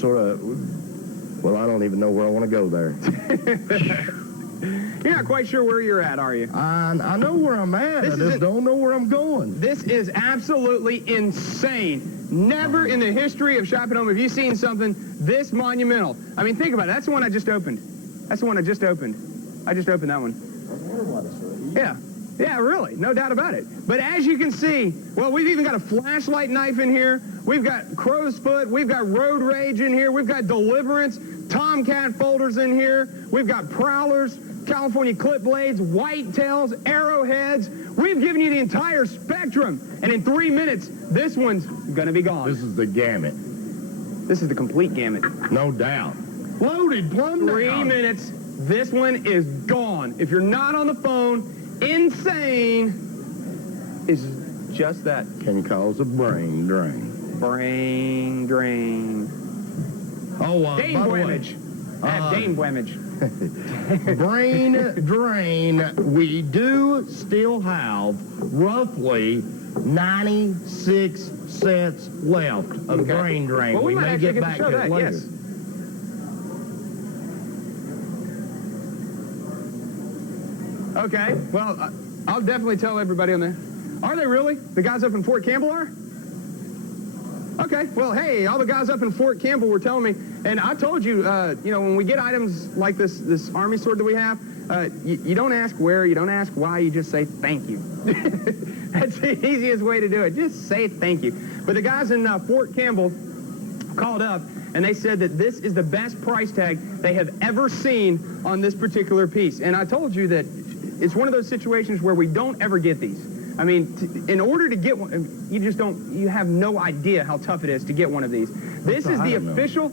sort of, well, I don't even know where I want to go there. You're not quite sure where you're at, are you? I know where I'm at. I just don't know where I'm going. This is absolutely insane. Never in the history of Shop at Home have you seen something this monumental. I mean, think about it. That's the one I just opened. That's the one I just opened. I just opened that one. Yeah. Yeah, really. No doubt about it. But as you can see, well, we've even got a flashlight knife in here. We've got crow's foot. We've got road rage in here. We've got Deliverance, Tomcat folders in here. We've got prowlers, California clip blades, whitetails, arrowheads. We've given you the entire spectrum. And in 3 minutes, this one's going to be gone. This is the gamut. This is the complete gamut. No doubt. Loaded, plumb down. 3 minutes. This one is gone. If you're not on the phone, Insane is just that. Can cause a brain drain. Brain drain. Oh, Dane Bwemage. Dane Bwemage. Brain drain. We do still have roughly 96 sets left of brain drain. Well, we might may actually get back to it later. Yes. Okay, well, I'll definitely tell everybody on there. Are they really? The guys up in Fort Campbell are? Okay, well, hey, all the guys up in Fort Campbell were telling me, and I told you, you know, when we get items like this Army sword that we have, you don't ask where, you don't ask why, you just say thank you. That's the easiest way to do it. Just say thank you. But the guys in Fort Campbell called up, and they said that this is the best price tag they have ever seen on this particular piece. And I told you that it's one of those situations where we don't ever get these. I mean, in order to get one, you have no idea how tough it is to get one of these. This is the official...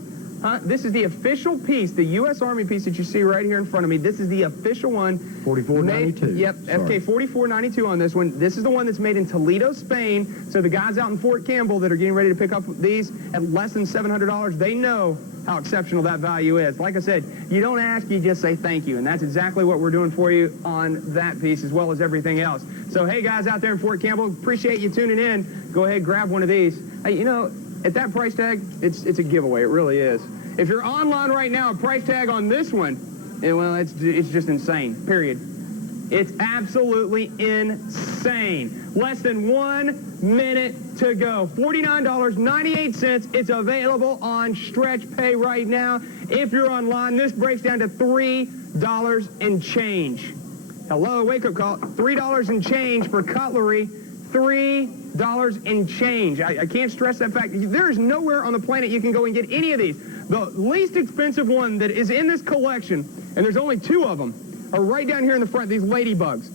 this is the official piece, the U.S. Army piece that you see right here in front of me. This is the official one. 4492. Yep, FK 4492 on this one. This is the one that's made in Toledo, Spain. So the guys out in Fort Campbell that are getting ready to pick up these at less than $700, they know how exceptional that value is. Like I said, you don't ask, you just say thank you. And that's exactly what we're doing for you on that piece as well as everything else. So, hey, guys out there in Fort Campbell, appreciate you tuning in. Go ahead, grab one of these. Hey, you know, at that price tag, it's a giveaway. It really is. If you're online right now, a price tag on this one, well, it's just insane, period. It's absolutely insane. Less than 1 minute to go. $49.98. It's available on Stretch Pay right now. If you're online, this breaks down to $3 and change. Hello, wake-up call. $3 and change for cutlery. $3 and change. I can't stress that fact. There is nowhere on the planet you can go and get any of these. The least expensive one that is in this collection, and there's only 2 of them, are right down here in the front, these ladybugs.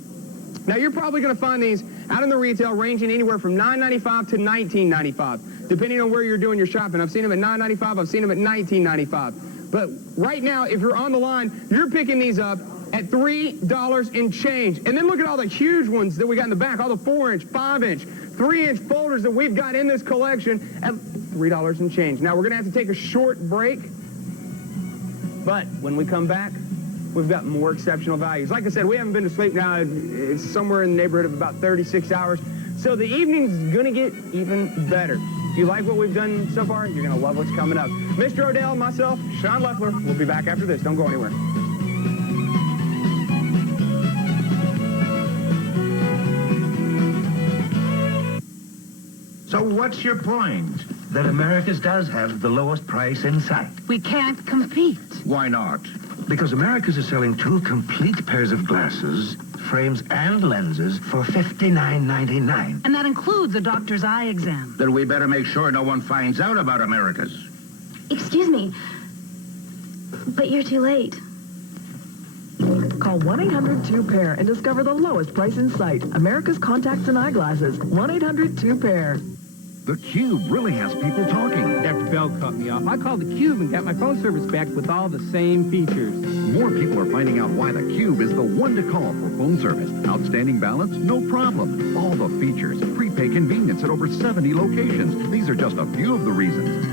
Now, you're probably going to find these out in the retail ranging anywhere from $9.95 to $19.95, depending on where you're doing your shopping. I've seen them at $9.95. I've seen them at $19.95. But right now, if you're on the line, you're picking these up at $3 and change. And then look at all the huge ones that we got in the back, all the 4-inch, 5-inch, 3-inch folders that we've got in this collection at $3 and change. Now, we're going to have to take a short break, but when we come back, we've got more exceptional values. Like I said, we haven't been to sleep now. It's somewhere in the neighborhood of about 36 hours. So the evening's going to get even better. If you like what we've done so far, you're going to love what's coming up. Mr. Odell, myself, Sean Leffler, we'll be back after this. Don't go anywhere. So what's your point? That America's does have the lowest price in sight. We can't compete. Why not? Because America's is selling 2 complete pairs of glasses, frames and lenses for $59.99. And that includes a doctor's eye exam. Then we better make sure no one finds out about America's. Excuse me, but you're too late. Call 1-800-2-PAIR and discover the lowest price in sight. America's contacts and eyeglasses. 1-800-2-PAIR. The Cube really has people talking. Dr. Bell cut me off. I called the Cube and got my phone service back with all the same features. More people are finding out why the Cube is the one to call for phone service. Outstanding balance? No problem. All the features. Prepay convenience at over 70 locations. These are just a few of the reasons.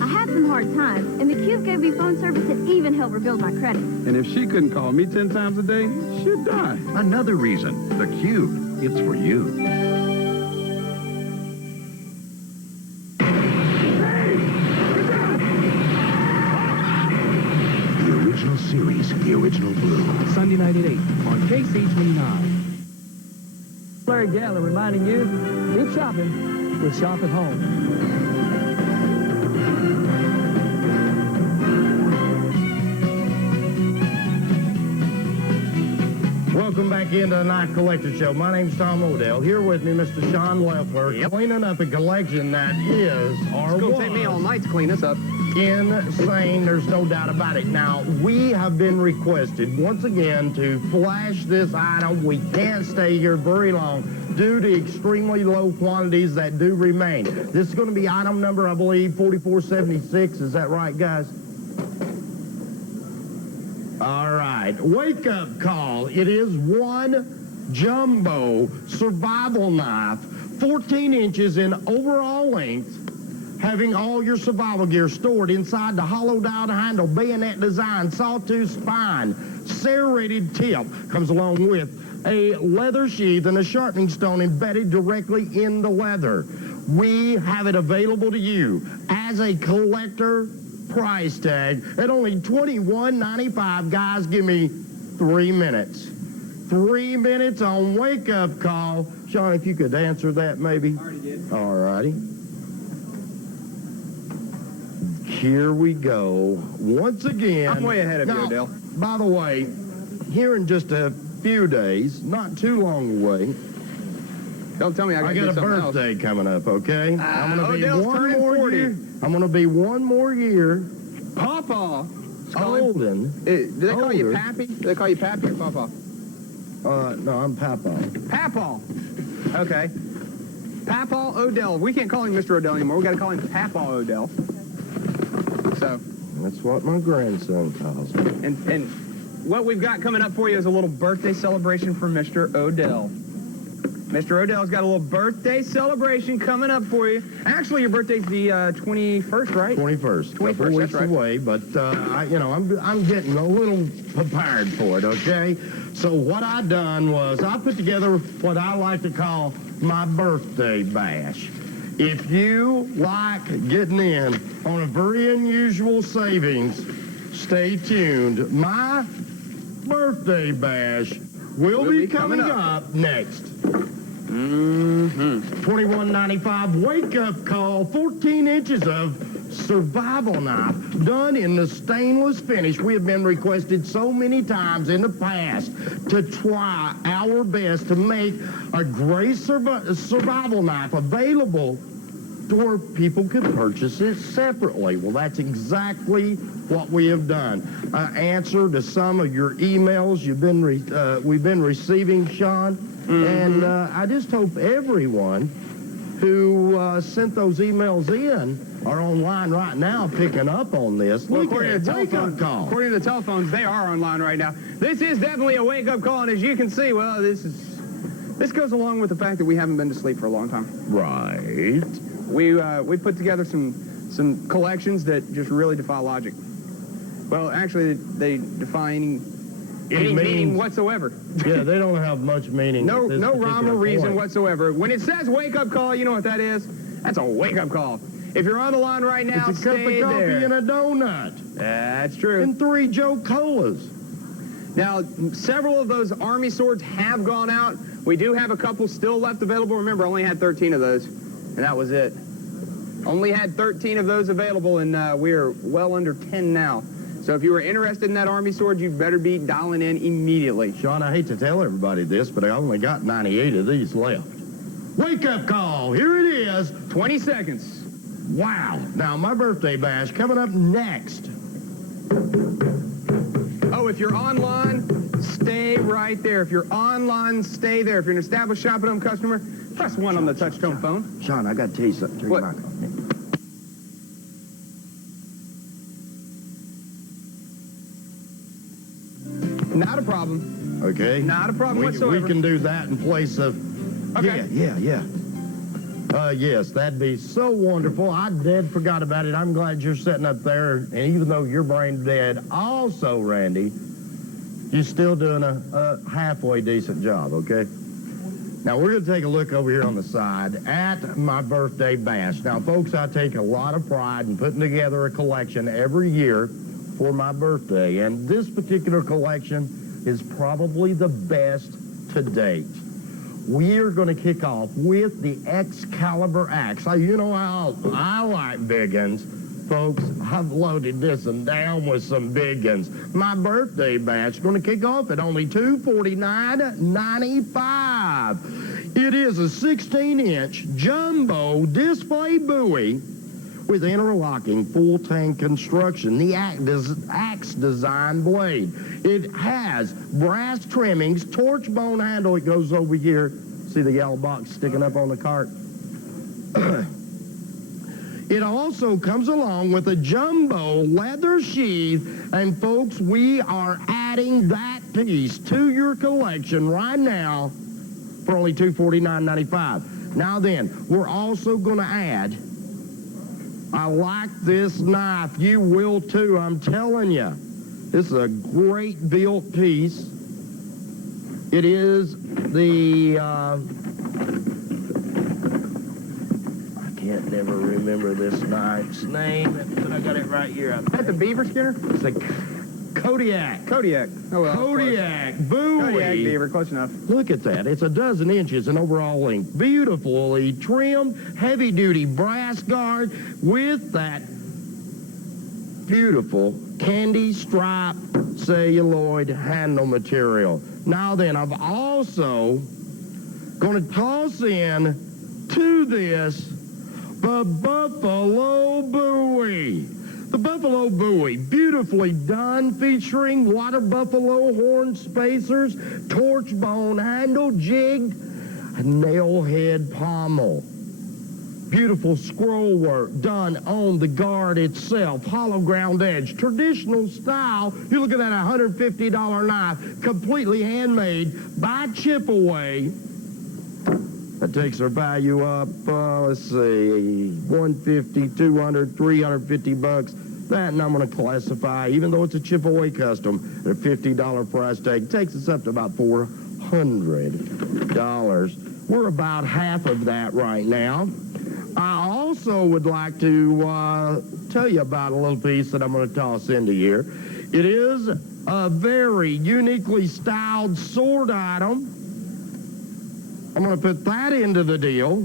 I had some hard times, and the Cube gave me phone service that even helped rebuild my credit. And if she couldn't call me 10 times a day, she'd die. Another reason. The Cube. It's for you. Series, the original blue. Sunday night at 8 on KC29. Larry Galler reminding you, keep shopping with Shop at Home. Welcome back into the Night Collector Show. My name's Tom Odell. Here with me, Mr. Sean Leffler, cleaning up a collection that is our It's going to take me all night to clean this up. Insane, there's no doubt about it. Now, we have been requested once again to flash this item. We can't stay here very long due to extremely low quantities that do remain. This is going to be item number, I believe, 4476. Is that right, guys? All right. Wake-up call. It is one jumbo survival knife, 14 inches in overall length, having all your survival gear stored inside the hollowed-out handle, bayonet design, sawtooth spine, serrated tip. Comes along with a leather sheath and a sharpening stone embedded directly in the leather. We have it available to you as a collector price tag at only $21.95. Guys, give me 3 minutes. 3 minutes on wake-up call. Sean, if you could answer that, maybe. Already did. All righty. Here we go. Once again. I'm way ahead of you, Odell. By the way, here in just a few days, not too long away, don't tell me I got a birthday coming up, okay? I'm going to be Odell's one turning more 40. year. I'm going to be one more year Pawpaw. olden. Do they call you older. Pappy? Do they call you Pappy or Pawpaw? No, I'm Papa. Papaw. Okay. Papaw Odell. We can't call him Mr. Odell anymore. We got to call him Papaw Odell. So. That's what my grandson calls me. And what we've got coming up for you is a little birthday celebration for Mr. Odell. Mr. Odell's got a little birthday celebration coming up for you. Actually, your birthday's the 21st, right? 21st. 21st, Couple weeks that's right. away, but I'm getting a little prepared for it. Okay. So what I done was I put together what I like to call my birthday bash. If you like getting in on a very unusual savings, stay tuned. My birthday bash will be coming up next. $21.95 wake-up call, 14 inches of survival knife done in the stainless finish. We have been requested so many times in the past to try our best to make a great survival knife available to where people can purchase it separately. Well, that's exactly what we have done. Answer to some of your emails we've been receiving, Sean, and I just hope everyone who sent those emails in are online right now picking up on this. Well, Look at the wake-up call. According to the telephones, they are online right now. This is definitely a wake-up call, and as you can see, well, this goes along with the fact that we haven't been to sleep for a long time. Right. We put together some collections that just really defy logic. Well, actually, they defy any meaning whatsoever. Yeah, they don't have much meaning. No at this rhyme or particular reason point. whatsoever. When it says wake-up call, you know what that is? That's a wake-up call. If you're on the line right now, It's a cup of stay coffee there. and a donut. That's true. And 3 Joe Colas. Now, several of those Army swords have gone out. We do have a couple still left available. Remember, I only had 13 of those, and that was it. Only had 13 of those available, and we are well under 10 now. So if you were interested in that Army sword, you better be dialing in immediately. Sean, I hate to tell everybody this, but I only got 98 of these left. Wake-up call. Here it is. 20 seconds. Wow. Now, my birthday bash coming up next. Oh, if you're online, stay right there. If you're online, stay there. If you're an established shop-at-home customer, press 1 on the touch-tone phone. Sean, I got to tell you something. Turn What? your mic on. Not a problem. Okay. Not a problem we whatsoever. can do that in place of... Okay. Yeah. Yes, that'd be so wonderful. I dead forgot about it. I'm glad you're sitting up there. And even though your brain dead also, Randy, you're still doing a halfway decent job, okay? Now, we're going to take a look over here on the side at my birthday bash. Now, folks, I take a lot of pride in putting together a collection every year for my birthday. And this particular collection is probably the best to date. We are going to kick off with the Excalibur axe. You know how I like big guns. Folks, I've loaded this one down with some big guns. My birthday batch is going to kick off at only $249.95. It is a 16-inch jumbo display buoy with interlocking full-tank construction. The axe design blade. It has brass trimmings, torch bone handle. It goes over here. See the yellow box sticking up on the cart? It also comes along with a jumbo leather sheath. And folks, we are adding that piece to your collection right now for only $249.95. Now then, we're also going to add... I like this knife. You will too, I'm telling you. This is a great built piece. It is the, I can't never remember this knife's name, but I got it right here. Is that the beaver skinner? It's a Kodiak. Kodiak. Oh, well. Kodiak buoy. Kodiak beaver, close enough. Look at that. It's 12 inches in overall length. Beautifully trimmed, heavy-duty brass guard with that beautiful candy stripe celluloid handle material. Now then, I've also going to toss in to this the Buffalo Buoy. The Buffalo Buoy, beautifully done, featuring water buffalo horn spacers, torch bone handle, jigged, nail head pommel. Beautiful scroll work done on the guard itself. Hollow ground edge. Traditional style. You're looking at a $150 knife. Completely handmade by Chip-Away. That takes our value up, let's see, 150, 200, 350 bucks. That, and I'm going to classify, even though it's a Chip-Away custom, at a $50 price tag, takes us up to about $400. We're about half of that right now. I also would like to tell you about a little piece that I'm going to toss into here. It is a very uniquely styled sword item. I'm going to put that into the deal.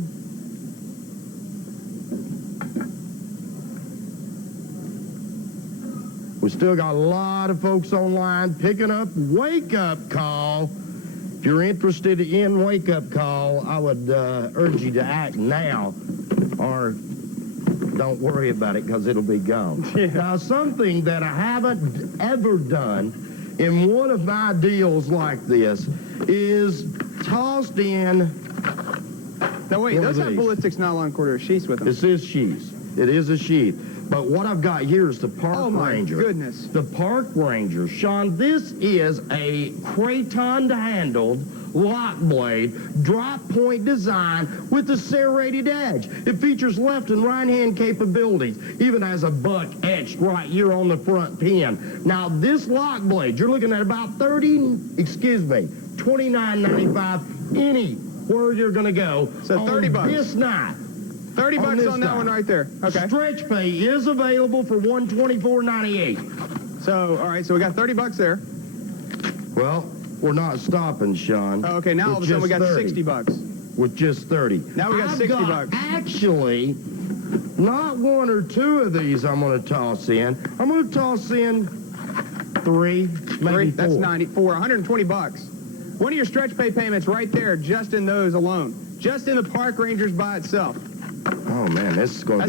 We still got a lot of folks online picking up Wake Up Call. If you're interested in Wake Up Call, I would urge you to act now, or don't worry about it because it'll be gone. Yeah. Now, something that I haven't ever done in one of my deals like this is tossed in. Now wait, those have ballistics nylon quarter sheaths with them. This is sheaths. It is a sheath. But what I've got here is the Park Ranger. Oh my goodness. The Park Ranger. Sean, this is a craton-handled lock blade, drop point design with a serrated edge. It features left and right hand capabilities, even has a buck etched right here on the front pin. Now this lock blade, you're looking at about $29.95 anywhere you're gonna go. So 30 bucks. This knife. 30 bucks on that one right there. Okay. Stretch pay is available for $124.98. So, all right, so we got 30 bucks there. Well, we're not stopping, Sean. Oh, okay, now all of a sudden we got 60 bucks. With just 30. Now we got 60 bucks. Actually, not one or two of these I'm going to toss in. I'm going to toss in three, maybe four. That's 94, 120 bucks. One of your stretch pay payments right there, just in those alone. Just in the Park Rangers by itself. Oh man, this is going to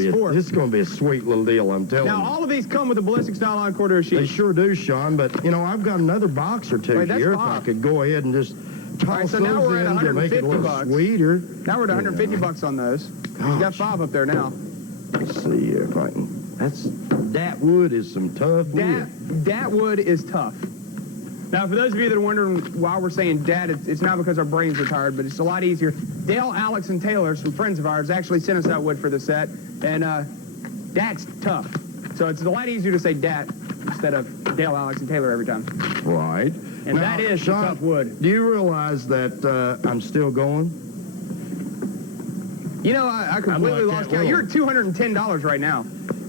be a sweet little deal, I'm telling you. Now all of these come with a ballistics nylon quarter sheath. They sure do, Sean. But you know, I've got another box or two here. If I could go ahead and just toss so now those we're at in to make it a little bucks. sweeter. Now we're at 150 bucks on those. You got 5 up there now. Let's see if I can. That wood is some tough wood. That wood is tough. Now, for those of you that are wondering why we're saying dad, it's not because our brains are tired, but it's a lot easier. Dale, Alex, and Taylor, some friends of ours, actually sent us that wood for the set, and that's tough. So it's a lot easier to say dat instead of Dale, Alex, and Taylor every time. Right. And now, that is Sean, tough wood. Do you realize that I'm still going? You know, I completely lost count. You're at $210 right now.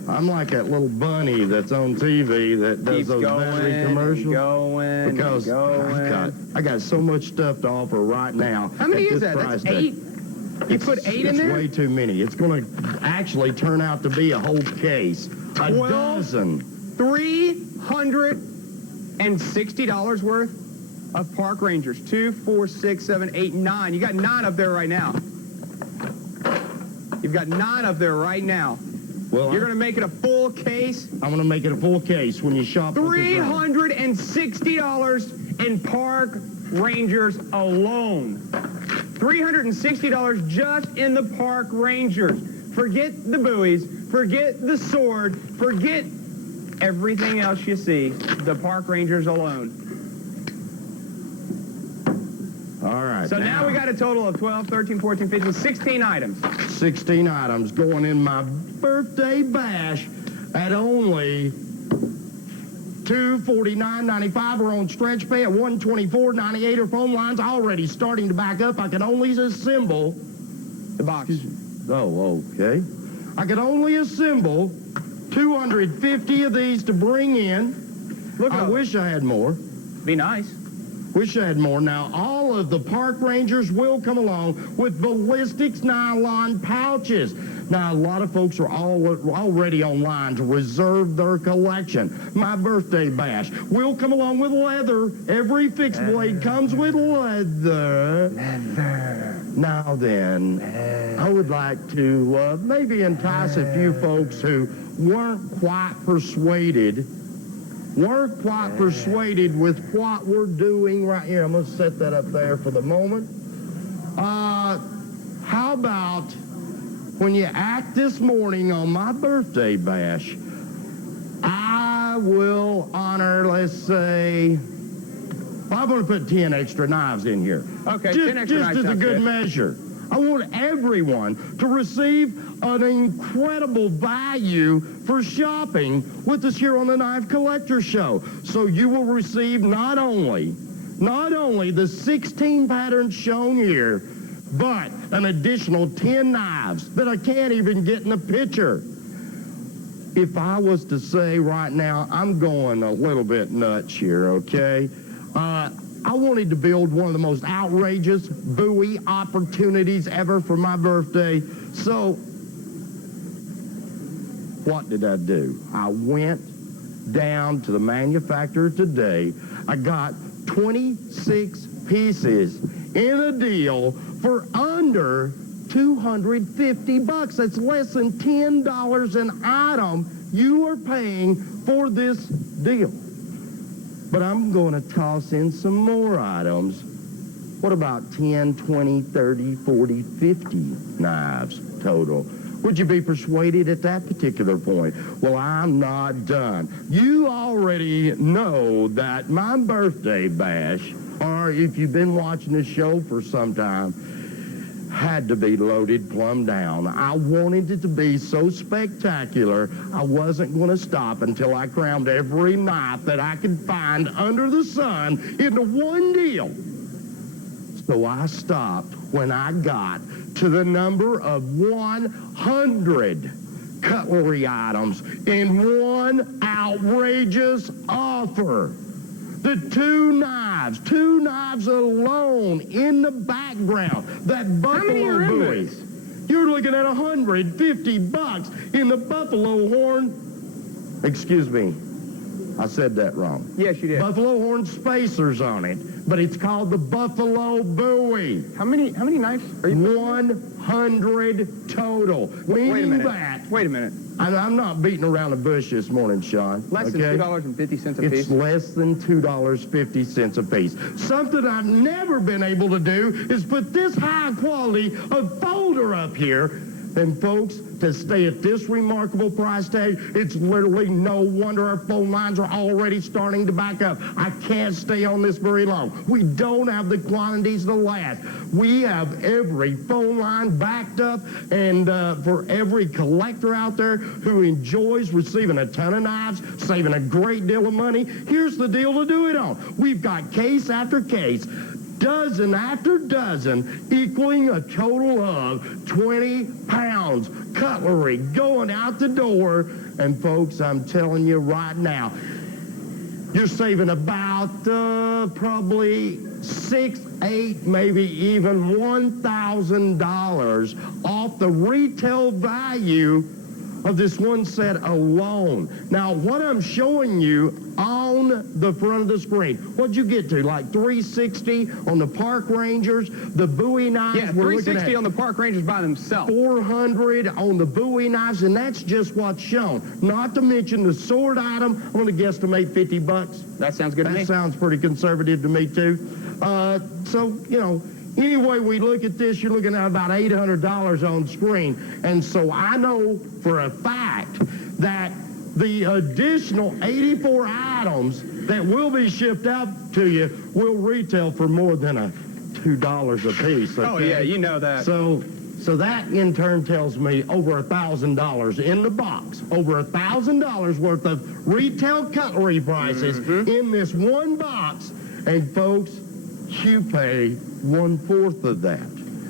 I'm like that little bunny that's on TV that does those battery commercials. Because I got so much stuff to offer right now. How many is that? That's 8? You put 8 in there? It's way too many. It's going to actually turn out to be a whole case. A dozen. $360 worth of Park Rangers. 2, 4, 6, 7, 8, 9. You got 9 up there right now. You've got 9 up there right now. Well, you're going to make it a full case? I'm going to make it a full case when you shop. $360 in Park Rangers alone. $360 just in the Park Rangers. Forget the buoys, forget the sword, forget everything else you see. The Park Rangers alone. All right. So now we got a total of 12, 13, 14, 15, 16 items. 16 items going in my birthday bash at only $249.95. We're on stretch pay at $124.98. Our phone line's already starting to back up. I can only assemble the box. Oh, okay. I can only assemble 250 of these to bring in. I wish I had more. Be nice. Wish I had more. Now, all of the Park Rangers will come along with ballistics nylon pouches. Now, a lot of folks are already online to reserve their collection. My birthday bash will come along with leather. Every fixed blade comes with leather. Now then, I would like to maybe entice a few folks who weren't quite persuaded with what we're doing right here. I'm going to set that up there for the moment. How about when you act this morning on my birthday bash, I will honor, let's say, I'm going to put 10 extra knives in here. Okay, just, 10 extra knives just as a sounds good good. measure. I want everyone to receive an incredible value for shopping with us here on the Knife Collector Show. So you will receive not only the 16 patterns shown here, but an additional 10 knives that I can't even get in the picture. If I was to say right now, I'm going a little bit nuts here, okay? I wanted to build one of the most outrageous Bowie opportunities ever for my birthday. So what did I do? I went down to the manufacturer today. I got 26 pieces in a deal for under $250. That's less than $10 an item you are paying for this deal. But I'm going to toss in some more items. What about 10, 20, 30, 40, 50 knives total? Would you be persuaded at that particular point? Well, I'm not done. You already know that my birthday bash, or if you've been watching this show for some time, had to be loaded plumb down. I wanted it to be so spectacular, I wasn't going to stop until I crammed every knife that I could find under the sun into one deal. So I stopped when I got to the number of 100 cutlery items in one outrageous offer. The two knives alone in the background, that buffalo Bowie. You're looking at $150 in the buffalo horn. Excuse me, I said that wrong. Yes, you did. Buffalo horn spacers on it, but it's called the buffalo Bowie. How many knives are you? 100 total. Wait a minute. That, wait a minute. I'm not beating around the bush this morning, Sean. Less than $2.50 a piece? It's less than $2.50 a piece. Something I've never been able to do is put this high quality of folder up here. And folks, to stay at this remarkable price tag, it's literally no wonder our phone lines are already starting to back up. I can't stay on this very long. We don't have the quantities to last. We have every phone line backed up, and for every collector out there who enjoys receiving a ton of knives, saving a great deal of money, here's the deal to do it on. We've got case after case, dozen after dozen, equaling a total of 20 pounds cutlery going out the door. And folks, I'm telling you right now, you're saving about probably $6, $8, maybe even $1,000 off the retail value of this one set alone. Now, what I'm showing you on the front of the screen, what'd you get to? Like 360 on the Park Rangers, the Bowie knives. Yeah, 360 on the Park Rangers by themselves. 400 on the Bowie knives, and that's just what's shown. Not to mention the sword item. I'm going to guesstimate $50. That sounds good to me. That sounds pretty conservative to me, too. So, you know, any way we look at this, you're looking at about $800 on screen. And so I know for a fact that the additional 84 items that will be shipped out to you will retail for more than $2 a piece. Okay? Oh, yeah, you know that. So that, in turn, tells me over $1,000 in the box, over $1,000 worth of retail cutlery prices in this one box. And, folks, you pay 1/4 of that.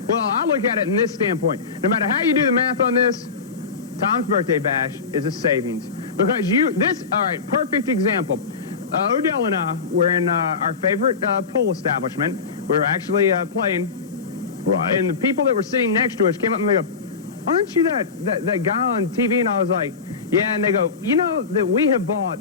Well, I look at it in this standpoint. No matter how you do the math on this, Tom's birthday bash is a savings. Because all right, perfect example. Odell and I were in our favorite pool establishment. We were actually playing. Right. And the people that were sitting next to us came up and they go, "Aren't you that guy on TV?" And I was like, "Yeah." And they go, "You know that we have bought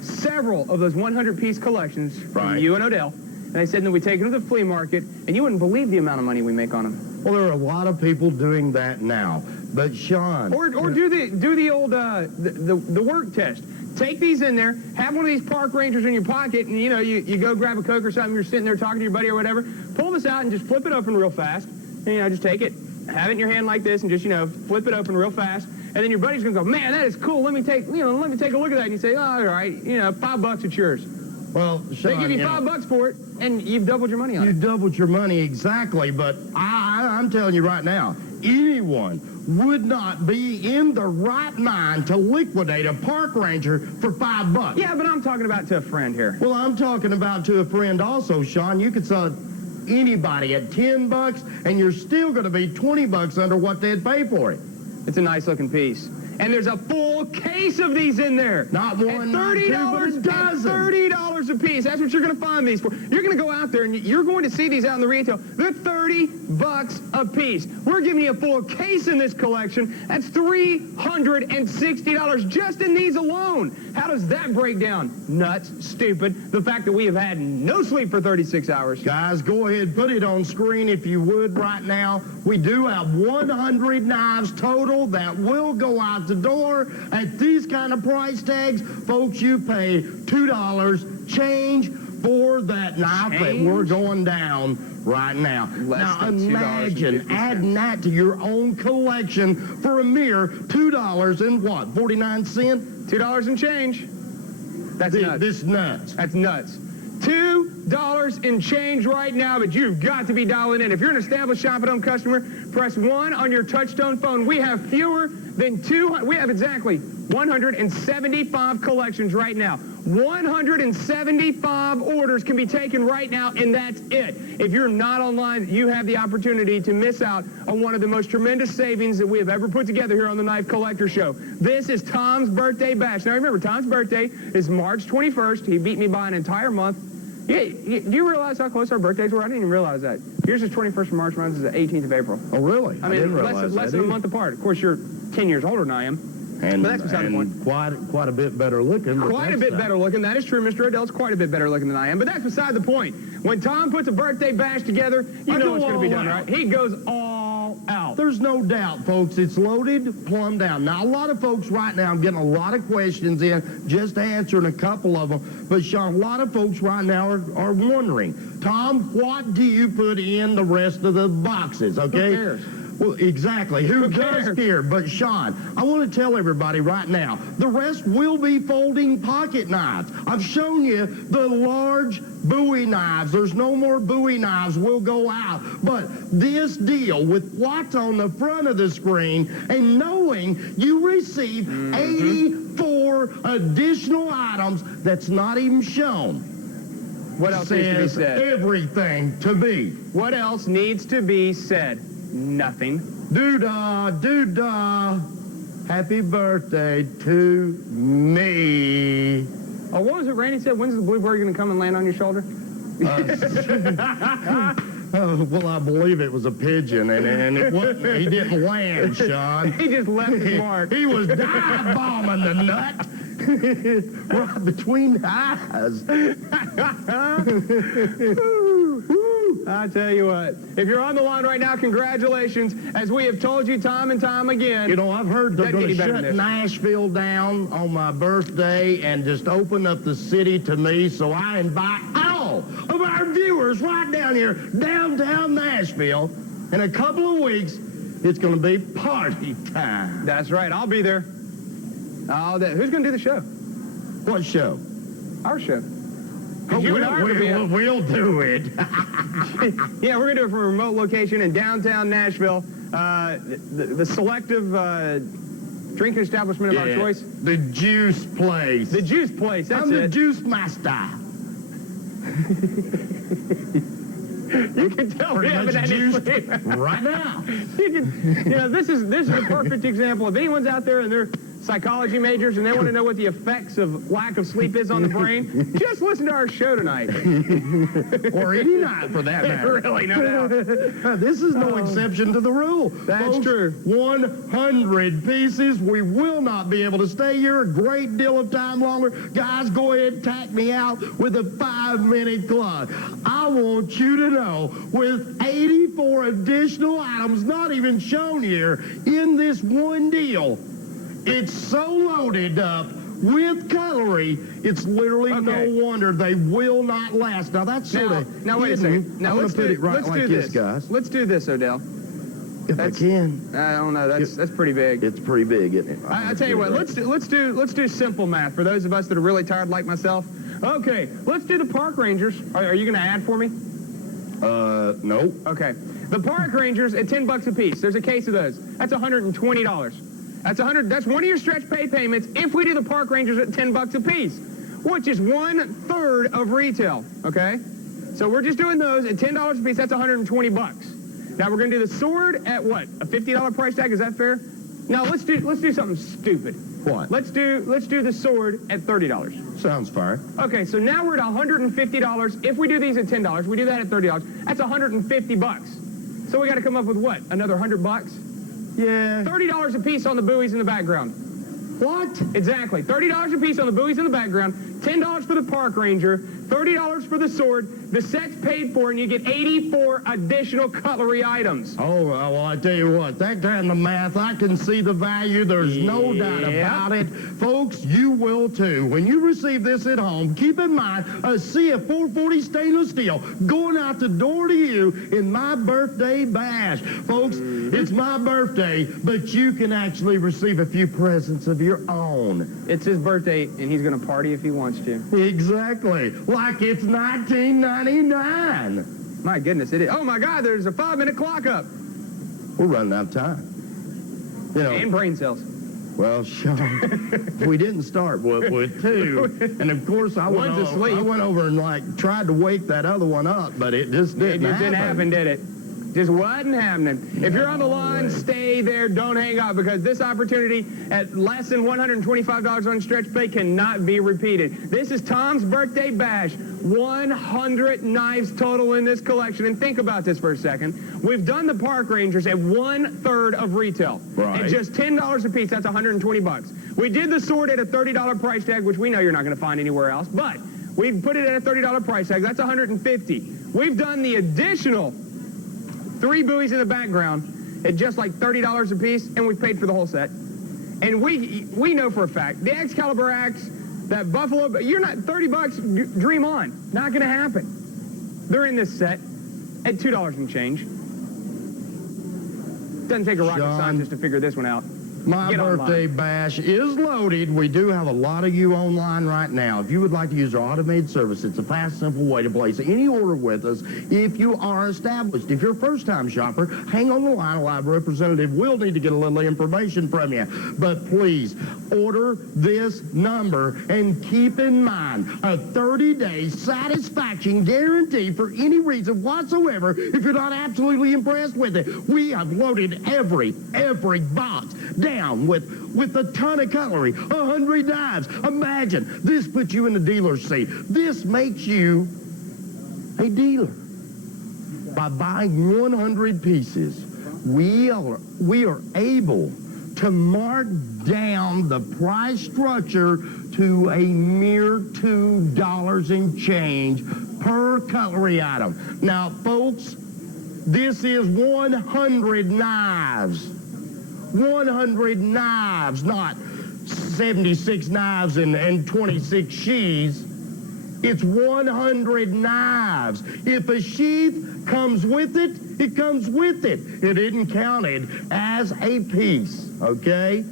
several of those 100-piece collections from you and Odell." And they said that we take them to the flea market, and you wouldn't believe the amount of money we make on them. Well, there are a lot of people doing that now. But, Sean... Or do the old the work test. Take these in there, have one of these Park Rangers in your pocket, and, you know, you go grab a Coke or something, you're sitting there talking to your buddy or whatever, pull this out and just flip it open real fast, and, just take it, have it in your hand like this, and just, flip it open real fast. And then your buddy's going to go, man, that is cool. Let me take a look at that. And you say, oh, all right, $5, it's yours. Well, Sean, they give you $5 for it, and you've doubled your money on it. You doubled your money, exactly. But I'm telling you right now, anyone would not be in the right mind to liquidate a park ranger for $5. Yeah, but I'm talking about to a friend here. Well, I'm talking about to a friend also, Sean. You could sell anybody at $10, and you're still going to be $20 under what they'd pay for it. It's a nice-looking piece. And there's a full case of these in there. Not one, not two, but a dozen. $30 a piece. That's what you're going to find these for. You're going to go out there, and you're going to see these out in the retail. They're $30 a piece. We're giving you a full case in this collection. That's $360 just in these alone. How does that break down? Nuts, stupid. The fact that we have had no sleep for 36 hours. Guys, go ahead, put it on screen if you would right now. We do have 100 knives total that will go out the door at these kind of price tags. Folks, you pay $2 change for that knife that we're going down right now. Now imagine adding that to your own collection for a mere $2 and what, 49 cents? $2 and change. That's nuts. This nuts. That's nuts. $2 and change right now, but you've got to be dialing in. If you're an established Shop at Home customer, press 1 on your touchtone phone. We have fewer than 200. We have exactly 175 collections right now. 175 orders can be taken right now, and that's it. If you're not online, you have the opportunity to miss out on one of the most tremendous savings that we have ever put together here on the Knife Collector Show. This is Tom's birthday bash. Now remember, Tom's birthday is March 21st. He beat me by an entire month. Do you realize how close our birthdays were? I didn't even realize that. Yours is 21st of March, mine's is the 18th of April. Oh, really? I mean, less than a month apart. Of course, you're 10 years older than I am. But that's beside the point. Quite a bit better looking. Quite a bit better looking. That is true. Mr. Odell's quite a bit better looking than I am. But that's beside the point. When Tom puts a birthday bash together, you know it's going to be done right. He goes all out. There's no doubt, folks. It's loaded, plumb down. Now, a lot of folks right now, I'm getting a lot of questions in, just answering a couple of them. But, Sean, a lot of folks right now are wondering, Tom, what do you put in the rest of the boxes, okay? Who cares? Well, exactly. Who does care? But, Sean, I want to tell everybody right now, the rest will be folding pocket knives. I've shown you the large Bowie knives. There's no more Bowie knives will go out. But this deal with what's on the front of the screen and knowing you receive 84 additional items that's not even shown. What else needs to be said? Everything to be. What else needs to be said? Nothing. Doo-dah, doo-dah. Happy birthday to me. Oh, what was it Randy said? When's the bluebird going to come and land on your shoulder? Well, I believe it was a pigeon, and it wasn't, he didn't land, Sean. He just left his mark. He was dive bombing the nut. Right between the eyes. I tell you what, if you're on the line right now, congratulations. As we have told you time and time again. You know, I've heard they're going to shut Nashville down on my birthday and just open up the city to me, so I invite all of our viewers right down here, downtown Nashville. In a couple of weeks, it's going to be party time. That's right, I'll be there. Who's going to do the show? What show? Our show. We'll do it. Yeah, we're going to do it from a remote location in downtown Nashville. The selective drinking establishment of our choice. The Juice Place. The Juice Place, that's I'm the Juice Master. You can tell we haven't had any sleep right now. This is the perfect example. If anyone's out there and they're psychology majors and they want to know what the effects of lack of sleep is on the brain, just listen to our show tonight. Or any night, for that matter. Really, no doubt. This is no exception to the rule. That's folks, true. 100 pieces. We will not be able to stay here a great deal of time longer. Guys, go ahead and tack me out with a 5-minute clock. I want you to know, with 84 additional items not even shown here in this one deal, it's so loaded up with cutlery, it's literally no wonder they will not last. Now, that's sort of Now, wait a second. Now, I'm going to put it right like this, guys. Let's do this, Odell. If I can. I don't know. That's pretty big. It's pretty big, isn't it? I tell you what. Let's do simple math for those of us that are really tired like myself. Okay, let's do the park rangers. Are you going to add for me? No. Okay. The park rangers at $10 a piece. There's a case of those. That's $120. That's one of your stretch pay payments if we do the park rangers at $10 a piece, which is 1/3 of retail. Okay. So we're just doing those at $10 a piece. That's $120. Now we're going to do the sword at what? A $50 price tag? Is that fair? Now let's do something stupid. What? Let's do the sword at $30. Sounds fair. Okay, so now we're at $150. If we do these at $10, we do that at $30. That's $150. So we got to come up with what? Another $100? Yeah. $30 a piece on the buoys in the background. What? Exactly. $30 a piece on the buoys in the background, $10 for the park ranger, $30 for the sword. The set's paid for, and you get 84 additional cutlery items. Oh, well, I tell you what, that kind of math, I can see the value. There's no doubt about it. Folks, you will too. When you receive this at home, keep in mind a CF 440 stainless steel going out the door to you in my birthday bash. Folks, it's my birthday, but you can actually receive a few presents of your own. It's his birthday, and he's going to party if he wants to. Exactly. Like it's 1999. My goodness, it is. Oh, my God, there's a 5-minute clock up. We're running out of time. You know, and brain cells. Well, Sean, we didn't start with two. And, of course, I went over and, like, tried to wake that other one up, but it just didn't happen. It just didn't happen, did it? Just wasn't happening. If you're on the line, stay there. Don't hang up, because this opportunity at less than $125 on stretch pay cannot be repeated. This is Tom's birthday bash. 100 knives total in this collection. And think about this for a second. We've done the park rangers at 1/3 of retail. Right. At just $10 a piece, that's $120. We did the sword at a $30 price tag, which we know you're not going to find anywhere else. But we put it at a $30 price tag. That's $150. We've done the additional 3 buoys in the background at just like $30 a piece, and we paid for the whole set. And we know for a fact, the Excalibur axe, that Buffalo, you're not, $30, dream on. Not going to happen. They're in this set at $2 and change. Doesn't take a rocket scientist to figure this one out. My birthday bash is loaded. We do have a lot of you online right now. If you would like to use our automated service, it's a fast, simple way to place any order with us if you are established. If you're a first-time shopper, hang on the line. A live representative will need to get a little information from you. But please, order this number and keep in mind a 30-day satisfaction guarantee for any reason whatsoever if you're not absolutely impressed with it. We have loaded every box down with a ton of cutlery, 100 knives. Imagine, this puts you in the dealer's seat. This makes you a dealer. By buying 100 pieces, we are able to mark down the price structure to a mere $2 and change per cutlery item. Now, folks, this is 100 knives. 100 knives, not 76 knives and 26 sheaths. It's 100 knives. If a sheath comes with it, it comes with it. It isn't counted as a piece, okay?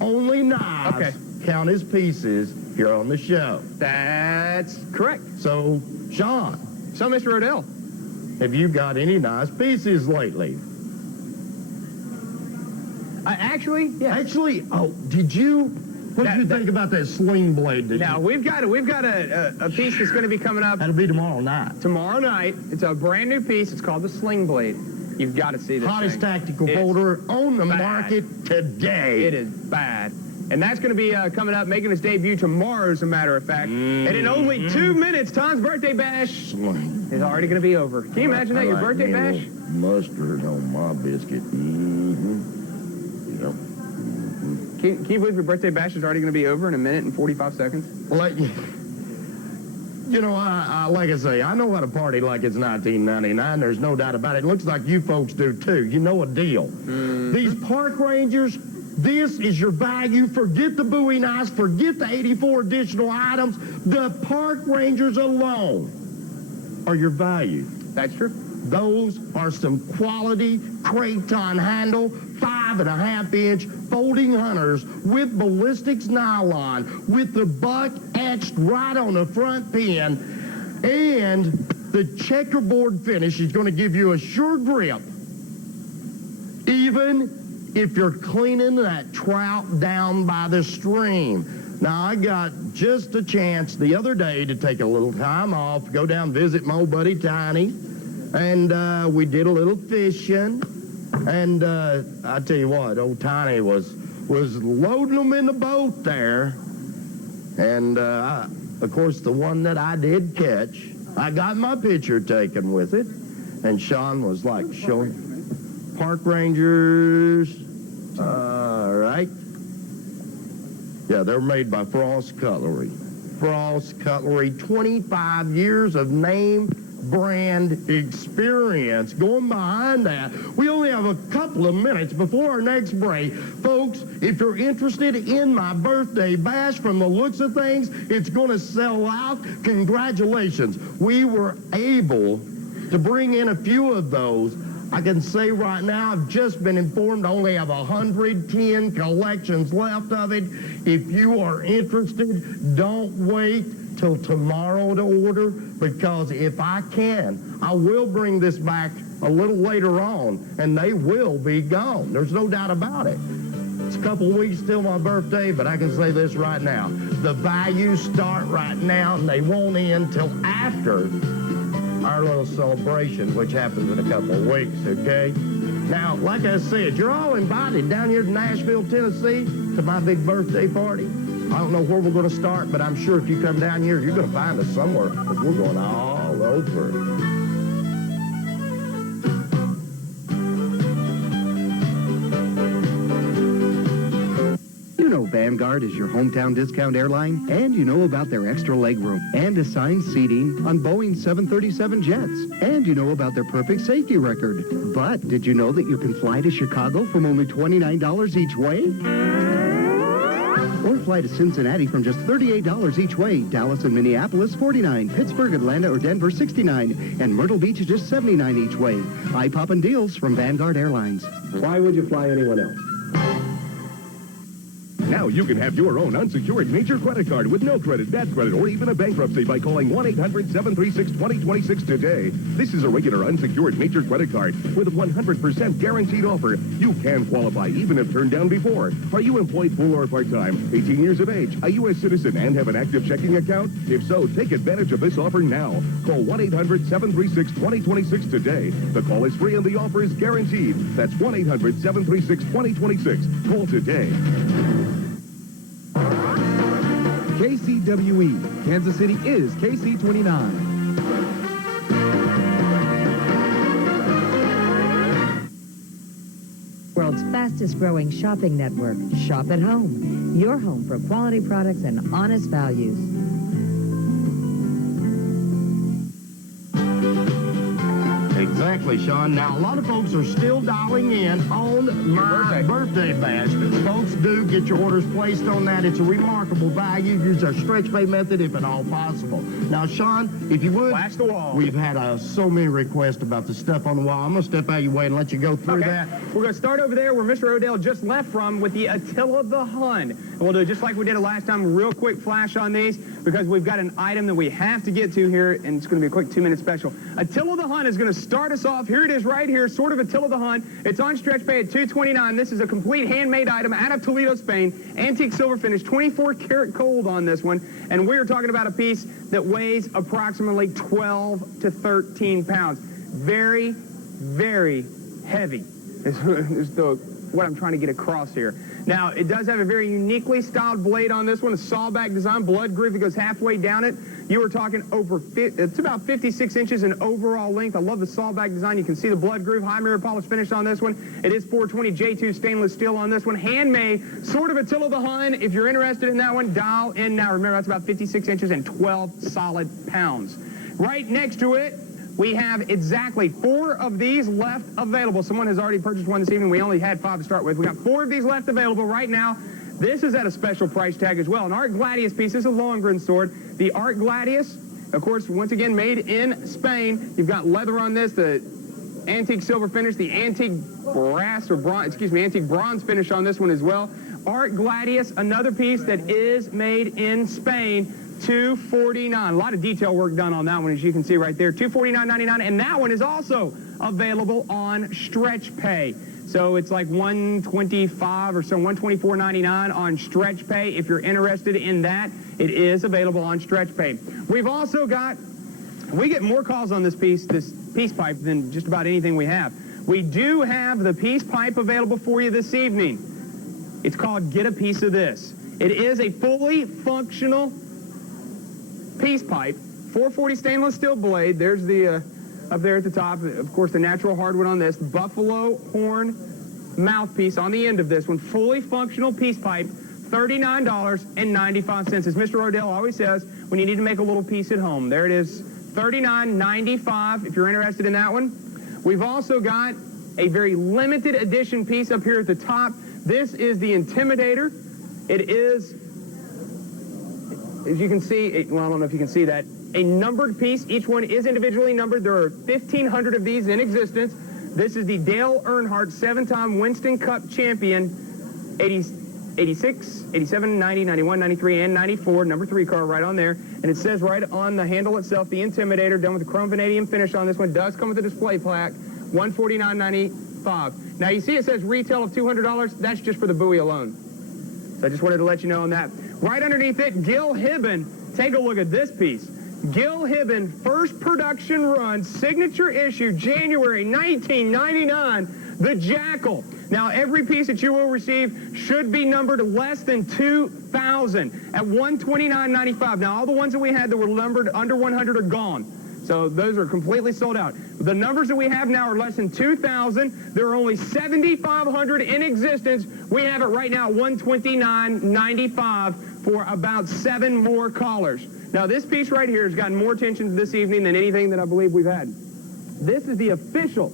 Only knives count as pieces here on the show. That's correct. So, Sean. So, Mr. Odell. Have you got any nice pieces lately? Actually, yeah. Actually, did you? What did you think about that sling blade? Now, we've got a piece that's going to be coming up. That'll be tomorrow night. Tomorrow night. It's a brand new piece. It's called the sling blade. You've got to see this Hottest tactical folder on the market today. It is bad. And that's going to be coming up, making its debut tomorrow, as a matter of fact. And in only 2 minutes, Tom's birthday bash is already going to be over. Can you imagine that, your birthday bash? Mustard on my biscuit. Yep. Can you believe your birthday bash is already going to be over in 1 minute and 45 seconds? Well, you know, like I say, I know how to party like it's 1999. There's no doubt about it. It looks like you folks do, too. You know a deal. These park rangers, This is your value. Forget the Bowie knives. Forget the 84 additional items. The park rangers alone are your value. That's true. Those are some quality craton handle, 5.5-inch folding hunters with ballistics nylon, with the buck etched right on the front pin, and the checkerboard finish is going to give you a sure grip, even if you're cleaning that trout down by the stream. Now, I got just a chance the other day to take a little time off, go down visit my old buddy Tiny, and we did a little fishing. And I tell you what, old Tiny was loading them in the boat there. And, of course, the one that I did catch, I got my picture taken with it. And Sean was like showing park rangers. All right. Yeah, they're made by Frost Cutlery. Frost Cutlery, 25 years of name brand experience going behind that. We only have a couple of minutes before our next break. Folks, if you're interested in my birthday bash, from the looks of things, it's going to sell out. Congratulations. We were able to bring in a few of those. I can say right now, I've just been informed I only have 110 collections left of it. If you are interested, don't wait till tomorrow to order, because if I can, I will bring this back a little later on, and they will be gone. There's no doubt about it. It's a couple weeks till my birthday, but I can say this right now. The values start right now, and they won't end till after our little celebration, which happens in a couple of weeks, okay? Now, like I said, you're all invited down here to Nashville, Tennessee to my big birthday party. I don't know where we're going to start, but I'm sure if you come down here, you're going to find us somewhere, because we're going all over. You know Vanguard is your hometown discount airline, and you know about their extra legroom and assigned seating on Boeing 737 jets, and you know about their perfect safety record. But did you know that you can fly to Chicago from only $29 each way? Or fly to Cincinnati from just $38 each way. Dallas and Minneapolis, $49. Pittsburgh, Atlanta, or Denver, $69. And Myrtle Beach is just $79 each way. Eye-poppin' deals from Vanguard Airlines. Why would you fly anyone else? Now you can have your own unsecured major credit card with no credit, bad credit, or even a bankruptcy by calling 1-800-736-2026 today. This is a regular unsecured major credit card with a 100% guaranteed offer. You can qualify even if turned down before. Are you employed full or part-time, 18 years of age, a U.S. citizen, and have an active checking account? If so, take advantage of this offer now. Call 1-800-736-2026 today. The call is free and the offer is guaranteed. That's 1-800-736-2026. Call today. KCWE, Kansas City is KC29. World's fastest growing shopping network. Shop at home. Your home for quality products and honest values. Exactly, Sean. Now, a lot of folks are still dialing in on my birthday bash. Folks, do get your orders placed on that. It's a remarkable value. Use our stretch pay method if at all possible. Now, Sean, if you would, flash the wall. We've had so many requests about the stuff on the wall. I'm going to step out of your way and let you go through that. We're going to start over there where Mr. Odell just left from with the Attila the Hun. And we'll do it just like we did it last time. Real quick flash on these, because we've got an item that we have to get to here, and it's going to be a quick 2-minute special. Attila the Hun is going to start us off. Here it is right here, sort of Attila the Hun. It's on stretch pay at $229. This is a complete handmade item out of Toledo, Spain. Antique silver finish, 24 karat gold on this one. And we're talking about a piece that weighs approximately 12 to 13 pounds. Very, very heavy is what I'm trying to get across here. Now, it does have a very uniquely styled blade on this one, a sawback design, blood groove that goes halfway down it. You were talking it's about 56 inches in overall length. I love the sawback design. You can see the blood groove, high mirror polish finish on this one. It is 420 J2 stainless steel on this one. Handmade, sort of Attila the Hun. If you're interested in that one, dial in now. Remember, that's about 56 inches and 12 solid pounds. Right next to it, We have exactly 4 of these left available. Someone has already purchased one this evening. We only had 5 to start with. We got 4 of these left available right now. This is at a special price tag as well. An Art Gladius piece. This is a Longren sword. The Art Gladius, of course, once again, made in Spain. You've got leather on this, the antique silver finish, the antique brass or bronze, antique bronze finish on this one as well. Art Gladius, another piece that is made in Spain, $249. A lot of detail work done on that one, as you can see right there. $249.99, and that one is also available on Stretch Pay. So it's like $125 or so, $124.99 on Stretch Pay. If you're interested in that, it is available on Stretch Pay. We've also got, we get more calls on this piece pipe than just about anything we have. We do have the peace pipe available for you this evening. It's called Get a Piece of This. It is a fully functional peace pipe, 440 stainless steel blade. There's the up there at the top, of course, the natural hardwood on this. Buffalo horn mouthpiece on the end of this one. Fully functional peace pipe, $39.95. As Mr. Odell always says, when you need to make a little piece at home, there it is, $39.95 if you're interested in that one. We've also got a very limited edition piece up here at the top. This is the Intimidator. It is, as you can see, well, I don't know if you can see that, a numbered piece. Each one is individually numbered. There are 1,500 of these in existence. This is the Dale Earnhardt 7-time Winston Cup champion, 86, 87, 90, 91, 93, and 94, number 3 car right on there. And it says right on the handle itself, the Intimidator, done with the chrome vanadium finish on this one. Does come with a display plaque, $149.95. Now you see it says retail of $200. That's just for the buoy alone. So I just wanted to let you know on that. Right underneath it, Gil Hibben. Take a look at this piece. Gil Hibben, first production run, signature issue, January 1999, the Jackal. Now, every piece that you will receive should be numbered less than 2,000 at $129.95. Now, all the ones that we had that were numbered under 100 are gone. So those are completely sold out. The numbers that we have now are less than 2,000. There are only 7,500 in existence. We have it right now at $129.95 for about 7 more callers. Now, this piece right here has gotten more attention this evening than anything that I believe we've had. This is the official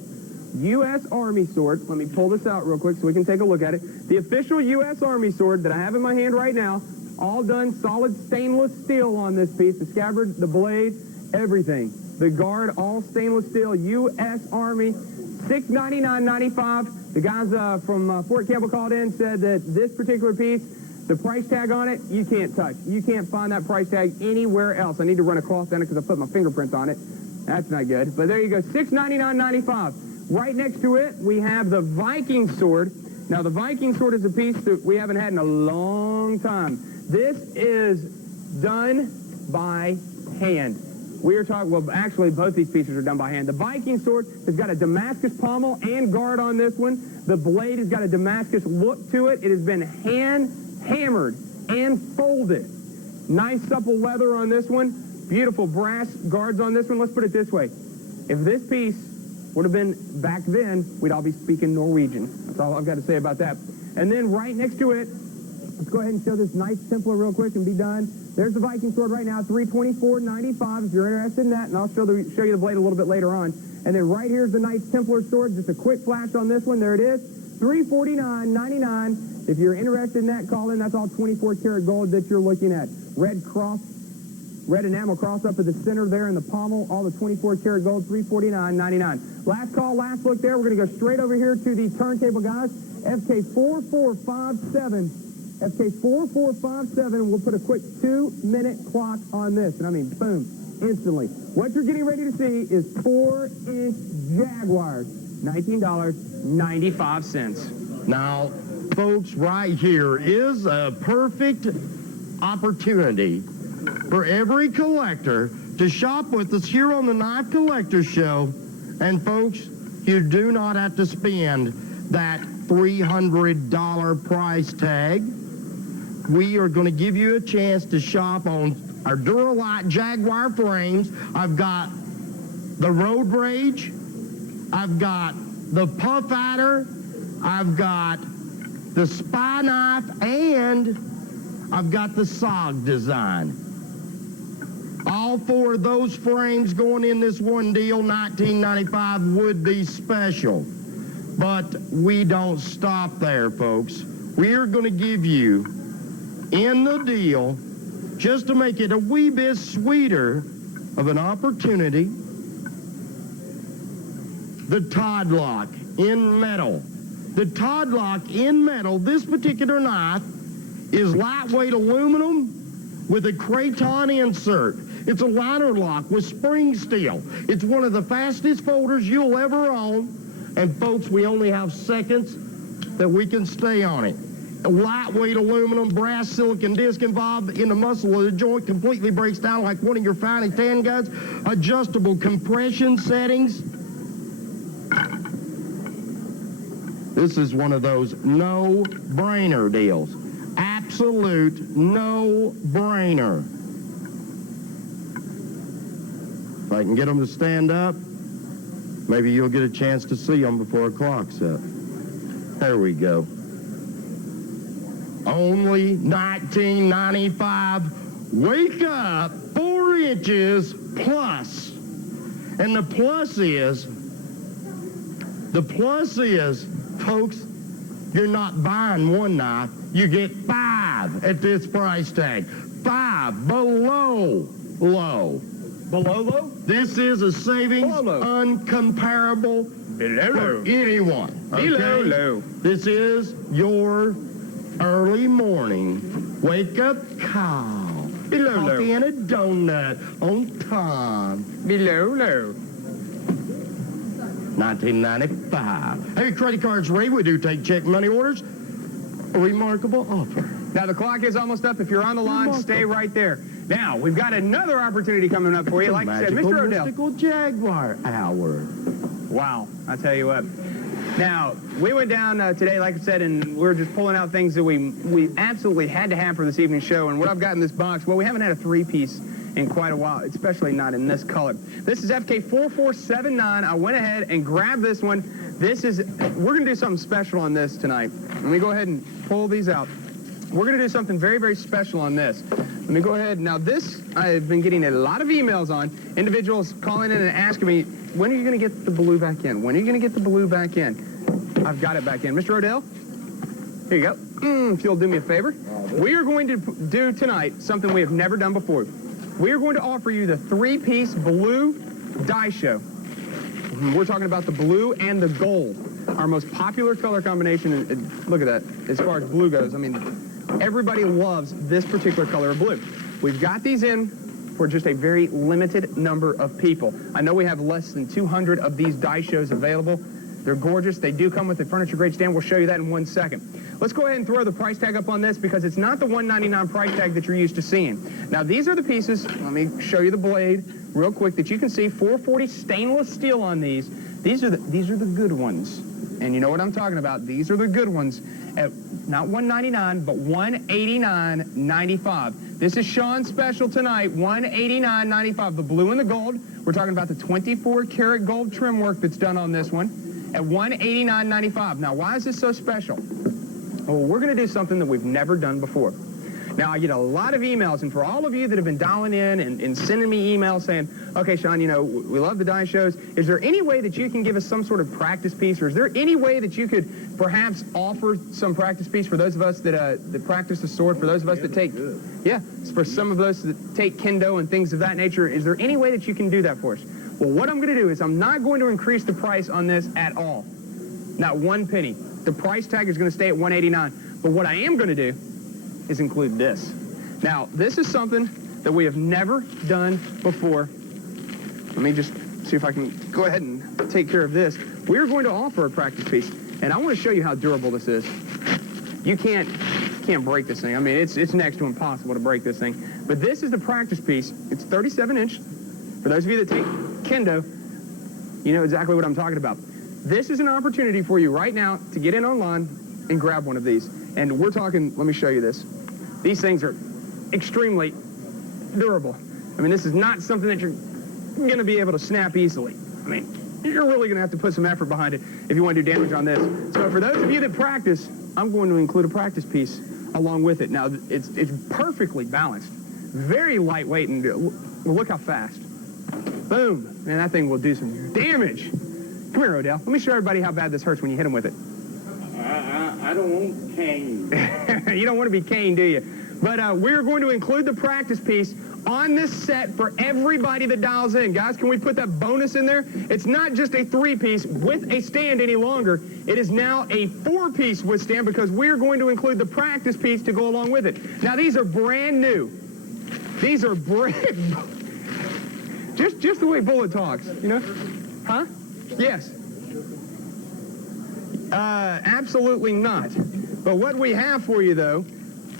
U.S. Army sword. Let me pull this out real quick so we can take a look at it. The official U.S. Army sword that I have in my hand right now, all done solid stainless steel on this piece. The scabbard, the blade, everything. The guard, all stainless steel, U.S. Army, $699.95. The guys from Fort Campbell called in, said that this particular piece, the price tag on it, you can't touch. You can't find that price tag anywhere else. I need to run a cloth down it because I put my fingerprints on it. That's not good. But there you go, $699.95. Right next to it, we have the Viking sword. Now, the Viking sword is a piece that we haven't had in a long time. This is done by hand. We are talking, well, actually, both these pieces are done by hand. The Viking sword has got a Damascus pommel and guard on this one. The blade has got a Damascus look to it. It has been hand-hammered and folded. Nice supple leather on this one. Beautiful brass guards on this one. Let's put it this way. If this piece would have been back then, we'd all be speaking Norwegian. That's all I've got to say about that. And then right next to it, let's go ahead and show this nice Templar real quick and be done. There's the Viking sword right now, $324.95 if you're interested in that, and I'll show you the blade a little bit later on. And then right here's the Knights Templar sword, just a quick flash on this one. There it is, $349.99. If you're interested in that, call in. That's all 24-karat gold that you're looking at. Red cross, red enamel cross up at the center there in the pommel, all the 24-karat gold, $349.99. Last call, last look there. We're going to go straight over here to the turntable guys. FK4457. FK4457. We'll put a quick 2-minute clock on this. And I mean, boom, instantly. What you're getting ready to see is 4-inch Jaguars, $19.95. Now, folks, right here is a perfect opportunity for every collector to shop with us here on the Knife Collector Show. And folks, you do not have to spend that $300 price tag. We are going to give you a chance to shop on our Duralite Jaguar frames. I've got the Road Rage. I've got the Puff Adder. I've got the Spy Knife, and I've got the SOG design. All 4 of those frames going in this one deal, $19.95, would be special. But we don't stop there, folks. We're going to give you, in the deal, just to make it a wee bit sweeter of an opportunity, the Todd Lock in metal. The Todd Lock in metal, this particular knife, is lightweight aluminum with a craton insert. It's a liner lock with spring steel. It's one of the fastest folders you'll ever own. And folks, we only have seconds that we can stay on it. A lightweight aluminum, brass silicon disc involved in the muscle of the joint, completely breaks down like one of your Fine & Tan guns. Adjustable compression settings. This is one of those no-brainer deals. Absolute no-brainer. If I can get them to stand up, maybe you'll get a chance to see them before a clock's up. There we go. Only $19.95. Wake up, 4 inches plus. And the plus is, folks, you're not buying one knife, you get 5 at this price tag. 5 below low. Below low? This is a savings uncomparable for anyone. Below low. This is your early morning wake-up call. Below low. Coffee and a donut on time. Below low. $19.95. Hey, credit cards ready. We do take check money orders. A remarkable offer. Now, the clock is almost up. If you're on the line, stay right there. Now, we've got another opportunity coming up for you. Like I said, Mr. Odell. Mystical Jaguar Hour. Wow, I tell you what. Now, we went down today, like I said, and we were just pulling out things that we absolutely had to have for this evening's show. And what I've got in this box, well, we haven't had a 3-piece in quite a while, especially not in this color. This is FK4479. I went ahead and grabbed this one. We're going to do something special on this tonight. Let me go ahead and pull these out. We're going to do something very, very special on this. Let me go ahead. Now, this, I've been getting a lot of emails on. Individuals calling in and asking me, when are you going to get the blue back in? When are you going to get the blue back in? I've got it back in. Mr. Odell, here you go. If you'll do me a favor. We are going to do tonight something we have never done before. We are going to offer you the 3-piece blue die show. We're talking about the blue and the gold, our most popular color combination. And look at that. As far as blue goes, I mean, everybody loves this particular color of blue. We've got these in for just a very limited number of people. I know we have less than 200 of these die shows available. They're gorgeous. They do come with a furniture-grade stand. We'll show you that in 1 second. Let's go ahead and throw the price tag up on this because it's not the $199 price tag that you're used to seeing. Now, these are the pieces. Let me show you the blade real quick that you can see. 440 stainless steel on these. These are the good ones. And you know what I'm talking about. These are the good ones at not $199, but $189.95. This is Sean's special tonight, $189.95. The blue and the gold. We're talking about the 24-karat gold trim work that's done on this one at $189.95. Now, why is this so special? Well, we're going to do something that we've never done before. Now, I get a lot of emails, and for all of you that have been dialing in and sending me emails saying, okay, Sean, you know, we love the die shows. Is there any way that you can give us some sort of practice piece, or is there any way that you could perhaps offer some practice piece for those of us that practice the sword, for those of us that take, for some of those that take kendo and things of that nature? Is there any way that you can do that for us? Well, what I'm going to do is I'm not going to increase the price on this at all. Not 1 penny. The price tag is going to stay at $189. But what I am going to do is include this. Now, this is something that we have never done before. Let me just see if I can go ahead and take care of this. We are going to offer a practice piece, and I want to show you how durable this is. You can't break this thing. I mean, it's next to impossible to break this thing. But this is the practice piece. It's 37-inch. For those of you that take kendo, you know exactly what I'm talking about. This is an opportunity for you right now to get in online and grab one of these. And we're talking, let me show you this. These things are extremely durable. I mean, this is not something that you're going to be able to snap easily. I mean, you're really going to have to put some effort behind it if you want to do damage on this. So for those of you that practice, I'm going to include a practice piece along with it. Now, it's perfectly balanced. Very lightweight, and Well, look how fast. Boom. Man, that thing will do some damage. Come here, Odell. Let me show everybody how bad this hurts when you hit him with it. I don't want cane. You don't want to be caned, do you? But we're going to include the practice piece on this set for everybody that dials in. Guys, can we put that bonus in there? It's not just a 3-piece with a stand any longer. It is now a 4-piece with stand because we're going to include the practice piece to go along with it. Now, these are brand new. These are brand just the way Bullet talks, you know? Huh? Yes. Absolutely not. But what we have for you, though,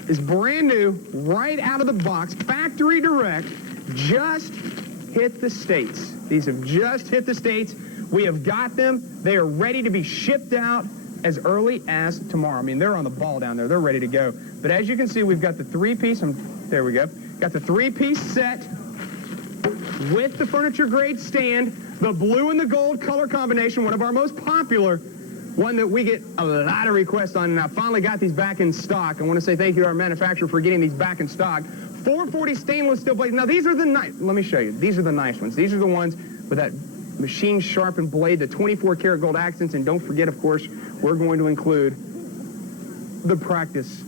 is brand new, right out of the box, factory direct, just hit the States. These have just hit the States. We have got them. They are ready to be shipped out as early as tomorrow. I mean, they're on the ball down there. They're ready to go. But as you can see, we've got the 3-piece. There we go. Got the 3-piece set with the furniture grade stand, the blue and the gold color combination, one of our most popular, one that we get a lot of requests on, and I finally got these back in stock. I want to say thank you to our manufacturer for getting these back in stock. 440 stainless steel blades. Now, these are the nice, let me show you. These are the nice ones. These are the ones with that machine sharpened blade, the 24 karat gold accents, and don't forget, of course, we're going to include the practice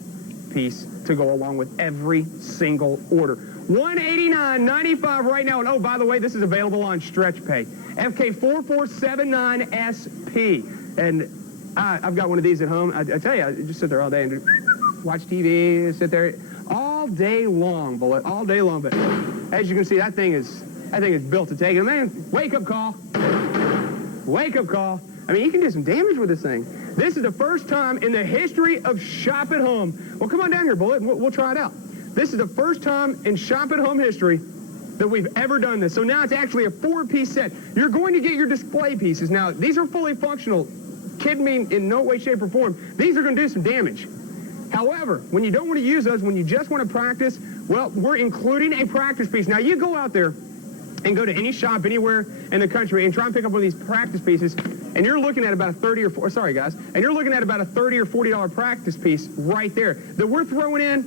piece to go along with every single order. $189.95 right now. And oh, by the way, this is available on Stretch Pay. FK4479SP. And I've got one of these at home. I tell you, I just sit there all day and watch TV, sit there all day long, Bullet, all day long. But as you can see, that thing is built to take it. Man, wake up call. Wake up call. I mean, you can do some damage with this thing. This is the first time in the history of Shop at Home. Well, come on down here, Bullet, and we'll try it out. This is the first time in Shop at Home history that we've ever done this. So now it's actually a 4-piece set. You're going to get your display pieces. Now, these are fully functional. Kid me in no way, shape, or form. These are going to do some damage. However, when you don't want to use those, when you just want to practice, well, we're including a practice piece. Now, you go out there and go to any shop anywhere in the country and try and pick up one of these practice pieces, and you're looking at about a and you're looking at about a $30 or $40 practice piece right there that we're throwing in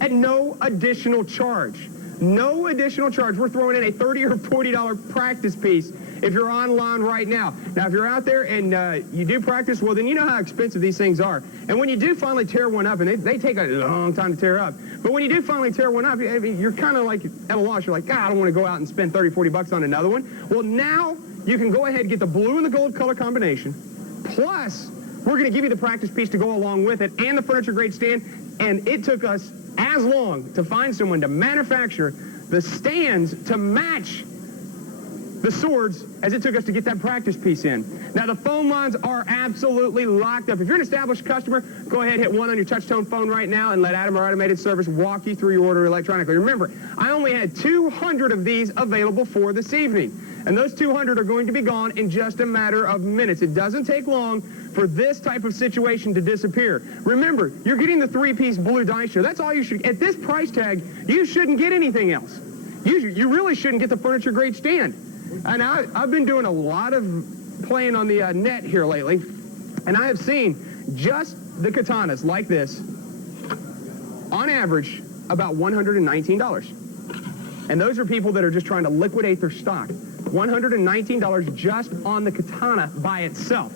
at no additional charge. No additional charge. We're throwing in a $30 or $40 practice piece if you're online right now. Now, if you're out there and you do practice, well, then you know how expensive these things are. And when you do finally tear one up, and they take a long time to tear up, but when you do finally tear one up, you're kind of like at a loss. You're like, God, I don't want to go out and spend 30, 40 bucks on another one. Well, now you can go ahead and get the blue and the gold color combination, plus we're going to give you the practice piece to go along with it and the furniture grade stand, and it took us as long to find someone to manufacture the stands to match the swords as it took us to get that practice piece in. Now, the phone lines are absolutely locked up. If you're an established customer, go ahead, hit 1 on your touch-tone phone right now and let Adam, our automated service, walk you through your order electronically. Remember, I only had 200 of these available for this evening, and those 200 are going to be gone in just a matter of minutes. It doesn't take long for this type of situation to disappear. Remember, you're getting the 3-piece blue dice show. That's all you should. At this price tag, you shouldn't get anything else. You really shouldn't get the furniture grade stand. And I've been doing a lot of playing on the net here lately, and I have seen just the katanas like this, on average, about $119. And those are people that are just trying to liquidate their stock. $119 just on the katana by itself.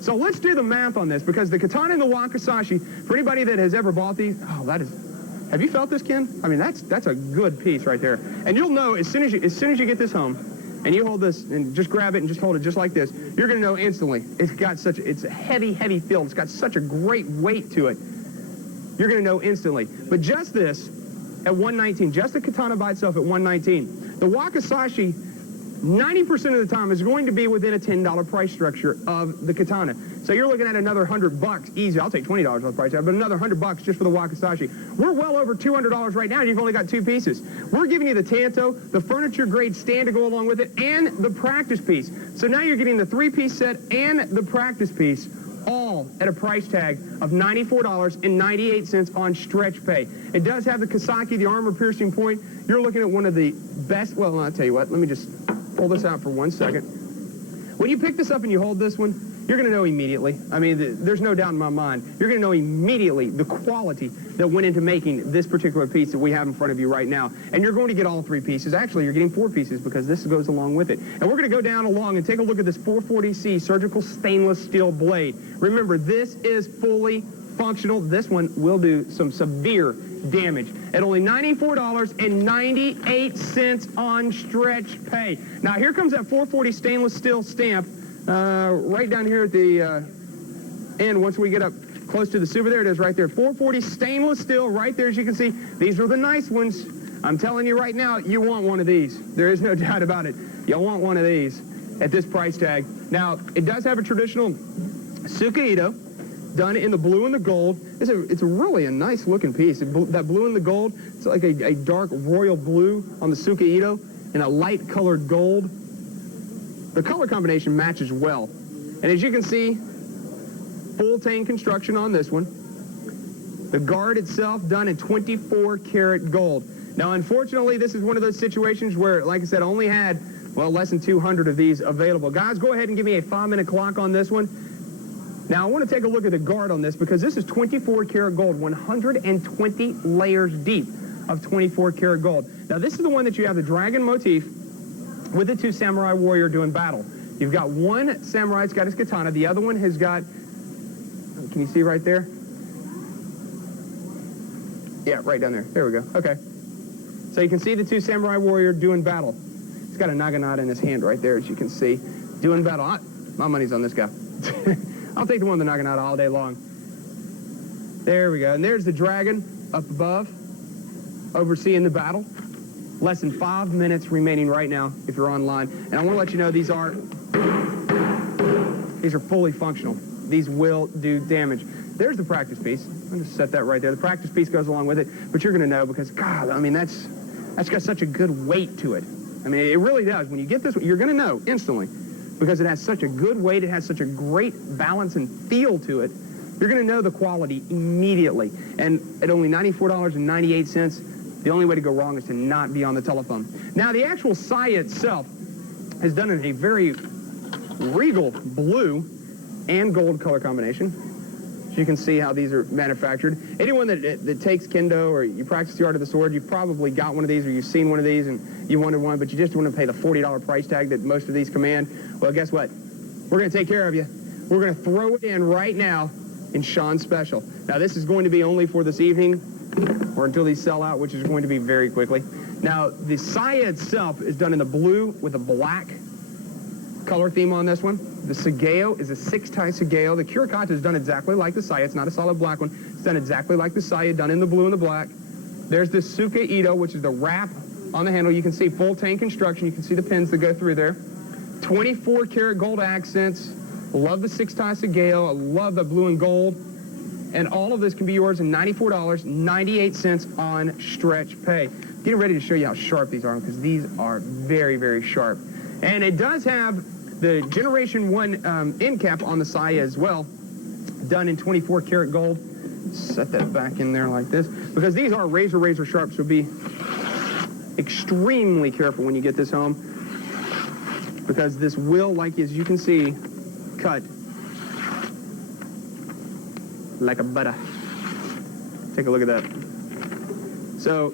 So let's do the math on this, because the katana and the wakizashi, for anybody that has ever bought these, oh, that is, have you felt this, Ken? I mean, that's a good piece right there. And you'll know as soon as you get this home, and you hold this and just grab it and just hold it just like this, you're going to know instantly. It's a heavy, heavy feel. It's got such a great weight to it. You're going to know instantly. But just this at $119, just the katana by itself at $119. The wakizashi, 90% of the time, is going to be within a $10 price structure of the katana. So you're looking at another $100 easy. I'll take $20 off the price tag, but another $100 just for the wakizashi. We're well over $200 right now, and you've only got 2 pieces. We're giving you the tanto, the furniture grade stand to go along with it, and the practice piece. So now you're getting the 3-piece set and the practice piece, all at a price tag of $94.98 on Stretch Pay. It does have the Kasaki, the armor-piercing point. You're looking at one of the best. Well, I'll tell you what. Let me just pull this out for 1 second. When you pick this up and you hold this one, you're going to know immediately. I mean, there's no doubt in my mind. You're going to know immediately the quality that went into making this particular piece that we have in front of you right now. And you're going to get all 3 pieces. Actually, you're getting 4 pieces because this goes along with it. And we're going to go down along and take a look at this 440C surgical stainless steel blade. Remember, this is fully functional. This one will do some severe damage at only $94.98 on stretch pay. Now, here comes that 440 stainless steel stamp. Right down here at the end, once we get up close to the super, there it is right there. 440 stainless steel right there, as you can see. These are the nice ones. I'm telling you right now, you want one of these. There is no doubt about it. You'll want one of these at this price tag. Now, it does have a traditional Tsukaito done in the blue and the gold. It's really a nice looking piece. That blue and the gold, it's like a dark royal blue on the Tsukaito and a light colored gold. The color combination matches well. And as you can see, full tang construction on this one. The guard itself done in 24 karat gold. Now, unfortunately, this is one of those situations where, like I said, I only had, well, less than 200 of these available. Guys, go ahead and give me a 5-minute clock on this one. Now, I want to take a look at the guard on this because this is 24 karat gold, 120 layers deep of 24 karat gold. Now, this is the one that you have the dragon motif with the 2 samurai warrior doing battle. You've got one samurai, it's got his katana. The other one has got, can you see right there? Yeah, right down there. There we go. Okay. So you can see the 2 samurai warrior doing battle. He's got a naginata in his hand right there, as you can see, doing battle. My money's on this guy. I'll take the one with the naginata all day long. There we go. And there's the dragon up above, overseeing the battle. Less than 5 minutes remaining right now if you're online. And I want to let you know these are fully functional. These will do damage. There's the practice piece. I'll just set that right there. The practice piece goes along with it, but you're going to know because, God, I mean, that's got such a good weight to it. I mean, it really does. When you get this, you're going to know instantly because it has such a good weight. It has such a great balance and feel to it. You're going to know the quality immediately. And at only $94.98, the only way to go wrong is to not be on the telephone. Now, the actual saya itself is done in a very regal blue and gold color combination. So you can see how these are manufactured. Anyone that takes kendo or you practice the art of the sword, you've probably got one of these or you've seen one of these and you wanted one, but you just want to pay the $40 price tag that most of these command. Well, guess what? We're going to take care of you. We're going to throw it in right now in Sean's special. Now, this is going to be only for this evening or until these sell out, which is going to be very quickly. Now, the saya itself is done in the blue with a black color theme on this one. The sageo is a 6-tie sageo. The kirikata is done exactly like the saya. It's not a solid black one. It's done exactly like the saya, done in the blue and the black. There's the Tsukaito, which is the wrap on the handle. You can see full tang construction. You can see the pins that go through there. 24 karat gold accents. Love the 6-tie sageo. I love the blue and gold. And all of this can be yours in $94.98 on stretch pay. Getting ready to show you how sharp these are because these are very, very sharp. And it does have the Generation 1 end cap on the saya as well, done in 24 karat gold. Set that back in there like this because these are razor, razor sharp, so be extremely careful when you get this home because this will, like as you can see, cut like a butter. Take a look at that. So,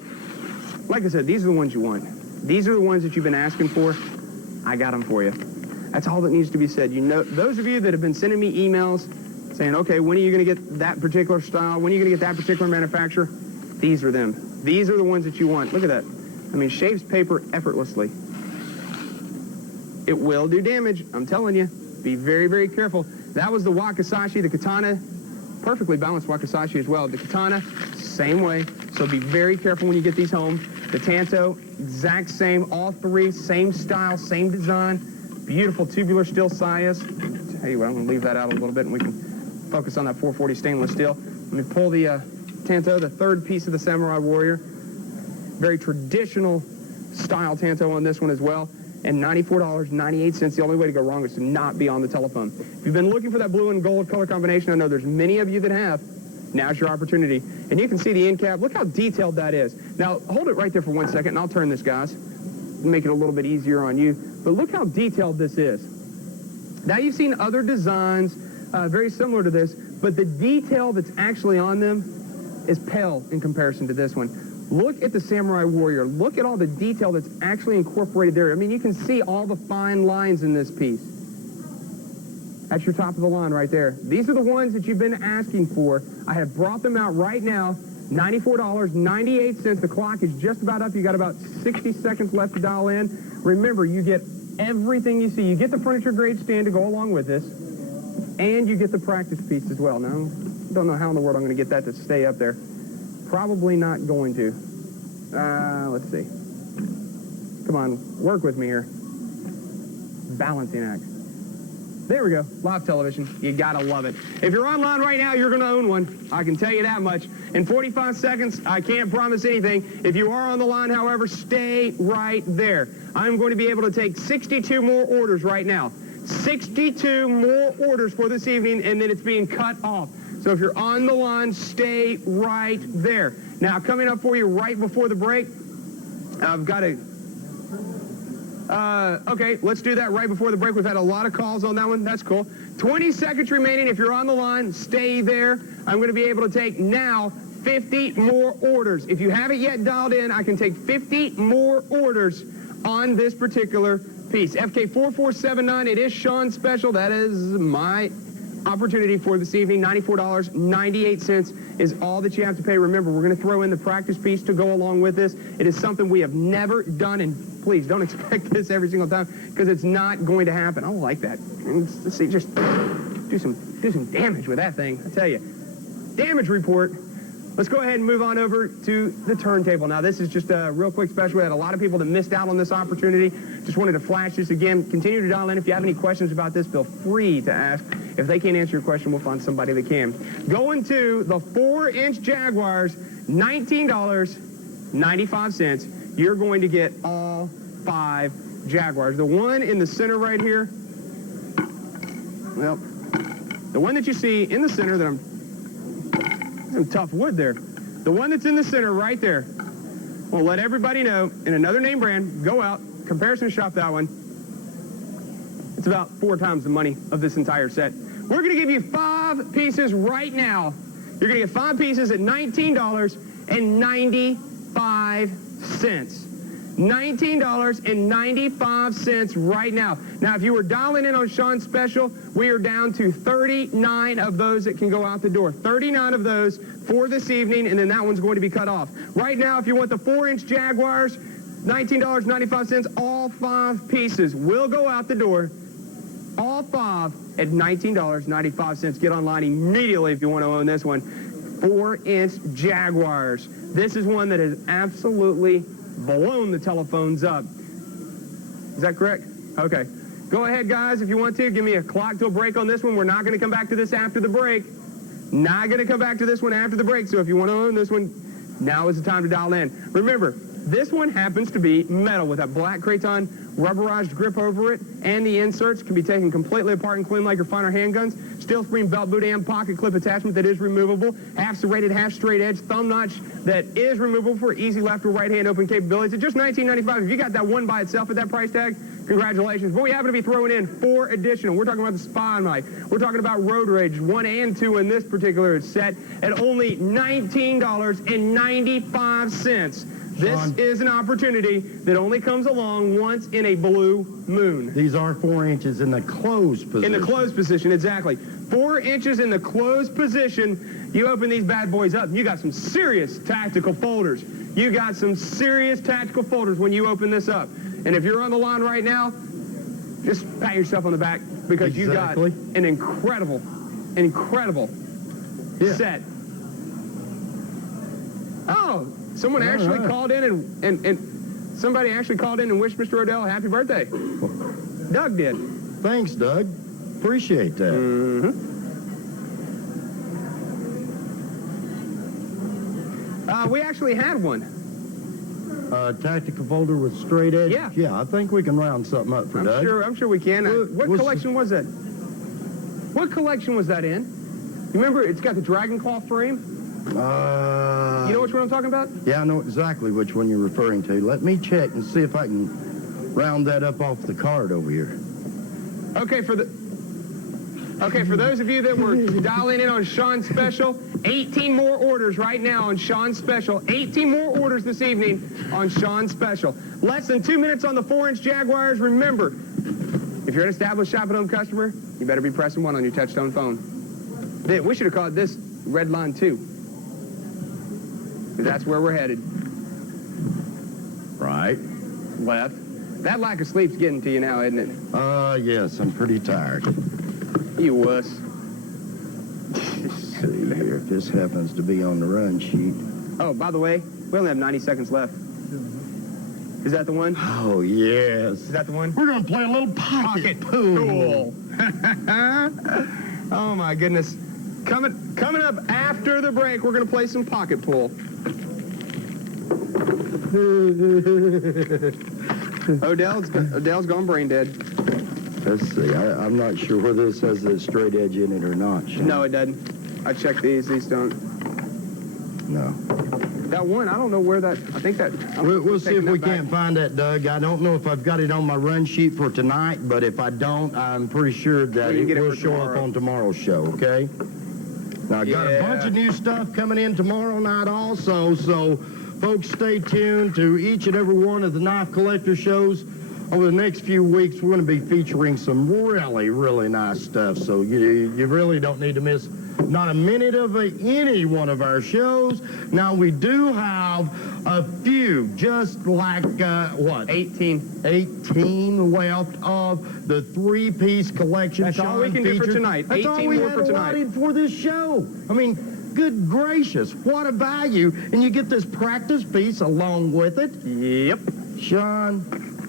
like I said, these are the ones you want. These are the ones that you've been asking for. I got them for you. That's all that needs to be said. You know, those of you that have been sending me emails saying, okay, when are you going to get that particular style? When are you going to get that particular manufacturer? These are them. These are the ones that you want. Look at that. I mean, shaves paper effortlessly. It will do damage. I'm telling you. Be very, very careful. That was the wakizashi, the katana. Perfectly balanced wakizashi as well. The katana, same way. So be very careful when you get these home. The tanto, exact same. All 3, same style, same design. Beautiful tubular steel sayas. Tell you what, I'm going to leave that out a little bit and we can focus on that 440 stainless steel. Let me pull the tanto, the 3rd piece of the samurai warrior. Very traditional style tanto on this one as well. And $94.98. The only way to go wrong is to not be on the telephone. If you've been looking for that blue and gold color combination, I know there's many of you that have. Now's your opportunity. And you can see the end cap. Look how detailed that is. Now, hold it right there for 1 second, and I'll turn this, guys. Make it a little bit easier on you. But look how detailed this is. Now you've seen other designs very similar to this, but the detail that's actually on them is pale in comparison to this one. Look at the Samurai Warrior. Look at all the detail that's actually incorporated there. I mean, you can see all the fine lines in this piece. That's your top of the line right there. These are the ones that you've been asking for. I have brought them out right now. $94.98. The clock is just about up. You got about 60 seconds left to dial in. Remember, you get everything you see. You get the furniture grade stand to go along with this, and you get the practice piece as well. Now, I don't know how in the world I'm going to get that to stay up there. Probably not going to. Let's see. Come on, work with me here. Balancing act. There we go. Live television. You gotta love it. If you're online right now, you're gonna own one. I can tell you that much. In 45 seconds, I can't promise anything. If you are on the line, however, stay right there. I'm going to be able to take 62 more orders right now. 62 more orders for this evening, and then it's being cut off. So if you're on the line, stay right there. Now, coming up for you right before the break, I've got to... okay, let's do that right before the break. We've had a lot of calls on that one. That's cool. 20 seconds remaining. If you're on the line, stay there. I'm going to be able to take now 50 more orders. If you haven't yet dialed in, I can take 50 more orders on this particular piece. FK4479, it is Sean's special. That is my opportunity for this evening. $94.98 is all that you have to pay. Remember, we're going to throw in the practice piece to go along with this. It is something we have never done, and please don't expect this every single time, because it's not going to happen. I don't like that. Let's see, just do some damage with that thing. I tell you, damage report. Let's go ahead and move on over to the turntable. Now, this is just a real quick special. We had a lot of people that missed out on this opportunity. Just wanted to flash this again. Continue to dial in. If you have any questions about this, feel free to ask. If they can't answer your question, we'll find somebody that can. Going to the 4-inch Jaguars, $19.95. You're going to get all 5 Jaguars. The one in the center right here, well, the one that you see in the center that some tough wood there. The one that's in the center right there, we'll let everybody know, in another name brand, go out, comparison shop that one. It's about 4 times the money of this entire set. We're going to give you 5 pieces right now. You're going to get 5 pieces at $19.95. $19.95 right now. Now, if you were dialing in on Sean's special, we are down to 39 of those that can go out the door. 39 of those for this evening, and then that one's going to be cut off. Right now, if you want the 4-inch Jaguars, $19.95, all 5 pieces will go out the door. All 5 at $19.95. Get online immediately if you want to own this one. 4-inch Jaguars. This is one that has absolutely blown the telephones up. Is that correct? Okay. Go ahead, guys, if you want to. Give me a clock till break on this one. We're not going to come back to this after the break. Not going to come back to this one after the break. So if you want to own this one, now is the time to dial in. Remember, this one happens to be metal with that black Kraton rubberized grip over it, and the inserts can be taken completely apart and cleaned like your finer handguns. Steel spring belt boot and pocket clip attachment that is removable. Half serrated, half straight edge thumb notch that is removable for easy left or right hand open capabilities. At just $19.95, if you got that one by itself at that price tag, congratulations. But we happen to be throwing in 4 additional. We're talking about the Spy mic. We're talking about Road Rage 1 and 2 in this particular set at only $19.95. This is an opportunity that only comes along once in a blue moon. These are 4 inches in the closed position. In the closed position, exactly. 4 inches in the closed position. You open these bad boys up, you got some serious tactical folders. You got some serious tactical folders when you open this up. And if you're on the line right now, just pat yourself on the back because you got an incredible set. Oh, someone actually called in and somebody actually called in and wished Mr. Odell a happy birthday. Doug did. Thanks, Doug. Appreciate that. We actually had one. Tactical folder with straight edge? Yeah. Yeah, I think we can round something up for Doug. I'm sure we can. What collection was that? What collection was that in? You remember, it's got the Dragon Claw frame? You know which one I'm talking about? Yeah, I know exactly which one you're referring to. Let me check and see if I can round that up off the card over here. Okay, for the Okay, for those of you that were dialing in on Sean's special, 18 more orders right now on Sean's special. 18 more orders this evening on Sean's special. Less than 2 minutes on the 4-inch Jaguars. Remember, if you're an established Shop at Home customer, you better be pressing 1 on your touch-tone phone. We should have called this Red Line 2. Because that's where we're headed. Right. Left. That lack of sleep's getting to you now, isn't it? Yes, I'm pretty tired. You wuss. Let's see here if this happens to be on the run sheet. Oh, by the way, we only have 90 seconds left. Is that the one? Oh, yes. Is that the one? We're going to play a little pocket pool. Oh, my goodness. Coming up after the break, we're going to play some pocket pool. Odell's gone brain dead. Let's see. I'm not sure whether this has the straight edge in it or not. Sean. No, it doesn't. I checked these. These don't. No. That one, I don't know where that... I think that... We'll see if we can't find that, Doug. I don't know if I've got it on my run sheet for tonight, but if I don't, I'm pretty sure that it will show up on tomorrow's show, okay? Now, I got a bunch of new stuff coming in tomorrow night also, so folks, stay tuned to each and every one of the Knife Collector shows. Over the next few weeks, we're going to be featuring some really, really nice stuff, so you really don't need to miss not a minute of any one of our shows. Now, we do have a few, just like, 18 left of the 3-piece collection. That's all we can do for tonight. That's 18 all we more had for tonight. allotted for this show. I mean, good gracious, what a value. And you get this practice piece along with it. Yep. Sean,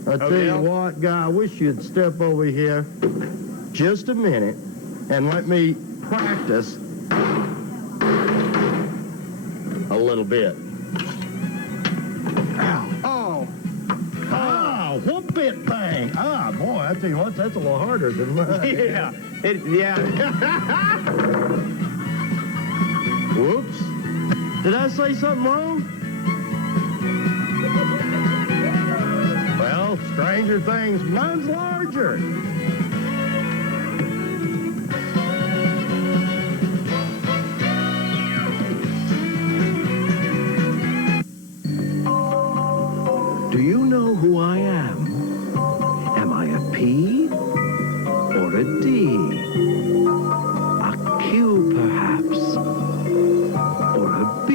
I tell you what, guy, I wish you'd step over here just a minute and let me practice a little bit. Ow. Oh. Oh, whoop it thing. Ah, boy, I tell you what, that's a little harder than mine. Yeah. Whoops. Did I say something wrong? Well, stranger things, mine's larger. Do you know who I am? Am I a P or a D? A Q, perhaps? Or a B?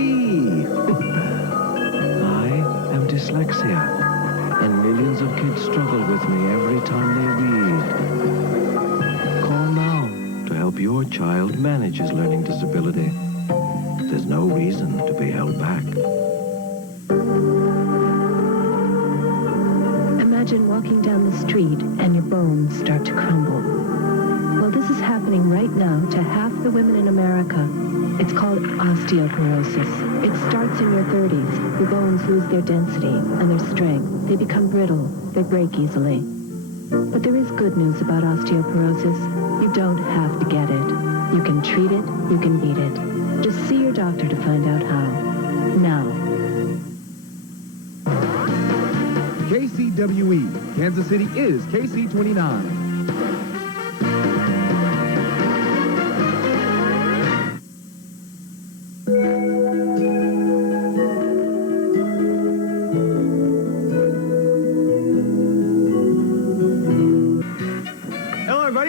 I am dyslexia, and millions of kids struggle with me every time they read. Call now to help your child manage his learning disability. There's no reason to be held back. Imagine walking down the street and your bones start to crumble. Well, this is happening right now to half the women in America. It's called osteoporosis. It starts in your 30s. Your bones lose their density and their strength. They become brittle. They break easily. But there is good news about osteoporosis. You don't have to get it. You can treat it. You can beat it. Just see your doctor to find out how. Now. KCWE. Kansas City is KC29.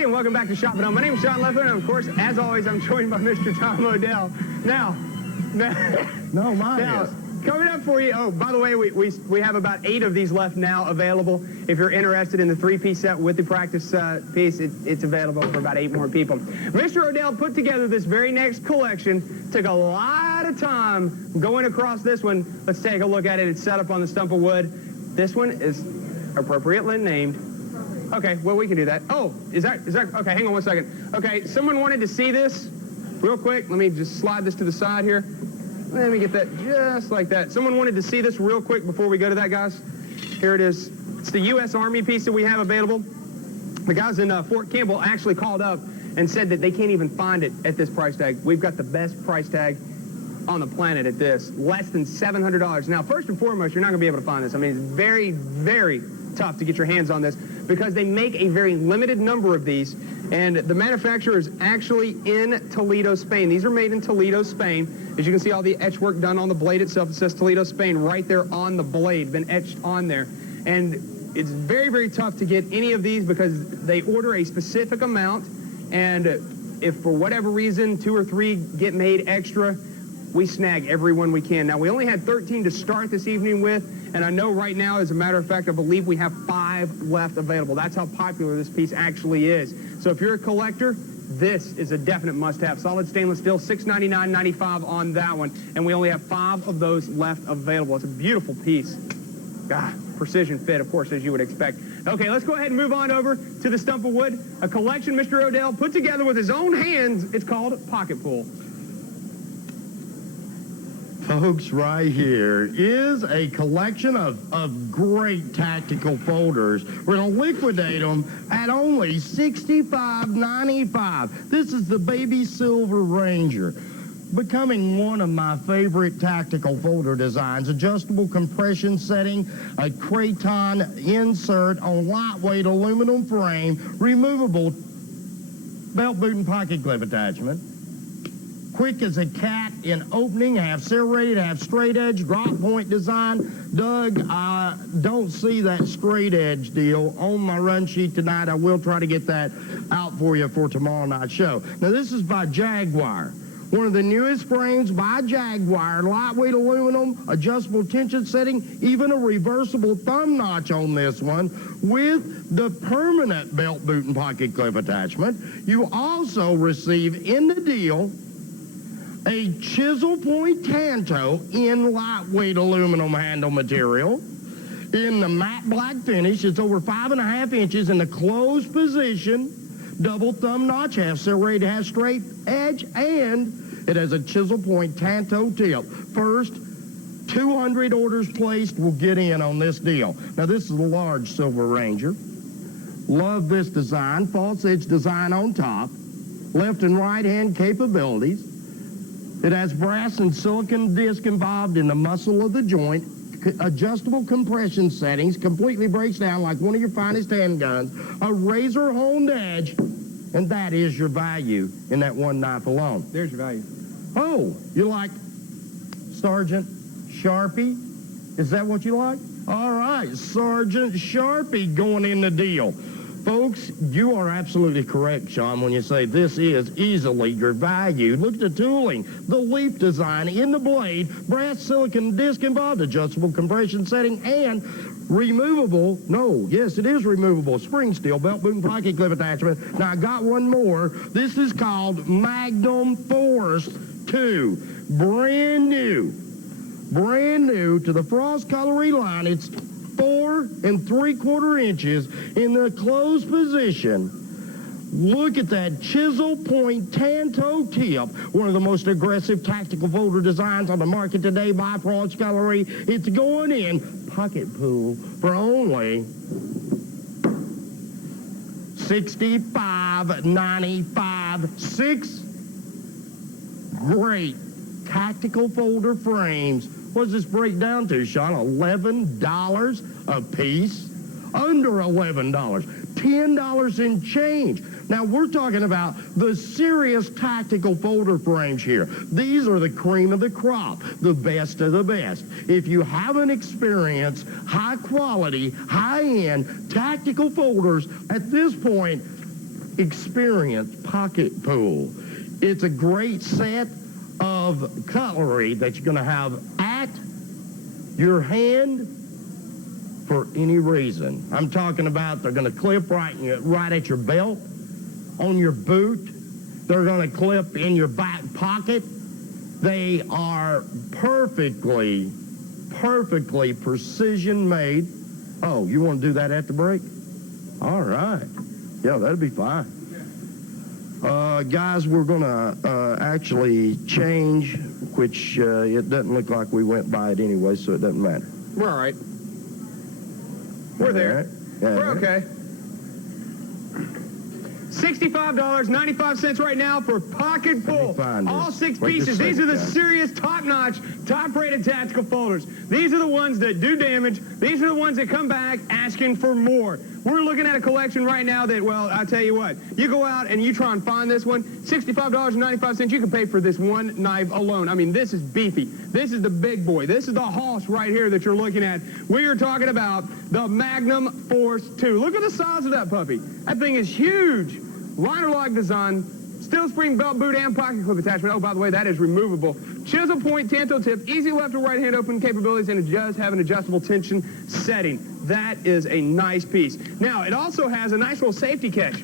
Welcome back to Shop at Home. My name is Sean Leffler, and of course, as always, I'm joined by Mr. Tom Odell. Now, coming up for you, oh, by the way, we have about 8 of these left now available. If you're interested in the 3-piece set with the practice piece, it's available for about 8 more people. Mr. Odell put together this very next collection. Took a lot of time going across this one. Let's take a look at it. It's set up on the stump of wood. This one is appropriately named. Okay, well, we can do that. Oh, is that, okay, hang on one second. Okay, someone wanted to see this real quick. Let me just slide this to the side here. Let me get that just like that. Someone wanted to see this real quick before we go to that, guys. Here it is. It's the U.S. Army piece that we have available. The guys in Fort Campbell actually called up and said that they can't even find it at this price tag. We've got the best price tag on the planet at this. Less than $700. Now, first and foremost, you're not going to be able to find this. I mean, it's very, very tough to get your hands on this because they make a very limited number of these, And the manufacturer is actually in Toledo, Spain. These are made in Toledo, Spain. As you can see, all the etch work done on the blade itself. It says Toledo, Spain right there on the blade, been etched on there. And it's very, very tough to get any of these because they order a specific amount. And if for whatever reason 2 or 3 get made extra, we snag every one we can. Now, we only had 13 to start this evening with, and I know right now, as a matter of fact, I believe we have 5 left available. That's how popular this piece actually is. So if you're a collector, this is a definite must-have. Solid stainless steel, $699.95 on that one, and we only have 5 of those left available. It's a beautiful piece. Precision fit, of course, as you would expect. Okay, let's go ahead and move on over to the stump of wood, a collection Mr. Odell put together with his own hands. It's called Pocket Pool. Folks, right here is a collection of great tactical folders. We're going to liquidate them at only $65.95. This is the Baby Silver Ranger, becoming one of my favorite tactical folder designs. Adjustable compression setting, a craton insert on lightweight aluminum frame, removable belt, boot, and pocket clip attachment. Quick as a cat in opening, half serrated, half straight edge, drop point design. Doug, I don't see that straight edge deal on my run sheet tonight. I will try to get that out for you for tomorrow night's show. Now, this is by Jaguar. One of the newest frames by Jaguar, lightweight aluminum, adjustable tension setting, even a reversible thumb notch on this one with the permanent belt, boot, and pocket clip attachment. You also receive in the deal a chisel point tanto in lightweight aluminum handle material. In the matte black finish, it's over 5.5 inches in the closed position, double thumb notch, half serrated, half straight edge, and it has a chisel point tanto tip. First 200 orders placed will get in on this deal. Now, this is a large Silver Ranger. Love this design. False edge design on top. Left and right hand capabilities. It has brass and silicon disc involved in the muscle of the joint, adjustable compression settings, completely breaks down like one of your finest handguns, a razor-honed edge, and that is your value in that one knife alone. There's your value. Oh, you like Sergeant Sharpie? Is that what you like? All right, Sergeant Sharpie going in the deal. Folks, you are absolutely correct, Sean, when you say this is easily your value. Look at the tooling, the leaf design in the blade, brass silicon disc involved, adjustable compression setting, and removable, yes, it is removable, spring steel, belt, boot, and pocket clip attachment. Now, I got one more. This is called Magnum Force 2. Brand new to the Frost Cutlery line. It's 4 3/4 inches in the closed position. Look at that chisel point tanto tip, one of the most aggressive tactical folder designs on the market today by Frost Cutlery. It's going in Pocket Pool for only $65.95. 6 great tactical folder frames. What does this break down to, Sean? $11 a piece? Under $11. $10 in change. Now, we're talking about the serious tactical folder frames here. These are the cream of the crop, the best of the best. If you haven't experienced high-quality, high-end tactical folders, at this point, experience Pocket Pool. It's a great set of cutlery that you're going to have at your hand for any reason. I'm talking about they're going to clip right at your belt, on your boot. They're going to clip in your back pocket. They are perfectly precision made. Oh, you want to do that at the break? All right. Yeah, that'd be fine. Guys, we're going to actually change, which it doesn't look like we went by it anyway, so it doesn't matter. We're all right. We're there. Yeah. We're okay. $65.95 right now for pocket pull. All 6 pieces. These are the serious, top-notch, top-rated tactical folders. These are the ones that do damage. These are the ones that come back asking for more. We're looking at a collection right now that, well, I tell you what, you go out and you try and find this one, $65.95, you can pay for this one knife alone. I mean, this is beefy. This is the big boy. This is the hoss right here that you're looking at. We are talking about the Magnum Force 2. Look at the size of that puppy. That thing is huge. Liner lock design, steel spring belt boot and pocket clip attachment. Oh, by the way, that is removable. Chisel point, tanto tip, easy left or right hand open capabilities, and it does have an adjustable tension setting. That is a nice piece. Now, it also has a nice little safety catch.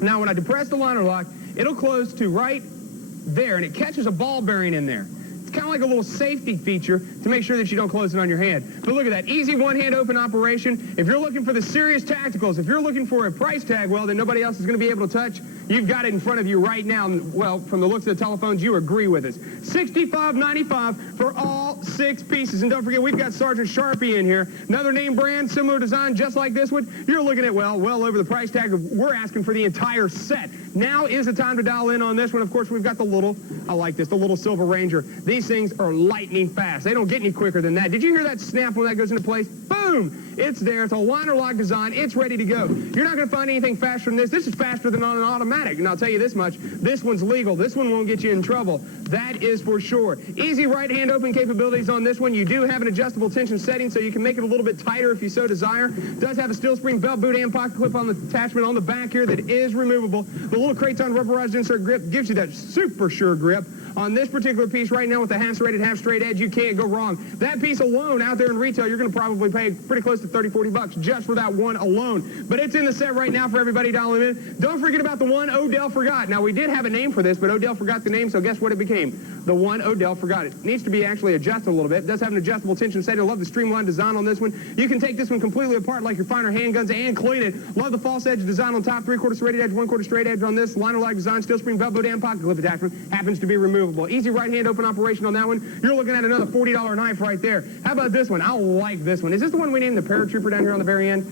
Now, when I depress the liner lock, it'll close to right there, and it catches a ball bearing in there. It's kind of like a little safety feature to make sure that you don't close it on your hand. But look at that, easy one-hand open operation. If you're looking for the serious tacticals, if you're looking for a price tag, well, that nobody else is going to be able to touch, you've got it in front of you right now. Well, from the looks of the telephones, you agree with us. $65.95 for all 6 pieces. And don't forget, we've got Sergeant Sharpie in here. Another name brand, similar design, just like this one. You're looking at, well over the price tag. We're asking for the entire set. Now is the time to dial in on this one. Of course, we've got the little, I like this, the little Silver Ranger. These things are lightning fast. They don't get any quicker than that. Did you hear that snap when that goes into place? Boom! It's there. It's a liner lock design. It's ready to go. You're not going to find anything faster than this. This is faster than on an automatic. And I'll tell you this much. This one's legal. This one won't get you in trouble. That is for sure. Easy right-hand open capabilities on this one. You do have an adjustable tension setting, so you can make it a little bit tighter if you so desire. It does have a steel spring belt boot and pocket clip on the attachment on the back here that is removable. The little Kraton rubberized insert grip gives you that super sure grip. On this particular piece right now with the half-serrated, half-straight edge, you can't go wrong. That piece alone out there in retail, you're going to probably pay pretty close to $30-40 just for that one alone. But it's in the set right now for everybody dialing in. Don't forget about the one Odell forgot. Now, we did have a name for this, but Odell forgot the name, so guess what it became? The one Odell forgot. It needs to be actually adjusted a little bit. It does have an adjustable tension setting. I love the streamlined design on this one. You can take this one completely apart like your finer handguns and clean it. Love the false edge design on top, 3/4 serrated edge, 1/4 straight edge on this. Liner lock design, steel spring belt boot and pocket clip attachment. Happens to be removable. Easy right-hand open operation on that one. You're looking at another $40 knife right there. How about this one? I like this one. Is this the one we named the Paratrooper down here on the very end?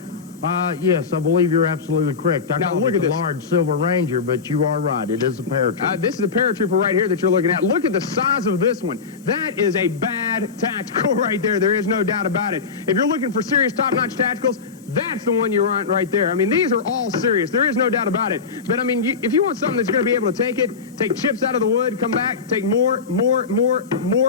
Yes, I believe you're absolutely correct. Now, look at this. Large Silver Ranger, but you are right. It is a Paratrooper. This is a Paratrooper right here that you're looking at. Look at the size of this one. That is a bad tactical right there. There is no doubt about it. If you're looking for serious top-notch tacticals, that's the one you want right there. I mean, these are all serious. There is no doubt about it. But, I mean, if you want something that's going to be able to take chips out of the wood, come back, take more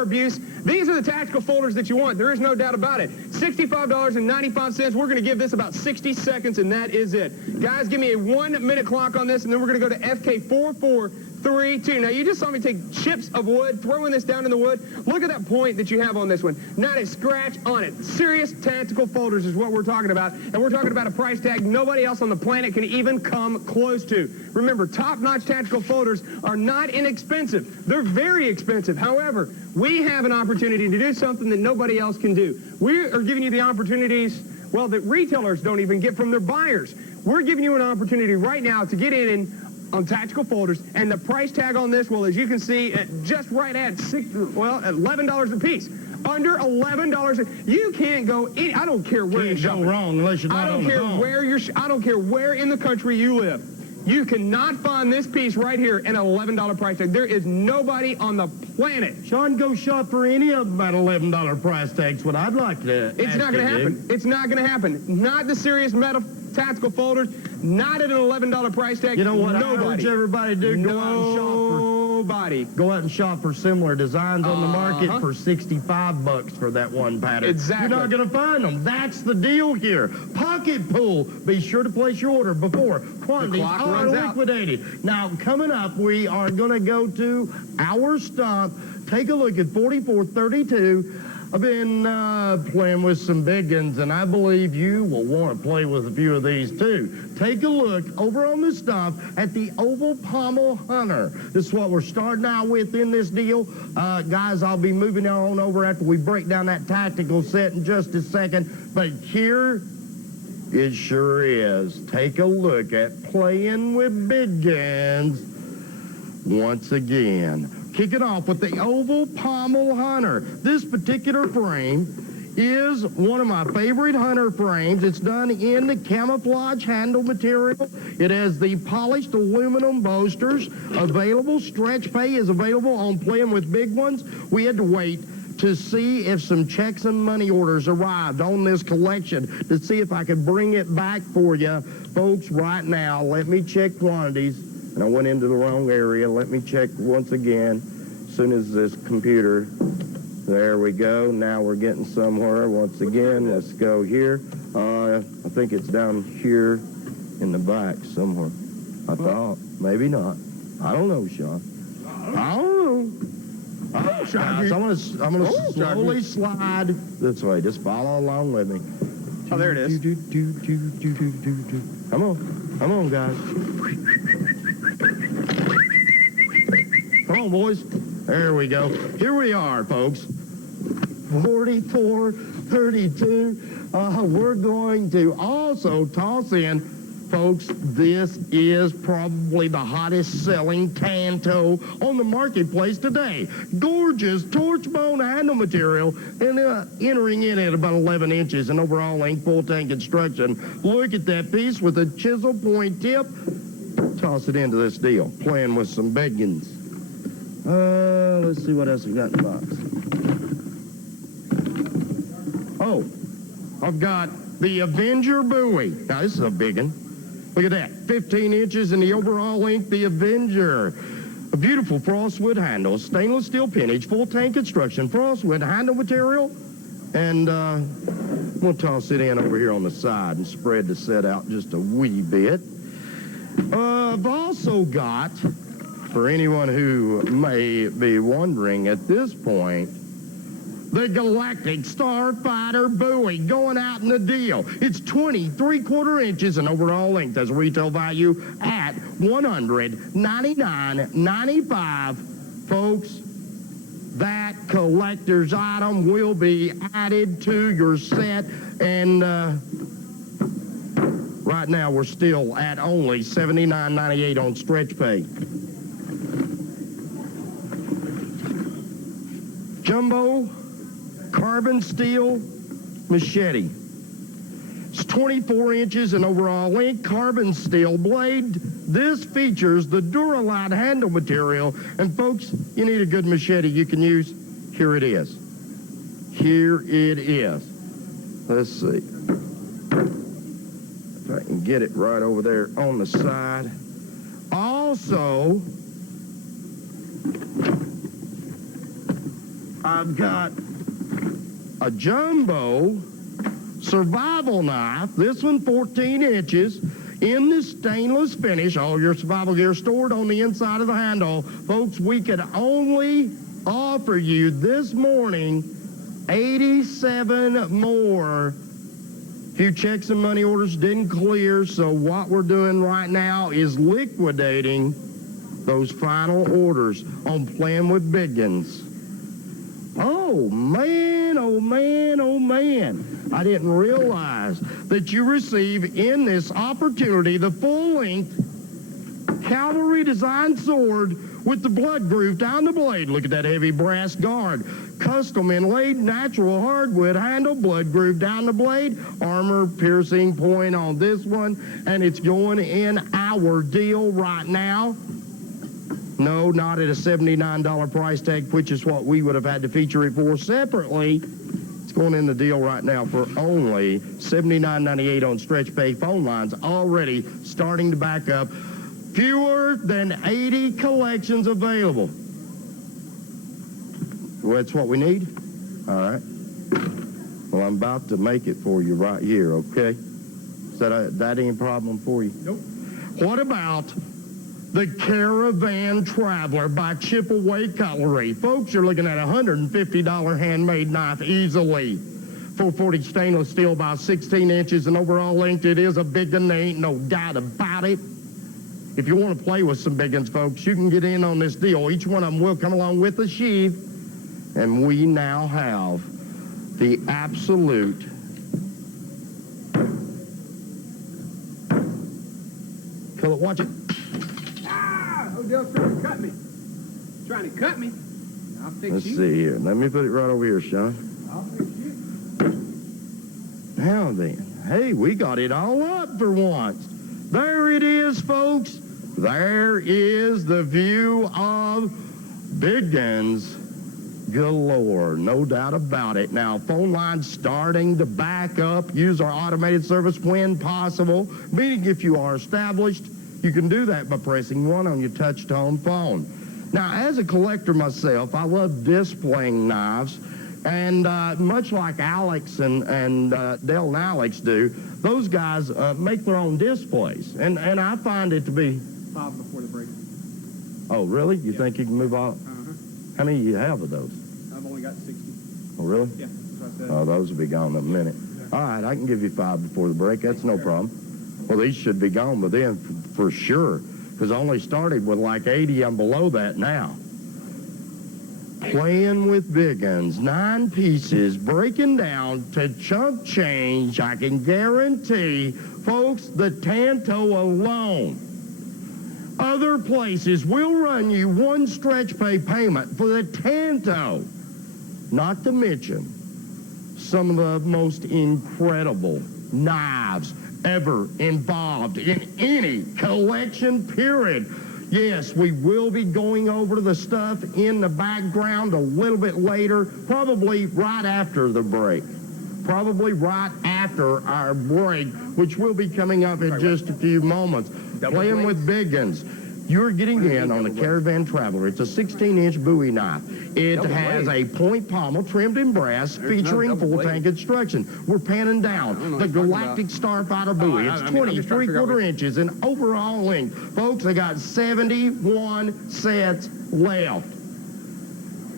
abuse, these are the tactical folders that you want. There is no doubt about it. $65.95. We're going to give this about 60 seconds, and that is it. Guys, give me a 1-minute clock on this, and then we're going to go to FK4432. Now, you just saw me take chips of wood, throwing this down in the wood. Look at that point that you have on this one. Not a scratch on it. Serious tactical folders is what we're talking about. And we're talking about a price tag nobody else on the planet can even come close to. Remember, top-notch tactical folders are not inexpensive. They're very expensive. However, we have an opportunity to do something that nobody else can do. We are giving you the opportunities, well, that retailers don't even get from their buyers. We're giving you an opportunity right now to get in on tactical folders, and the price tag on this, well, as you can see, just right at $11 a piece. Under $11, you can't go. I don't care where you go wrong unless you're not on the phone. I don't care where in the country you live. You cannot find this piece right here at an $11 price tag. There is nobody on the planet. Sean, go shop for any of them at $11 price tags. What I'd like to. It's not going to happen. It's not going to happen. Not the serious metal tactical folders. Not at an $11 price tag. You know what? I urge everybody to do. Go out and shop for. Go out and shop for similar designs on the market for $65 for that one pattern. Exactly. You're not going to find them. That's the deal here. Pocket pull. Be sure to place your order before quantities are liquidated. Now, coming up, we are going to go to our stop. Take a look at 4432. I've been playing with some big guns, and I believe you will want to play with a few of these, too. Take a look over on the stop at the Oval Pommel Hunter. This is what we're starting out with in this deal. Guys, I'll be moving on over after we break down that tactical set in just a second. But here it sure is. Take a look at playing with big guns once again. Kick it off with the Oval Pommel Hunter. This particular frame is one of my favorite hunter frames. It's done in the camouflage handle material. It has the polished aluminum bolsters. Available. Stretch pay is available on Playing with Big Ones. We had to wait to see if some checks and money orders arrived on this collection to see if I could bring it back for you. Folks, right now, let me check quantities. And I went into the wrong area. Let me check once again as soon as this computer... There we go. Now we're getting somewhere. Once again, let's go here. I think it's down here in the back somewhere. I thought. Maybe not. I don't know, Sean. I don't know. So I'm gonna slowly slide this way. Just follow along with me. Oh, there it is. Come on. Come on, guys. Come on, boys. There we go. Here we are, folks. 44, 32. We're going to also toss in, folks, this is probably the hottest selling Tanto on the marketplace today. Gorgeous torch bone handle material and entering in at about 11 inches and overall length, full tank construction. Look at that piece with a chisel point tip. Toss it into this deal. Playing with some biggins. Let's see what else we got in the box. Oh, I've got the Avenger buoy. Now, this is a big one. Look at that. 15 inches in the overall length, the Avenger. A beautiful frostwood handle, stainless steel pinnage, full tank construction, frostwood handle material. And we'll toss it in over here on the side and spread the set out just a wee bit. I've also got... For anyone who may be wondering at this point, the Galactic Starfighter buoy going out in the deal. It's 23/4 inches in overall length as a retail value at $199.95. Folks, that collector's item will be added to your set, and right now we're still at only $79.98 on stretch pay. Jumbo carbon steel machete. It's 24 inches in overall length, carbon steel blade. This features the Duralite handle material. And folks, you need a good machete you can use. Here it is. Here it is. Let's see if I can get it right over there on the side. Also, I've got a jumbo survival knife. This one 14 inches in the stainless finish. All your survival gear stored on the inside of the handle. Folks, we could only offer you this morning 87 more. A few checks and money orders didn't clear, so what we're doing right now is liquidating those final orders on Playing with Biggins. Oh, man, oh, man, oh, man. I didn't realize that you receive in this opportunity the full-length cavalry design sword with the blood groove down the blade. Look at that heavy brass guard. Custom inlaid natural hardwood handle, blood groove down the blade, armor piercing point on this one, and it's going in our deal right now. No, not at a $79 price tag, which is what we would have had to feature it for separately. It's going in the deal right now for only $79.98 on stretch pay. Phone lines already starting to back up. Fewer than 80 collections available. Well, that's what we need? All right. Well, I'm about to make it for you right here, okay? Is that any problem for you? Nope. What about the Caravan Traveler by Chipaway Cutlery? Folks, you're looking at a $150 handmade knife easily. 440 stainless steel by 16 inches in overall length. It is a big one, there ain't no doubt about it. If you want to play with some big ones, folks, you can get in on this deal. Each one of them will come along with a sheath. And we now have the absolute Kill it, watch it. Odell's trying to cut me. Trying to cut me. I'll fix you. Let's see here. Let me put it right over here, Sean. I'll fix you. Now then, hey, we got it all up for once. There it is, folks. There is the view of Big Guns galore, no doubt about it. Now, phone lines starting to back up. Use our automated service when possible, meaning if you are established, you can do that by pressing 1 on your touch-tone phone. Now, as a collector myself, I love displaying knives, and much like Alex and Dale and Alex do, those guys make their own displays, and I find it to be... 5 before the break. Oh, really? You think you can move on? How many do you have of those? I've only got 60. Oh, really? Yeah, that's what I said. Oh, those will be gone in a minute. All right, I can give you 5 before the break. That's no problem. Well, these should be gone by then for sure, because I only started with like 80. I'm below that now. Playing with Big Guns, 9 pieces, breaking down to chunk change. I can guarantee, folks, the Tanto alone. Other places will run you 1 stretch pay payment for the Tanto. Not to mention some of the most incredible knives ever involved in any collection, period. Yes, we will be going over the stuff in the background a little bit later, probably right after the break. Probably right after our break, which will be coming up in just a few moments. Playing with Big Guns. You're getting in on a Caravan Traveler. It's a 16-inch Bowie knife. It has a point pommel trimmed in brass featuring full tank construction. We're panning down the Galactic Starfighter Bowie. It's 23/4 inches in overall length. Folks, they got 71 sets left.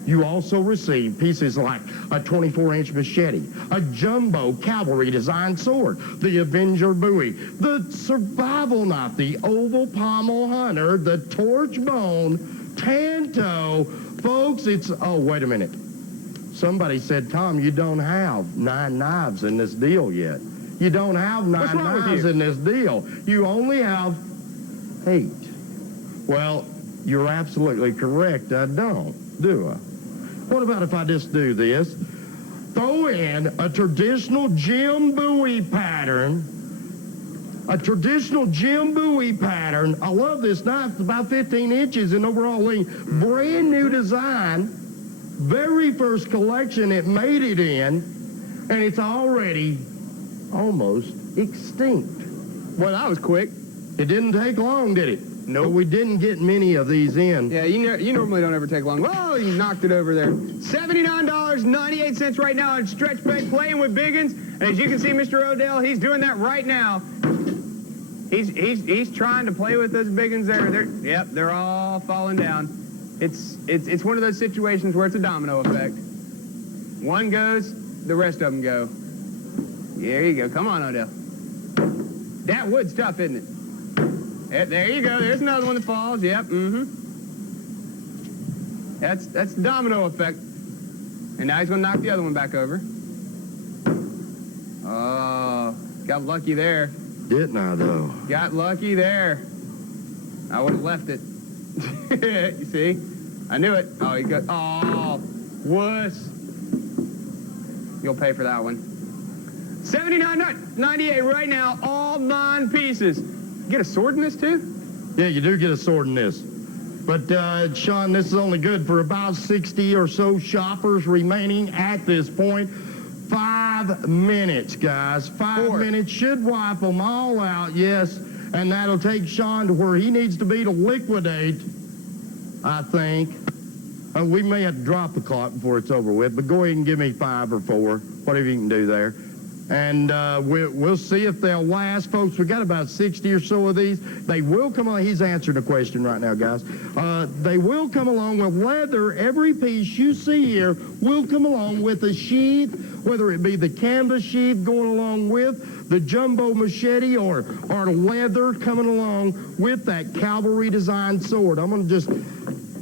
You also receive pieces like a 24-inch machete, a jumbo cavalry design sword, the Avenger Bowie, the survival knife, the oval pommel hunter, the torch bone, Tanto. Folks, it's, oh, wait a minute. Somebody said, Tom, you don't have 9 knives in this deal yet. You don't have 9 knives in this deal. You only have 8. Well, you're absolutely correct. I don't, do I? What about if I just do this? Throw in a traditional Jim Bowie pattern. A traditional Jim Bowie pattern. I love this knife. It's about 15 inches in overall length. Brand new design. Very first collection it made it in. And it's already almost extinct. Well, that was quick. It didn't take long, did it? No, we didn't get many of these in. Yeah, you normally don't ever take long. Whoa, you knocked it over there. $79.98 right now on stretch pay, playing with Big Guns. And as you can see, Mr. Odell, he's doing that right now. He's trying to play with those Big Guns there. Yep, they're all falling down. It's one of those situations where it's a domino effect. One goes, the rest of them go. There you go. Come on, Odell. That wood's tough, isn't it? There you go. There's another one that falls. Yep. That's the domino effect. And now he's going to knock the other one back over. Oh, got lucky there. Didn't I, though? Got lucky there. I would have left it. You see? I knew it. Oh, he got. Oh, wuss. You'll pay for that one. $79.98 right now. All 9 pieces. Get a sword in this too? Yeah, you do get a sword in this. But, Sean, this is only good for about 60 or so shoppers remaining at this point. 5 minutes, guys. 5 minutes should wipe them all out, yes. And that'll take Sean to where he needs to be to liquidate, I think. We may have to drop the clock before it's over with, but go ahead and give me 5 or 4, whatever you can do there. And we'll see if they'll last, folks. We got about 60 or so of these. They will come along. He's answering a question right now, guys. They will come along with leather. Every piece you see here will come along with a sheath, whether it be the canvas sheath going along with the jumbo machete or leather coming along with that cavalry design sword. I'm going to just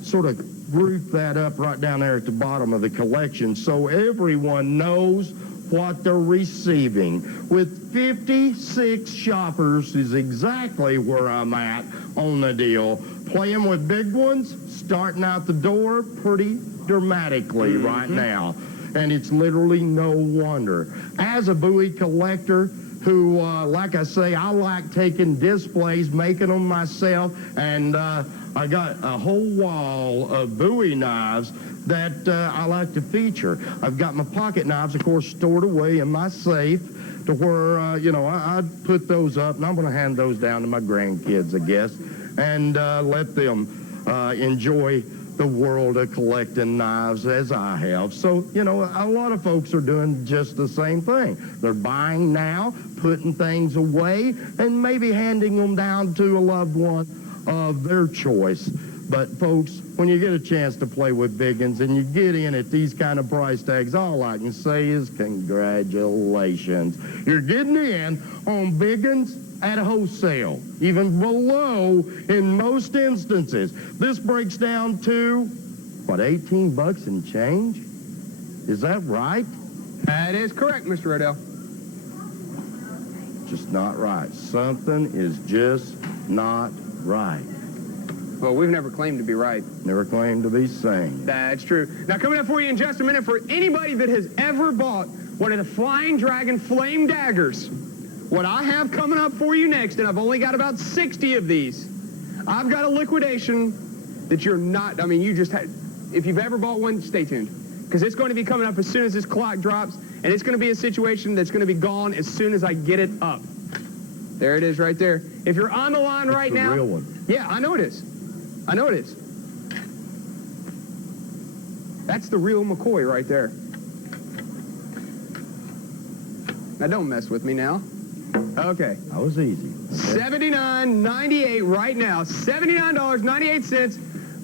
sort of group that up right down there at the bottom of the collection so everyone knows what they're receiving. With 56 shoppers is exactly where I'm at on the deal. Playing with big ones, starting out the door pretty dramatically right now. and it's literally no wonder. As a Bowie collector who, like I say, I like taking displays, making them myself, and I got a whole wall of Bowie knives that I like to feature. I've got my pocket knives, of course, stored away in my safe to where, you know, I'd put those up, and I'm going to hand those down to my grandkids, I guess, and let them enjoy the world of collecting knives as I have. So, you know, a lot of folks are doing just the same thing. They're buying now, putting things away, and maybe handing them down to a loved one of their choice. But, folks, when you get a chance to play with biggins and you get in at these kind of price tags, all I can say is congratulations. You're getting in on biggins at wholesale, even below in most instances. This breaks down to, what, 18 bucks and change? Is that right? That is correct, Mr. Rodell. Just not right. Something is just not right. Well, we've never claimed to be right. Never claimed to be sane. That's true. Now, coming up for you in just a minute, for anybody that has ever bought one of the Flying Dragon Flame Daggers, what I have coming up for you next, and I've only got about 60 of these, I've got a liquidation that you're not, I mean, you just had, if you've ever bought one, stay tuned. Because it's going to be coming up as soon as this clock drops, and it's going to be a situation that's going to be gone as soon as I get it up. There it is right there. If you're on the line right now. It's the real one. Yeah, I know it is. I know it is. That's the real McCoy right there. Now, don't mess with me now. Okay. That was easy. Okay. $79.98 right now. $79.98.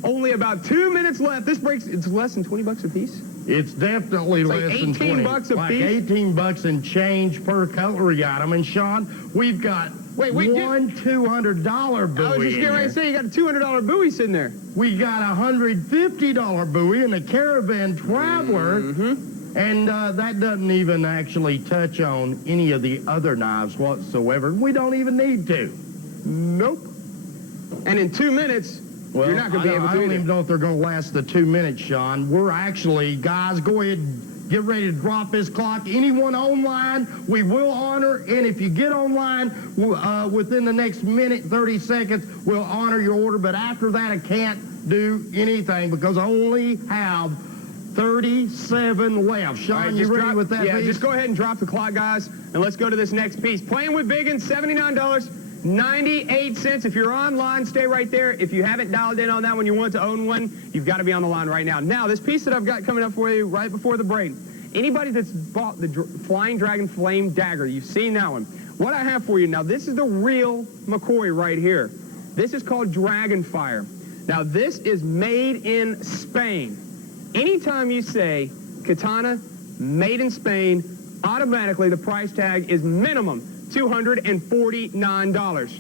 Only about 2 minutes left. This breaks, it's less than 20 bucks a piece. It's definitely It's less like than 18 20. bucks a like piece. 18 bucks and change per cutlery item. And Sean, we've got one $200 Bowie. I was just getting ready to say, you got a $200 Bowie sitting there. We got a $150 Bowie and a Caravan Traveler. And that doesn't even actually touch on any of the other knives whatsoever. We don't even need to. Nope. And in 2 minutes, well, you're not going to be able to. I don't even know if they're going to last the 2 minutes, Sean. We're actually, guys, go ahead and get ready to drop this clock. Anyone online, we will honor. And if you get online within the next minute, 30 seconds, we'll honor your order. But after that, I can't do anything because I only have 37 left. Sean, right, you ready with that piece? Just go ahead and drop the clock, guys, and let's go to this next piece. Playing with Biggins, $79.98. If you're online, stay right there. If you haven't dialed in on that one, you want to own one, you've got to be on the line right now. Now, this piece that I've got coming up for you right before the break, anybody that's bought the Flying Dragon Flame Dagger, you've seen that one. What I have for you now, this is the real McCoy right here. This is called Dragonfire. Now, this is made in Spain. Anytime you say Katana, made in Spain, automatically the price tag is minimum $249.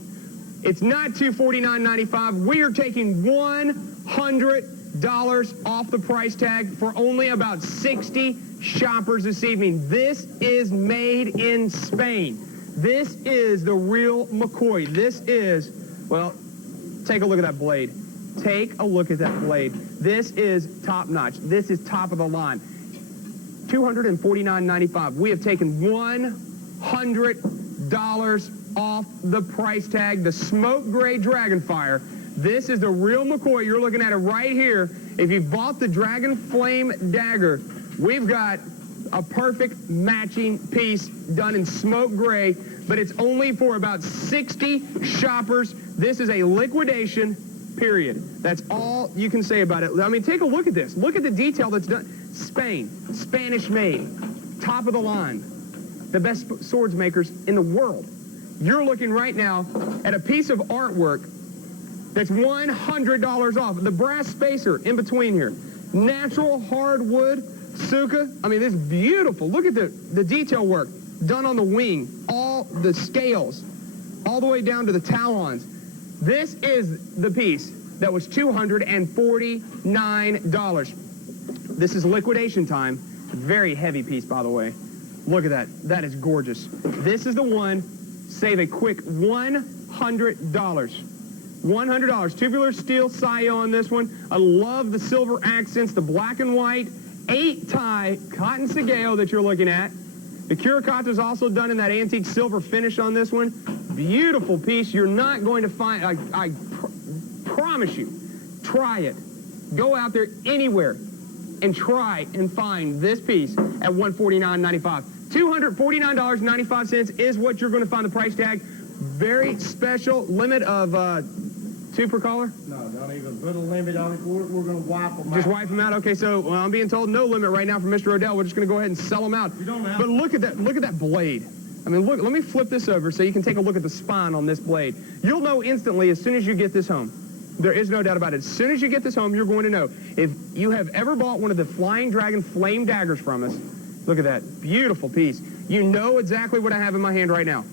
It's not $249.95. We are taking $100 off the price tag for only about 60 shoppers this evening. This is made in Spain. This is the real McCoy. This is, well, take a look at that blade. Take a look at that blade. This is top notch. This is top of the line. $249.95. We have taken $100 off the price tag. The smoke gray Dragonfire. This is the real McCoy. You're looking at it right here. If you bought the Dragon Flame Dagger, we've got a perfect matching piece done in smoke gray, but it's only for about 60 shoppers. This is a liquidation. Period. That's all you can say about it. I mean, take a look at this. Look at the detail that's done. Spain, Spanish made, top of the line, the best swords makers in the world. You're looking right now at a piece of artwork that's $100 off. The brass spacer in between here. Natural hardwood, Suka. I mean, this is beautiful. Look at the detail work done on the wing, all the scales, all the way down to the talons. This is the piece that was $249. This is liquidation time. Very heavy piece, by the way. Look at that. That is gorgeous. This is the one. Save a quick $100. $100. Tubular steel Sayo on this one. I love the silver accents, the black and white, 8-tie cotton Sageo that you're looking at. The Curicato is also done in that antique silver finish on this one. Beautiful piece. You're not going to find, I promise you, try it. Go out there anywhere and try and find this piece at $149.95. $249.95 is what you're going to find the price tag. Very special limit of 2 per caller? No, don't even put a limit on it. We're going to wipe them out. Just wipe them out? Okay, so I'm being told no limit right now from Mr. Odell. We're just going to go ahead and sell them out. But look at that blade. I mean, look, let me flip this over so you can take a look at the spine on this blade. You'll know instantly as soon as you get this home. There is no doubt about it. As soon as you get this home, you're going to know. If you have ever bought one of the Flying Dragon flame daggers from us, look at that. Beautiful piece. You know exactly what I have in my hand right now.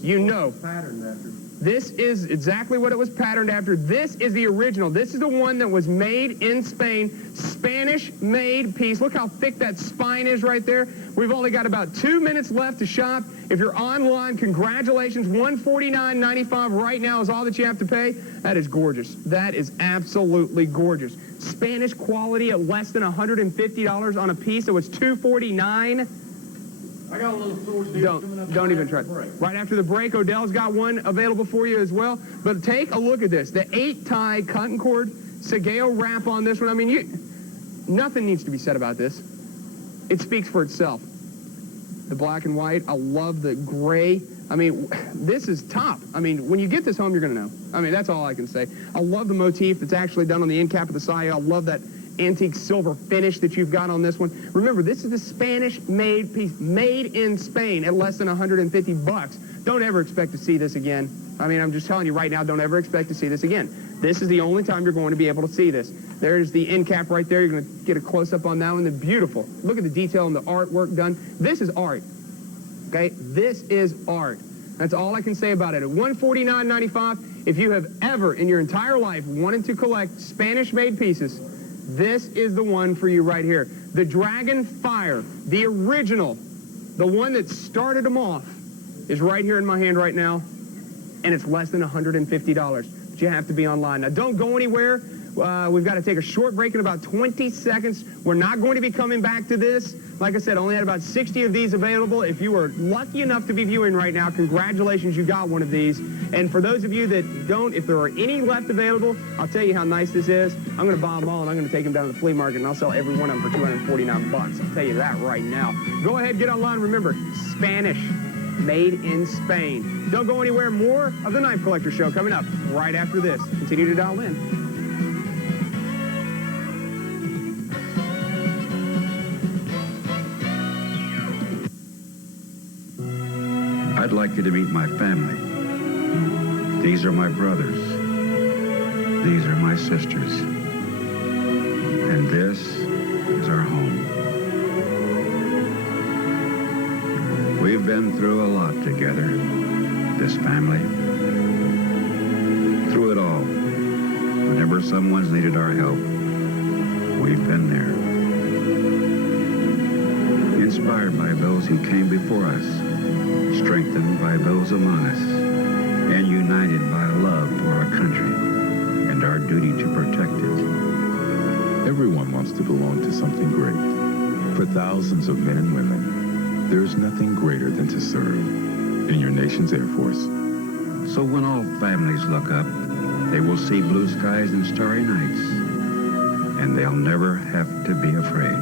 You know. Patterned after. This is exactly what it was patterned after. This is the original. This is the one that was made in Spain. Spanish-made piece. Look how thick that spine is right there. We've only got about 2 minutes left to shop. If you're online, congratulations. $149.95 right now is all that you have to pay. That is gorgeous. That is absolutely gorgeous. Spanish quality at less than $150 on a piece that was $249. I got a little sword deal coming up. Don't even try. Right after the break, Odell's got one available for you as well. But take a look at this. The 8-tie cotton cord Sageo wrap on this one. I mean, nothing needs to be said about this. It speaks for itself. The black and white. I love the gray. I mean, this is top. I mean, when you get this home, you're going to know. I mean, that's all I can say. I love the motif that's actually done on the end cap of the Saya. I love that antique silver finish that you've got on this one. Remember, this is the Spanish-made piece, made in Spain at less than $150. Don't ever expect to see this again. I mean, I'm just telling you right now, don't ever expect to see this again. This is the only time you're going to be able to see this. There's the end cap right there. You're going to get a close-up on that one. They're beautiful. Look at the detail and the artwork done. This is art. Okay? This is art. That's all I can say about it. At $149.95, if you have ever in your entire life wanted to collect Spanish-made pieces, this is the one for you right here. The Dragon Fire, the original, the one that started them off, is right here in my hand right now, and it's less than $150. But you have to be online. Now, don't go anywhere. We've got to take a short break in about 20 seconds. We're not going to be coming back to this. Like I said, only had about 60 of these available. If you are lucky enough to be viewing right now, congratulations, you got one of these. And for those of you that don't, if there are any left available, I'll tell you how nice this is. I'm going to buy them all, and I'm going to take them down to the flea market, and I'll sell every one of them for $249. I'll tell you that right now. Go ahead, get online. Remember, Spanish, made in Spain. Don't go anywhere. More of the Knife Collector Show coming up right after this. Continue to dial in. I'd like you to meet my family. These are my brothers. These are my sisters. And this is our home. We've been through a lot together, this family. Through it all. Whenever someone's needed our help, we've been there. Inspired by those who came before us, strengthened by those among us, and united by love for our country and our duty to protect it. Everyone wants to belong to something great. For thousands of men and women, there's nothing greater than to serve in your nation's Air Force. So when all families look up, they will see blue skies and starry nights, and they'll never have to be afraid.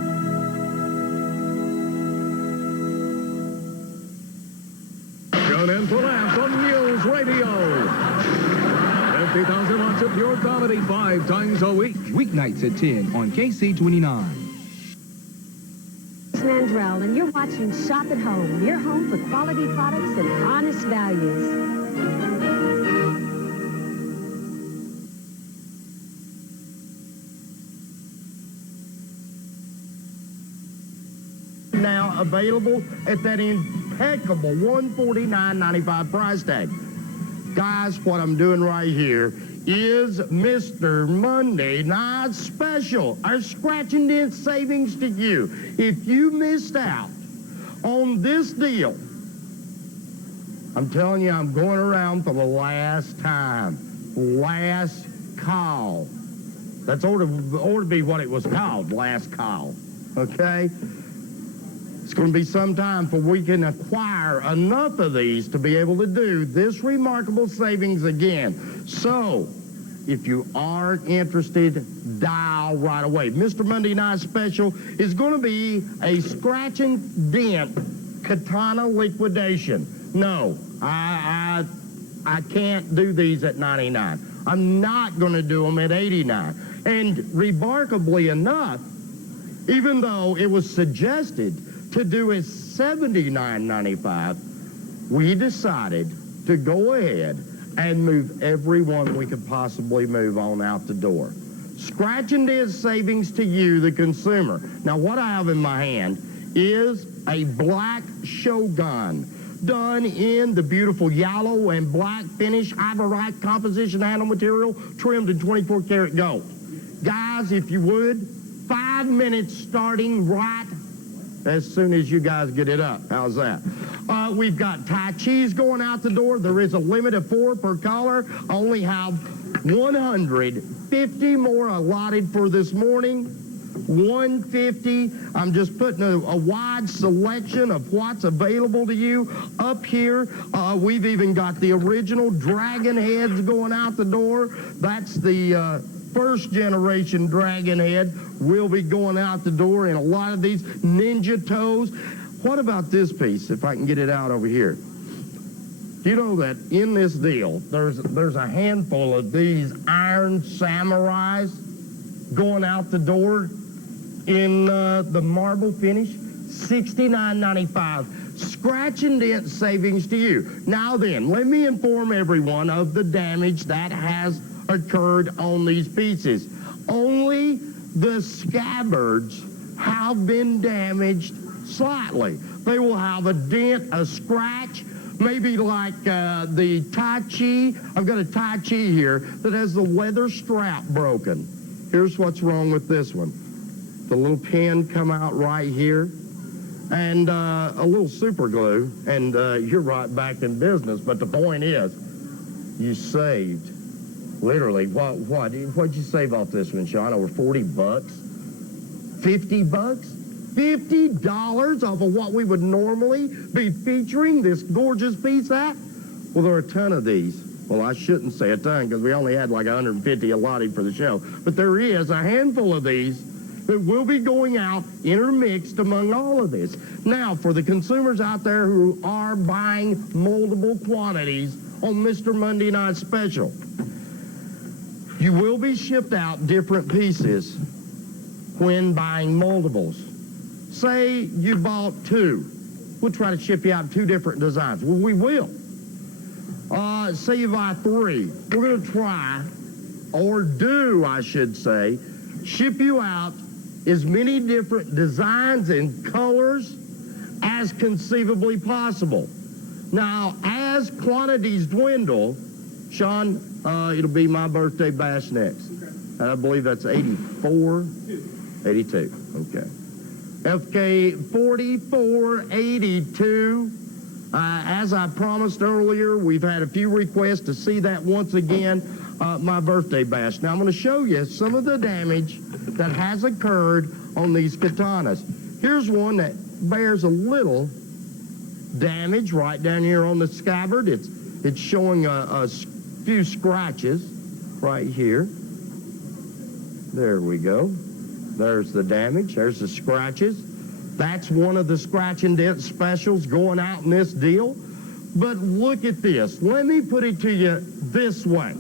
Tune in for laughs on News Radio. 50,000 watts of pure comedy 5 times a week. Weeknights at 10 on KC29. It's Mandrell, and you're watching Shop at Home, your home for quality products and honest values. Now available at that impeccable $149.95 price tag. Guys, what I'm doing right here is Mr. Monday Night Special, our scratch and dent savings to you. If you missed out on this deal, I'm telling you, I'm going around for the last time. Last call. That's ought to be what it was called, last call. okay? It's going to be some time before we can acquire enough of these to be able to do this remarkable savings again. So, if you are interested, dial right away. Mr. Monday Night Special is going to be a scratch and dent Katana liquidation. No, I can't do these at 99. I'm not going to do them at 89. And remarkably enough, even though it was suggested to do at $79.95, we decided to go ahead and move every one we could possibly move on out the door. Scratch and dent savings to you, the consumer. Now, what I have in my hand is a black Shogun done in the beautiful yellow and black finish Ivorite composition handle material trimmed in 24 karat gold. Guys, if you would, 5 minutes starting right as soon as you guys get it up. How's that? We've got Tai Chi's going out the door. There is a limit of 4 per color. I only have 150 more allotted for this morning. 150. I'm just putting a wide selection of what's available to you up here. We've even got the original dragon heads going out the door. That's the first generation dragon head will be going out the door, and a lot of these ninja toes. What about this piece, if I can get it out over here? Do you know that in this deal, there's a handful of these iron samurais going out the door in the marble finish? $69.95. Scratch and dent savings to you. Now then, let me inform everyone of the damage that has occurred on these pieces. Only the scabbards have been damaged slightly. They will have a dent, a scratch, maybe like the Tai Chi. I've got a Tai Chi here that has the leather strap broken. Here's what's wrong with this one. The little pin come out right here, and a little super glue, and you're right back in business. But the point is, you saved literally what'd you save off this one, Sean? Over 40 bucks? 50 bucks? $50 off of what we would normally be featuring this gorgeous piece at? Well, there are a ton of these. Well, I shouldn't say a ton because we only had like 150 allotted for the show. But there is a handful of these that will be going out intermixed among all of this. Now, for the consumers out there who are buying multiple quantities on Mr. Monday Night Special, you will be shipped out different pieces when buying multiples. Say you bought 2. We'll try to ship you out 2 different designs. Well, we will. Say you buy 3. We're going to try, or do, I should say, ship you out as many different designs and colors as conceivably possible. Now, as quantities dwindle, Sean, it'll be my birthday bash next. I believe that's 84? 82, okay. FK 4482. As I promised earlier, we've had a few requests to see that once again, my birthday bash. Now, I'm going to show you some of the damage that has occurred on these katanas. Here's one that bears a little damage right down here on the scabbard. It's showing a few scratches right here. There we go. There's the damage. There's the scratches. That's one of the scratch and dent specials going out in this deal. But look at this. Let me put it to you this way.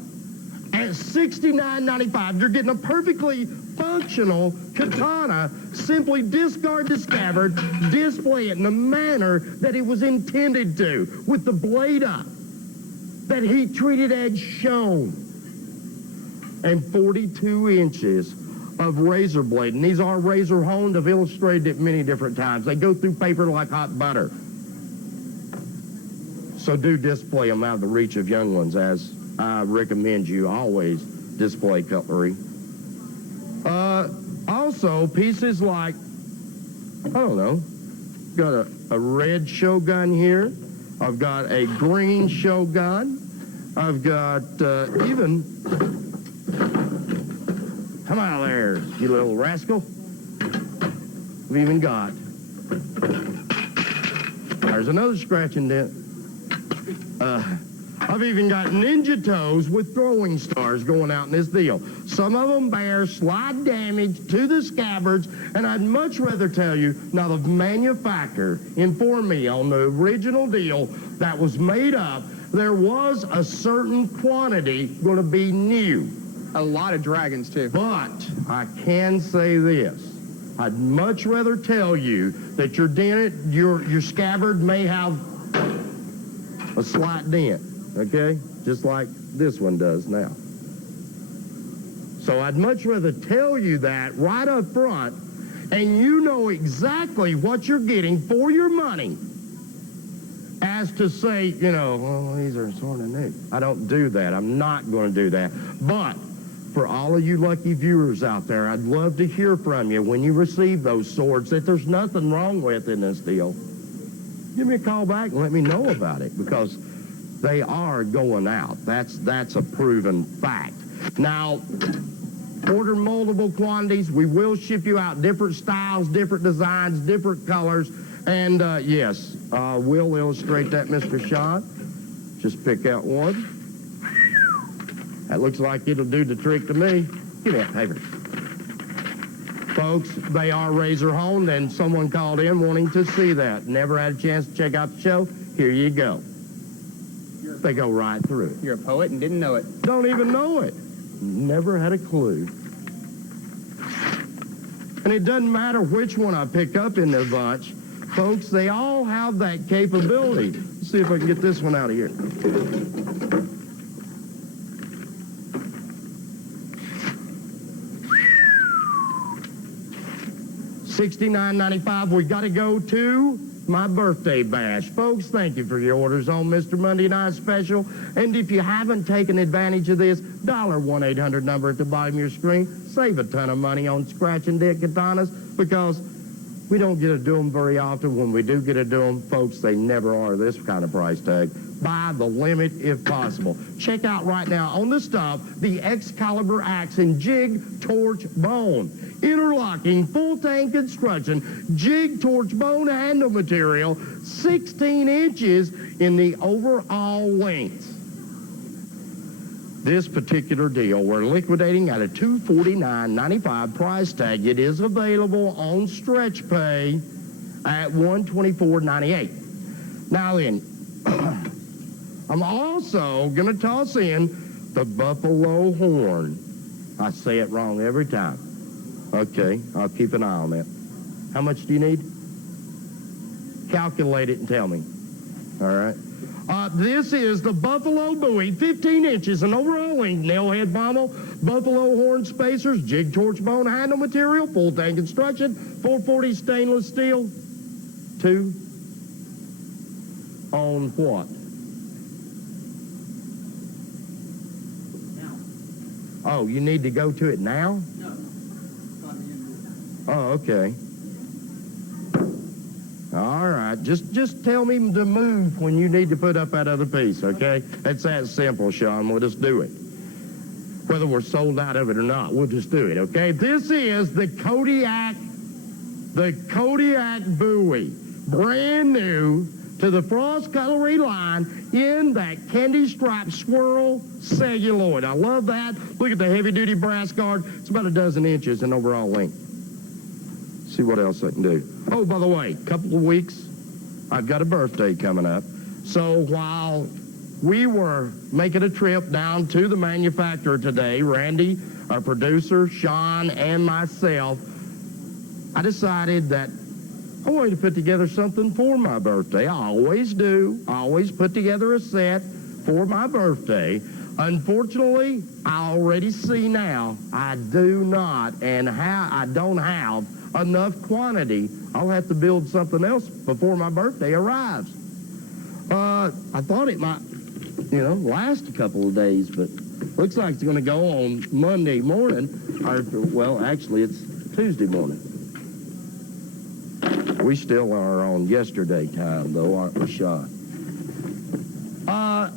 At $69.95, you're getting a perfectly functional katana. Simply discard the scabbard, display it in the manner that it was intended to, with the blade up, that heat treated edge shown, and 42 inches of razor blade. And these are razor honed. I've illustrated it many different times. They go through paper like hot butter. So do display them out of the reach of young ones, as I recommend you always display cutlery. Also, pieces like, I don't know, got a red Shogun here. I've got a green Shogun. I've got even, come out of there, you little rascal. We've even got, there's another scratching dent. I've even got ninja toes with throwing stars going out in this deal. Some of them bear slight damage to the scabbards, and I'd much rather tell you, now the manufacturer informed me on the original deal that was made up, there was a certain quantity going to be new. A lot of dragons, too. But I can say this. I'd much rather tell you that your dent, your scabbard may have a slight dent, okay? Just like this one does now. So I'd much rather tell you that right up front, and you know exactly what you're getting for your money, as to say, you know, well, these are sort of new. I don't do that. I'm not going to do that. But for all of you lucky viewers out there, I'd love to hear from you when you receive those swords that there's nothing wrong with in this deal. Give me a call back and let me know about it, because they are going out. That's a proven fact. Now, order multiple quantities. We will ship you out different styles, different designs, different colors. And yes, we'll illustrate that, Mr. Sean. Just pick out one. That looks like it'll do the trick to me. Give me that paper. Folks, they are razor honed, and someone called in wanting to see that. Never had a chance to check out the show. Here you go. They go right through. You're a poet and didn't know it. Don't even know it. Never had a clue. And it doesn't matter which one I pick up in their bunch. Folks, they all have that capability. Let's see if I can get this one out of here. $69.95. We got to go to my birthday bash. Folks, thank you for your orders on Mr. Monday Night Special. And if you haven't taken advantage of this, dial 1-800 number at the bottom of your screen. Save a ton of money on scratch and dent katanas, because we don't get to do them very often. When we do get to do them, folks, they never are this kind of price tag. Buy the limit if possible. Check out right now on the stop the Excalibur axe in jig, torch, bone. Interlocking, full-tank construction, jig, torch, bone handle material, 16 inches in the overall length. This particular deal, we're liquidating at a $249.95 price tag. It is available on stretch pay at $124.98. Now then, I'm also going to toss in the buffalo horn. I say it wrong every time. Okay, I'll keep an eye on that. How much do you need? Calculate it and tell me. All right. This is the buffalo bowie, 15 inches in overall length, nailhead pommel, buffalo horn spacers, jig, torch, bone handle material, full tank construction, 440 stainless steel. 2 on what? Oh, you need to go to it now? No. Oh, okay. All right. Just tell me to move when you need to put up that other piece, okay? It's that simple, Sean. We'll just do it. Whether we're sold out of it or not, we'll just do it, okay? This is the Kodiak buoy. Brand new to the Frost Cutlery line in that candy striped swirl celluloid. I love that. Look at the heavy duty brass guard. It's about a dozen inches in overall length. See what else I can do. Oh, by the way, a couple of weeks, I've got a birthday coming up. So while we were making a trip down to the manufacturer today, Randy, our producer, Sean, and myself, I decided that I wanted to put together something for my birthday. I always do. I always put together a set for my birthday. Unfortunately, I already see now I do not, and I don't have enough quantity. I'll have to build something else before my birthday arrives. I thought it might, last a couple of days, but looks like it's going to go on Monday morning. Well, actually, it's Tuesday morning. We still are on yesterday time, though, aren't we, Sean?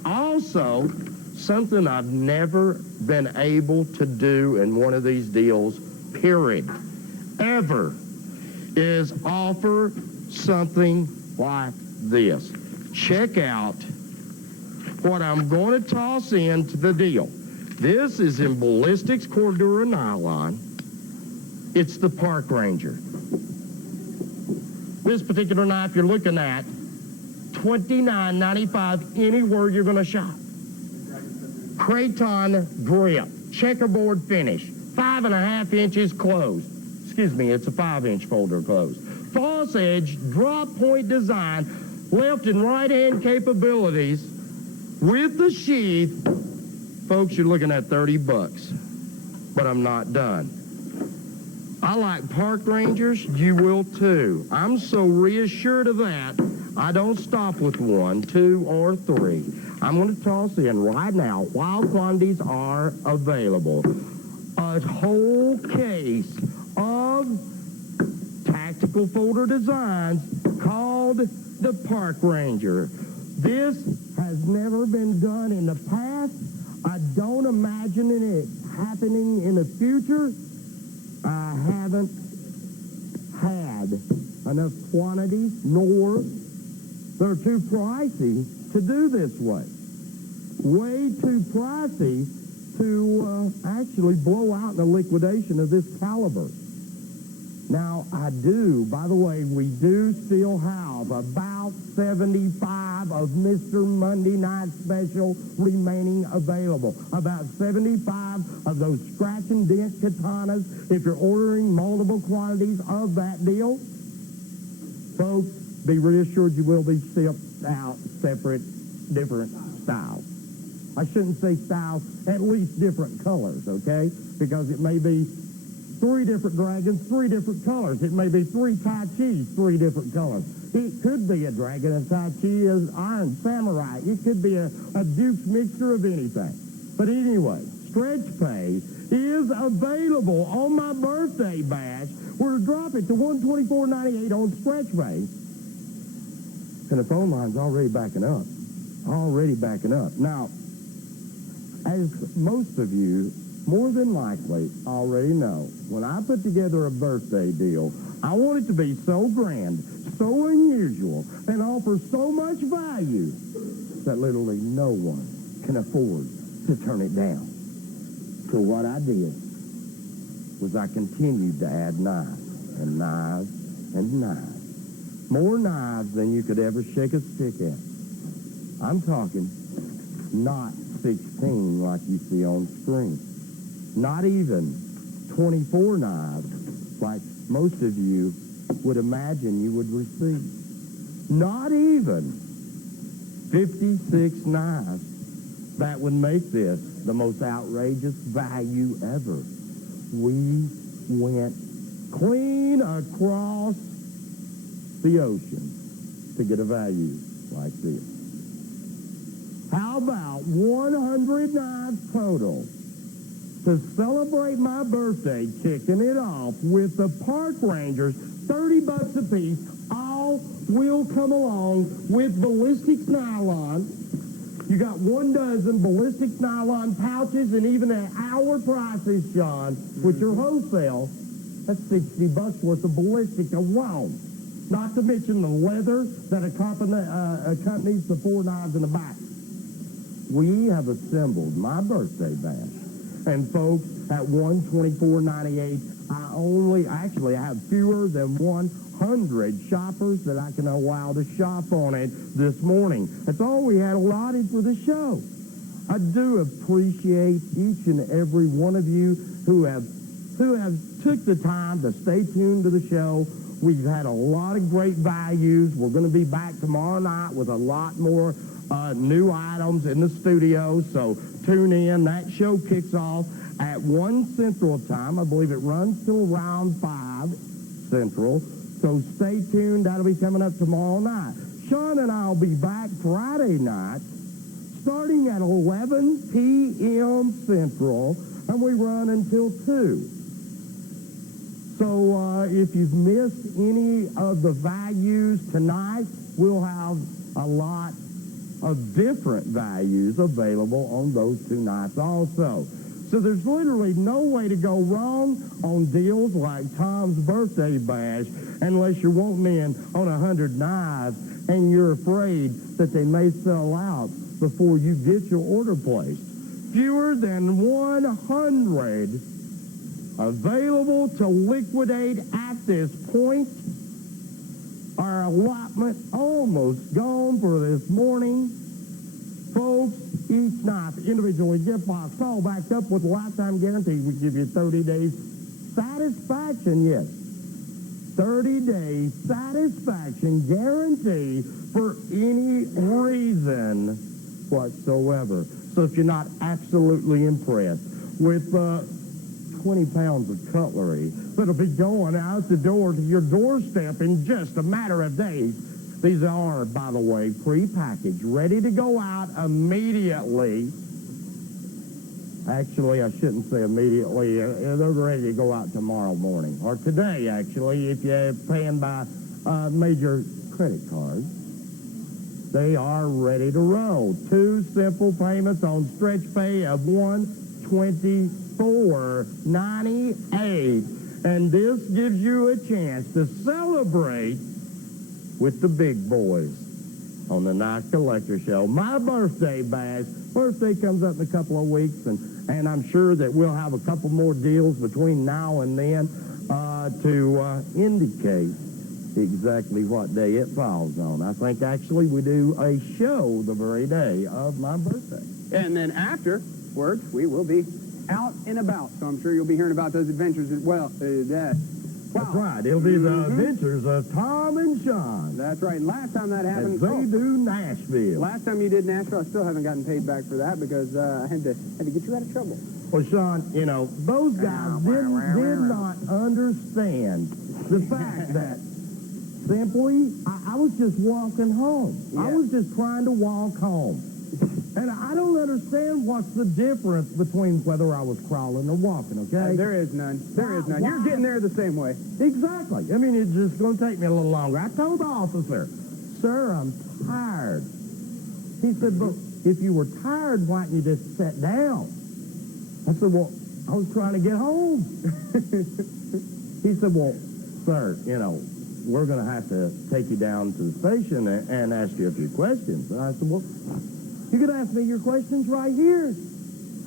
Also, something I've never been able to do in one of these deals, period, ever, is offer something like this. Check out what I'm going to toss into the deal. This is in ballistics Cordura nylon. It's the Park Ranger. This particular knife you're looking at, $29.95 anywhere you're going to shop. Craton grip, checkerboard finish, 5.5 inches closed. Excuse me, it's a 5-inch folder closed. False edge, drop point design, left and right hand capabilities with the sheath. Folks, you're looking at $30, but I'm not done. I like Park Rangers, you will too. I'm so reassured of that, I don't stop with 1, 2, or 3. I'm going to toss in right now, while quantities are available, a whole case of tactical folder designs called the Park Ranger. This has never been done in the past. I don't imagine it happening in the future. I haven't had enough quantities, nor they're too pricey to do this way. Way too pricey to actually blow out in a liquidation of this caliber. Now, by the way, we do still have about 75 of Mr. Monday Night Special remaining available. About 75 of those scratch and dent katanas if you're ordering multiple quantities of that deal. Folks, be reassured you will be shipped out separate, different styles. I shouldn't say styles, at least different colors, okay? Because it may be 3 different dragons, 3 different colors. It may be 3 Tai Chis, 3 different colors. It could be a dragon of Tai Chi as Iron Samurai. It could be a Duke's mixture of anything. But anyway, stretch pay is available on my birthday bash. We're going to drop it to $124.98 on stretch pay. And the phone line's already backing up. Already backing up. Now, as most of you more than likely already know, when I put together a birthday deal, I want it to be so grand, so unusual, and offer so much value that literally no one can afford to turn it down. So what I did was I continued to add knives and knives and knives. More knives than you could ever shake a stick at. I'm talking not 16 like you see on screen. Not even 24 knives like most of you would imagine you would receive. Not even 56 knives that would make this the most outrageous value ever. We went clean across the ocean to get a value like this. How about 100 knives total to celebrate my birthday, kicking it off with the Park Rangers, $30 a piece. All will come along with ballistics nylon. You got 1 dozen ballistics nylon pouches, and even at our prices, John, with your wholesale, that's $60 worth of ballistics alone. Not to mention the leather that accompanies the 4 knives in the back. We have assembled my birthday bash. And folks, at $124.98, I have fewer than 100 shoppers that I can allow to shop on it this morning. That's all we had allotted for the show. I do appreciate each and every one of you who have took the time to stay tuned to the show. We've had a lot of great values. We're going to be back tomorrow night with a lot more new items in the studio, so tune in. That show kicks off at 1 Central Time. I believe it runs till around 5 Central, so stay tuned. That'll be coming up tomorrow night. Sean and I will be back Friday night, starting at 11 p.m. Central, and we run until 2. So if you've missed any of the values tonight, we'll have a lot of different values available on those 2 nights also. So there's literally no way to go wrong on deals like Tom's birthday bash unless you're wanting in on 100 knives and you're afraid that they may sell out before you get your order placed. Fewer than 100 available to liquidate at this point. Our allotment almost gone for this morning. Folks, each knife individually gift box all backed up with a lifetime guarantee. We give you 30 days satisfaction, yes. 30-day satisfaction guarantee for any reason whatsoever. So if you're not absolutely impressed with 20 pounds of cutlery that'll be going out the door to your doorstep in just a matter of days. These are, by the way, pre-packaged, ready to go out immediately. Actually, I shouldn't say immediately. They're ready to go out tomorrow morning, or today, actually, if you're paying by major credit cards. They are ready to roll. 2 simple payments on stretch pay of $124.98. And this gives you a chance to celebrate with the big boys on the Knife Collector Show. My birthday bash. Birthday comes up in a couple of weeks, and I'm sure that we'll have a couple more deals between now and then to indicate exactly what day it falls on. I think actually we do a show the very day of my birthday. And then afterwards, we will be out and about. So I'm sure you'll be hearing about those adventures as well. That's right. It'll be the adventures of Tom and Sean. That's right. And last time that happened, as they do Nashville. Last time you did Nashville, I still haven't gotten paid back for that because I had to get you out of trouble. Well, Sean, you know, those guys did not understand the fact that simply, I was just walking home. Yeah. I was just trying to walk home. And I don't understand what's the difference between whether I was crawling or walking, okay? There is none. There is none. You're getting there the same way. Exactly. I mean, it's just going to take me a little longer. I told the officer, sir, I'm tired. He said, but if you were tired, why didn't you just sit down? I said, well, I was trying to get home. He said, well, sir, you know, we're going to have to take you down to the station and ask you a few questions. And I said, well, you could ask me your questions right here.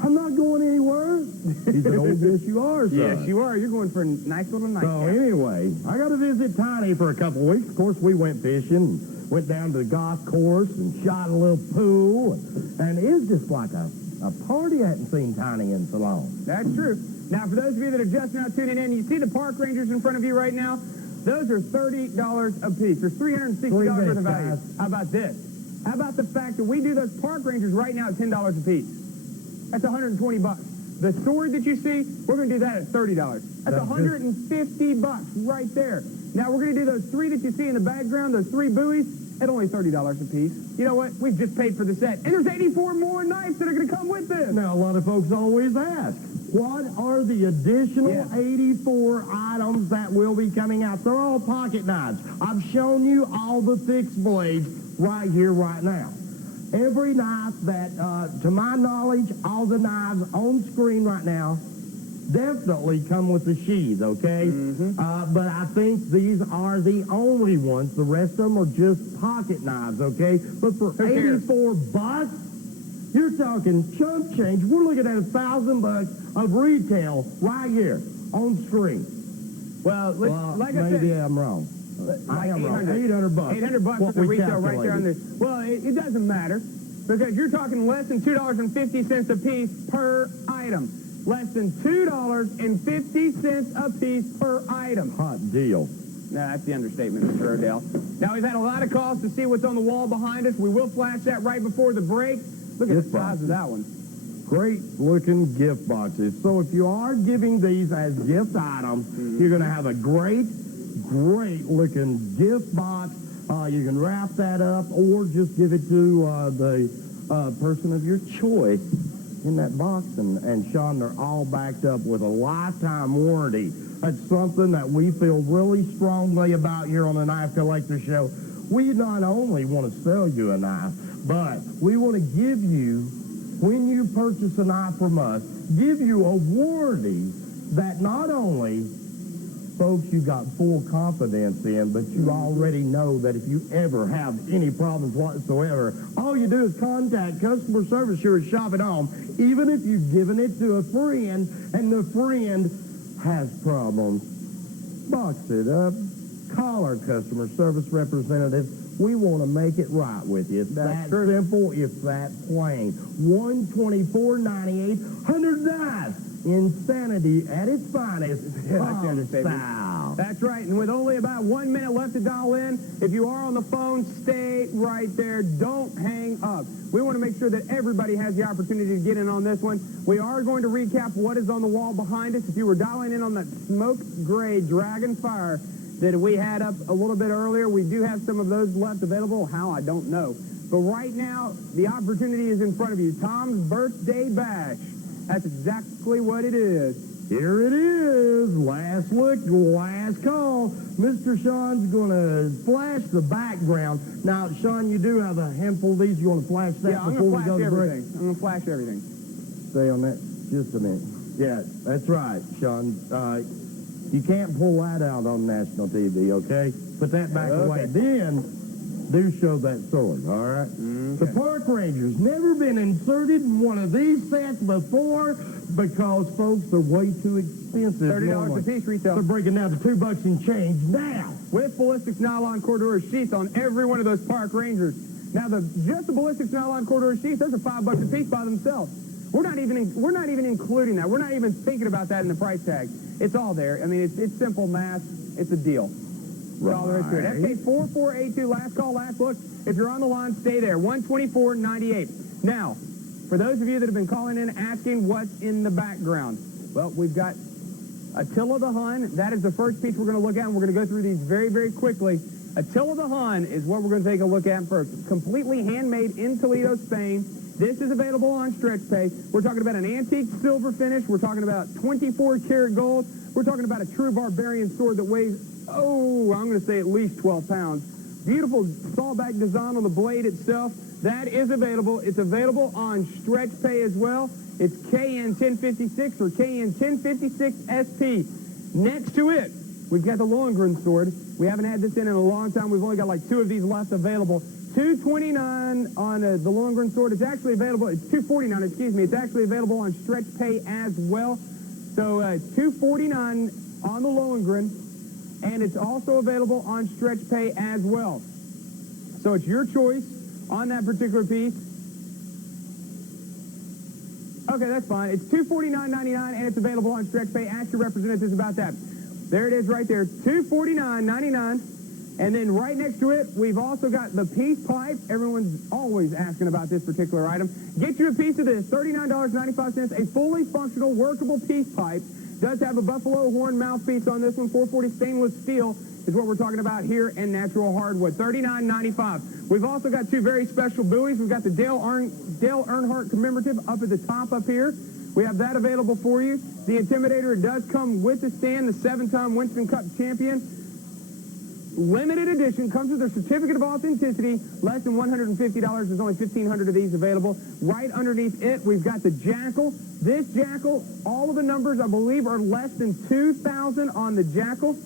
I'm not going anywhere. He said, oh, yes, you are, son. Yes, you are. You're going for a nice little night. So anyway, I got to visit Tiny for a couple of weeks. Of course, we went fishing, went down to the golf course and shot a little pool. And it was just like a party. I hadn't seen Tiny in so long. That's true. Now, for those of you that are just now tuning in, you see the park rangers in front of you right now? Those are $30 a piece. There's $360 worth of value. How about this? How about the fact that we do those park rangers right now at $10 a piece? That's $120. The sword that you see, we're going to do that at $30. That's $150 right there. Now, we're going to do those 3 that you see in the background, those 3 buoys, at only $30 a piece. You know what? We've just paid for the set. And there's 84 more knives that are going to come with this. Now, a lot of folks always ask, what are the additional 84 items that will be coming out? They're all pocket knives. I've shown you all the fixed blades right here, right now. Every knife that, to my knowledge, all the knives on screen right now definitely come with the sheath, okay? But I think these are the only ones. The rest of them are just pocket knives, okay? But for $84, you're talking chump change. We're looking at $1,000 of retail right here on screen. Well, like I said, maybe I'm wrong. I am wrong. $800. $800 is the retail right there on this. Well, it doesn't matter because you're talking less than $2.50 a piece per item. Less than $2.50 a piece per item. Hot deal. No, that's the understatement, Mr. Odell. Now, we've had a lot of calls to see what's on the wall behind us. We will flash that right before the break. Look at the size of that one. Great looking gift boxes. So if you are giving these as gift items, you're going to have a great looking gift box. You can wrap that up or just give it to the person of your choice in that box. And Sean, they're all backed up with a lifetime warranty. That's something that we feel really strongly about here on the Knife Collector Show. We not only want to sell you a knife, but we want to give you when you purchase an eye from us, give you a warranty that not only, folks, you got full confidence in, but you already know that if you ever have any problems whatsoever, all you do is contact customer service here at Shop at Home, even if you've given it to a friend and the friend has problems. Box it up. Call our customer service representative. We want to make it right with you. It's that simple. It's that plain. 124.98, 100 dice. Insanity at its finest. Style. That's right, and with only about 1 minute left to dial in, if you are on the phone, stay right there. Don't hang up. We want to make sure that everybody has the opportunity to get in on this one. We are going to recap what is on the wall behind us. If you were dialing in on that smoke gray Dragon Fire that we had up a little bit earlier, we do have some of those left available. How, I don't know. But right now, the opportunity is in front of you. Tom's Birthday Bash. That's exactly what it is. Here it is. Last look, last call. Mr. Sean's going to flash the background. Now, Sean, you do have a handful of these. You want to flash that before we go to break? I'm going to flash everything. Stay on that just a minute. Yeah, that's right, Sean. You can't pull that out on national TV, okay? Put that back away. Then, do show that sword, all right? The Park Rangers never been inserted in one of these sets before because, folks, they're way too expensive. $30 a piece retail. They're breaking down to $2 and change now. With ballistics nylon corduroy sheaths on every one of those Park Rangers. Now, just the ballistics nylon corduroy sheaths, those are $5 a piece by themselves. We're not even including that. We're not even thinking about that in the price tag. It's all there. I mean, it's simple math. It's a deal. That's all there is to it. FK4482, last call, last look. If you're on the line, stay there. 124.98. Now, for those of you that have been calling in asking what's in the background, well, we've got Attila the Hun. That is the first piece we're going to look at, and we're going to go through these very, very quickly. Attila the Hun is what we're going to take a look at first. Completely handmade in Toledo, Spain. This is available on Stretch Pay. We're talking about an antique silver finish. We're talking about 24-karat gold. We're talking about a true barbarian sword that weighs, I'm going to say at least 12 pounds. Beautiful sawback design on the blade itself. That is available. It's available on Stretch Pay as well. It's KN1056 or KN1056SP. Next to it, we've got the Lohengrin sword. We haven't had this in a long time. We've only got like 2 of these left available. $229 on the Lohengrin sword. It's actually available. It's $249, excuse me. It's actually available on Stretch Pay as well. So $249 on the Lohengrin, and it's also available on Stretch Pay as well. So it's your choice on that particular piece. Okay, that's fine. It's $249.99, and it's available on Stretch Pay. Ask your representatives about that. There it is right there, $249.99. And then right next to it, we've also got the peace pipe. Everyone's always asking about this particular item. Get you a piece of this, $39.95, a fully functional, workable peace pipe. Does have a buffalo horn mouthpiece on this one. 440 stainless steel is what we're talking about here, and natural hardwood, $39.95. We've also got 2 very special buoys. We've got the Dale Earnhardt commemorative up at the top up here. We have that available for you. The Intimidator, it does come with the stand, the 7-time Winston Cup champion. Limited edition, comes with a certificate of authenticity, less than $150. There's only 1,500 of these available. Right underneath it, we've got the Jackal. This Jackal, all of the numbers, I believe, are less than 2,000 on the Jackal.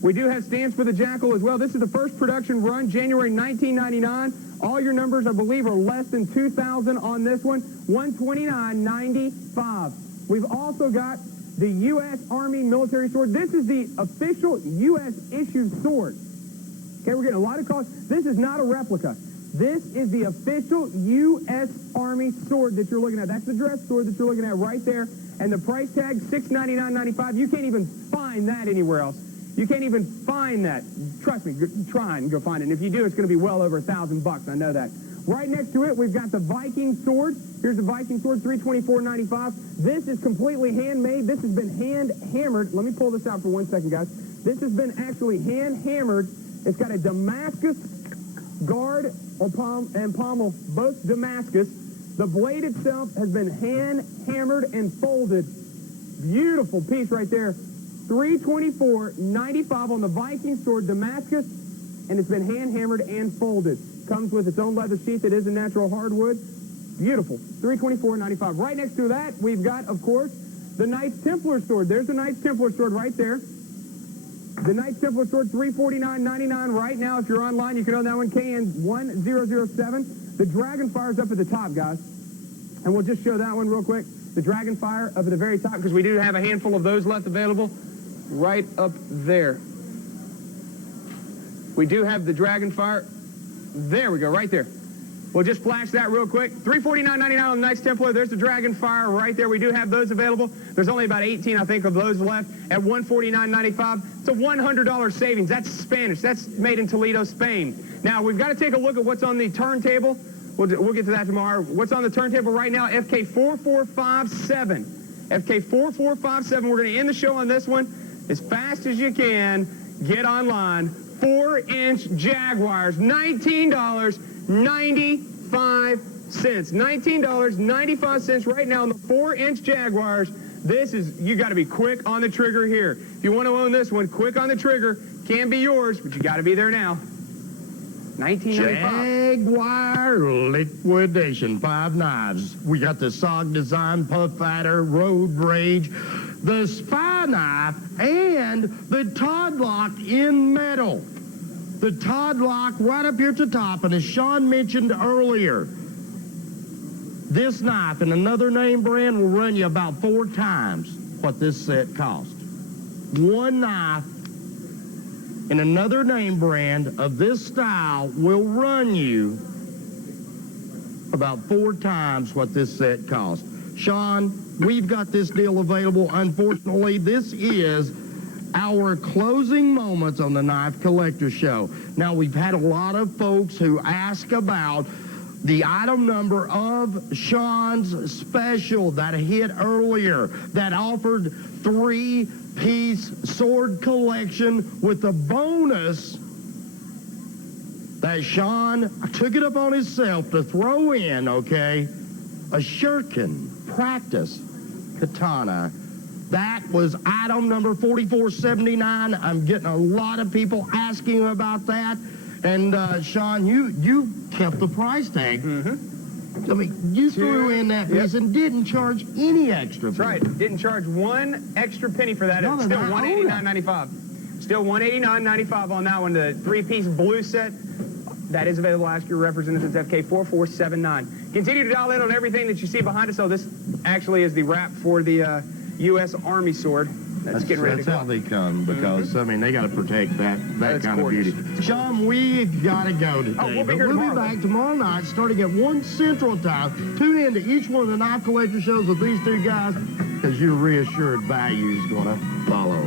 We do have stands for the Jackal as well. This is the first production run, January 1999. All your numbers, I believe, are less than 2,000 on this one, $129.95. We've also got the U.S. Army military sword. This is the official U.S. issued sword. Okay, we're getting a lot of calls. This is not a replica. This is the official U.S. Army sword that you're looking at. That's the dress sword that you're looking at right there. And the price tag, $699.95. You can't even find that anywhere else. You can't even find that. Trust me, try and go find it. And if you do, it's going to be well over $1,000. I know that. Right next to it, we've got the Viking sword. Here's the Viking sword, $324.95. This is completely handmade. This has been hand-hammered. Let me pull this out for 1 second, guys. This has been actually hand-hammered. It's got a Damascus guard and pommel, both Damascus. The blade itself has been hand-hammered and folded. Beautiful piece right there. $324.95 on the Viking sword, Damascus, and it's been hand-hammered and folded. Comes with its own leather sheath. It is a natural hardwood. Beautiful. $324.95. Right next to that, we've got, of course, the Knights Templar sword. There's the Knights Templar sword right there. The Knights Templar sword, $349.99 right now. If you're online, you can own that one, KN1007. The Dragonfire's up at the top, guys. And we'll just show that one real quick. The Dragonfire up at the very top, because we do have a handful of those left available right up there. We do have the Dragonfire. There we go, right there. We'll just flash that real quick. $349.99 on the Knights Templar. There's the Dragonfire right there. We do have those available. There's only about 18, I think, of those left at $149.95. It's a $100 savings. That's Spanish. That's made in Toledo, Spain. Now, we've got to take a look at what's on the turntable. We'll get to that tomorrow. What's on the turntable right now? FK4457. FK4457. We're going to end the show on this one as fast as you can. Get online. 4-inch Jaguars. $19.95. $19.95 right now on the 4-inch Jaguars. This is, you got to be quick on the trigger here. If you want to own this one, quick on the trigger. Can be yours, but you got to be there now. $19.95. Jaguar liquidation, 5 knives. We got the SOG Design Puff Fighter, Road Rage, the Spy Knife, and the Todd Lock in metal. The Todd Lock right up here at the top, and as Sean mentioned earlier, this knife and another name brand will run you about 4 times what this set cost. One knife and another name brand of this style will run you about 4 times what this set cost. Sean, we've got this deal available. Unfortunately, this is our closing moments on the Knife Collector Show. Now, we've had a lot of folks who ask about the item number of Sean's special that hit earlier that offered 3-piece sword collection with a bonus that Sean took it upon himself to throw in, okay, a Shuriken Practice Katana. That was item number 4479. I'm getting a lot of people asking about that. And, Sean, you kept the price tag. Mm-hmm. I mean, you threw in that piece and didn't charge any extra. That's right. Didn't charge 1 extra penny for that. It's still $189.95. Still $189.95 on that one. The 3-piece blue set. That is available. Ask your representatives, FK4479. Continue to dial in on everything that you see behind us. So this actually is the wrap for the U.S. Army sword. That's getting ready to go. That's how they come, because, I mean, they got to protect that kind of beauty. Sean, we got to go today. Oh, we'll be back tomorrow night, starting at 1 Central Time. Tune in to each one of the Knife Collector shows with these 2 guys, because your reassured value is going to follow.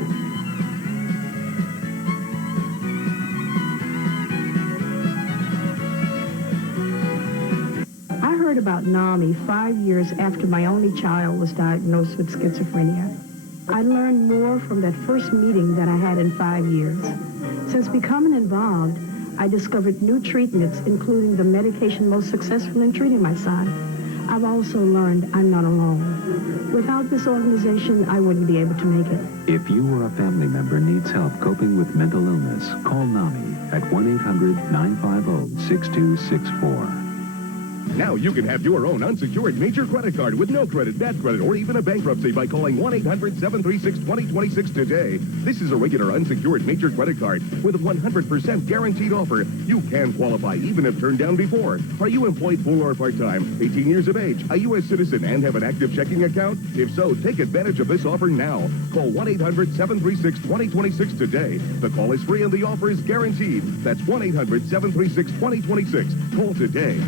I heard about NAMI 5 years after my only child was diagnosed with schizophrenia. I learned more from that first meeting than I had in 5 years. Since becoming involved, I discovered new treatments, including the medication most successful in treating my son. I've also learned I'm not alone. Without this organization, I wouldn't be able to make it. If you or a family member needs help coping with mental illness, call NAMI at 1-800-950-6264. Now you can have your own unsecured major credit card with no credit, bad credit, or even a bankruptcy by calling 1-800-736-2026 today. This is a regular unsecured major credit card with a 100% guaranteed offer. You can qualify even if turned down before. Are you employed full or part-time, 18 years of age, a U.S. citizen, and have an active checking account? If so, take advantage of this offer now. Call 1-800-736-2026 today. The call is free and the offer is guaranteed. That's 1-800-736-2026. Call today.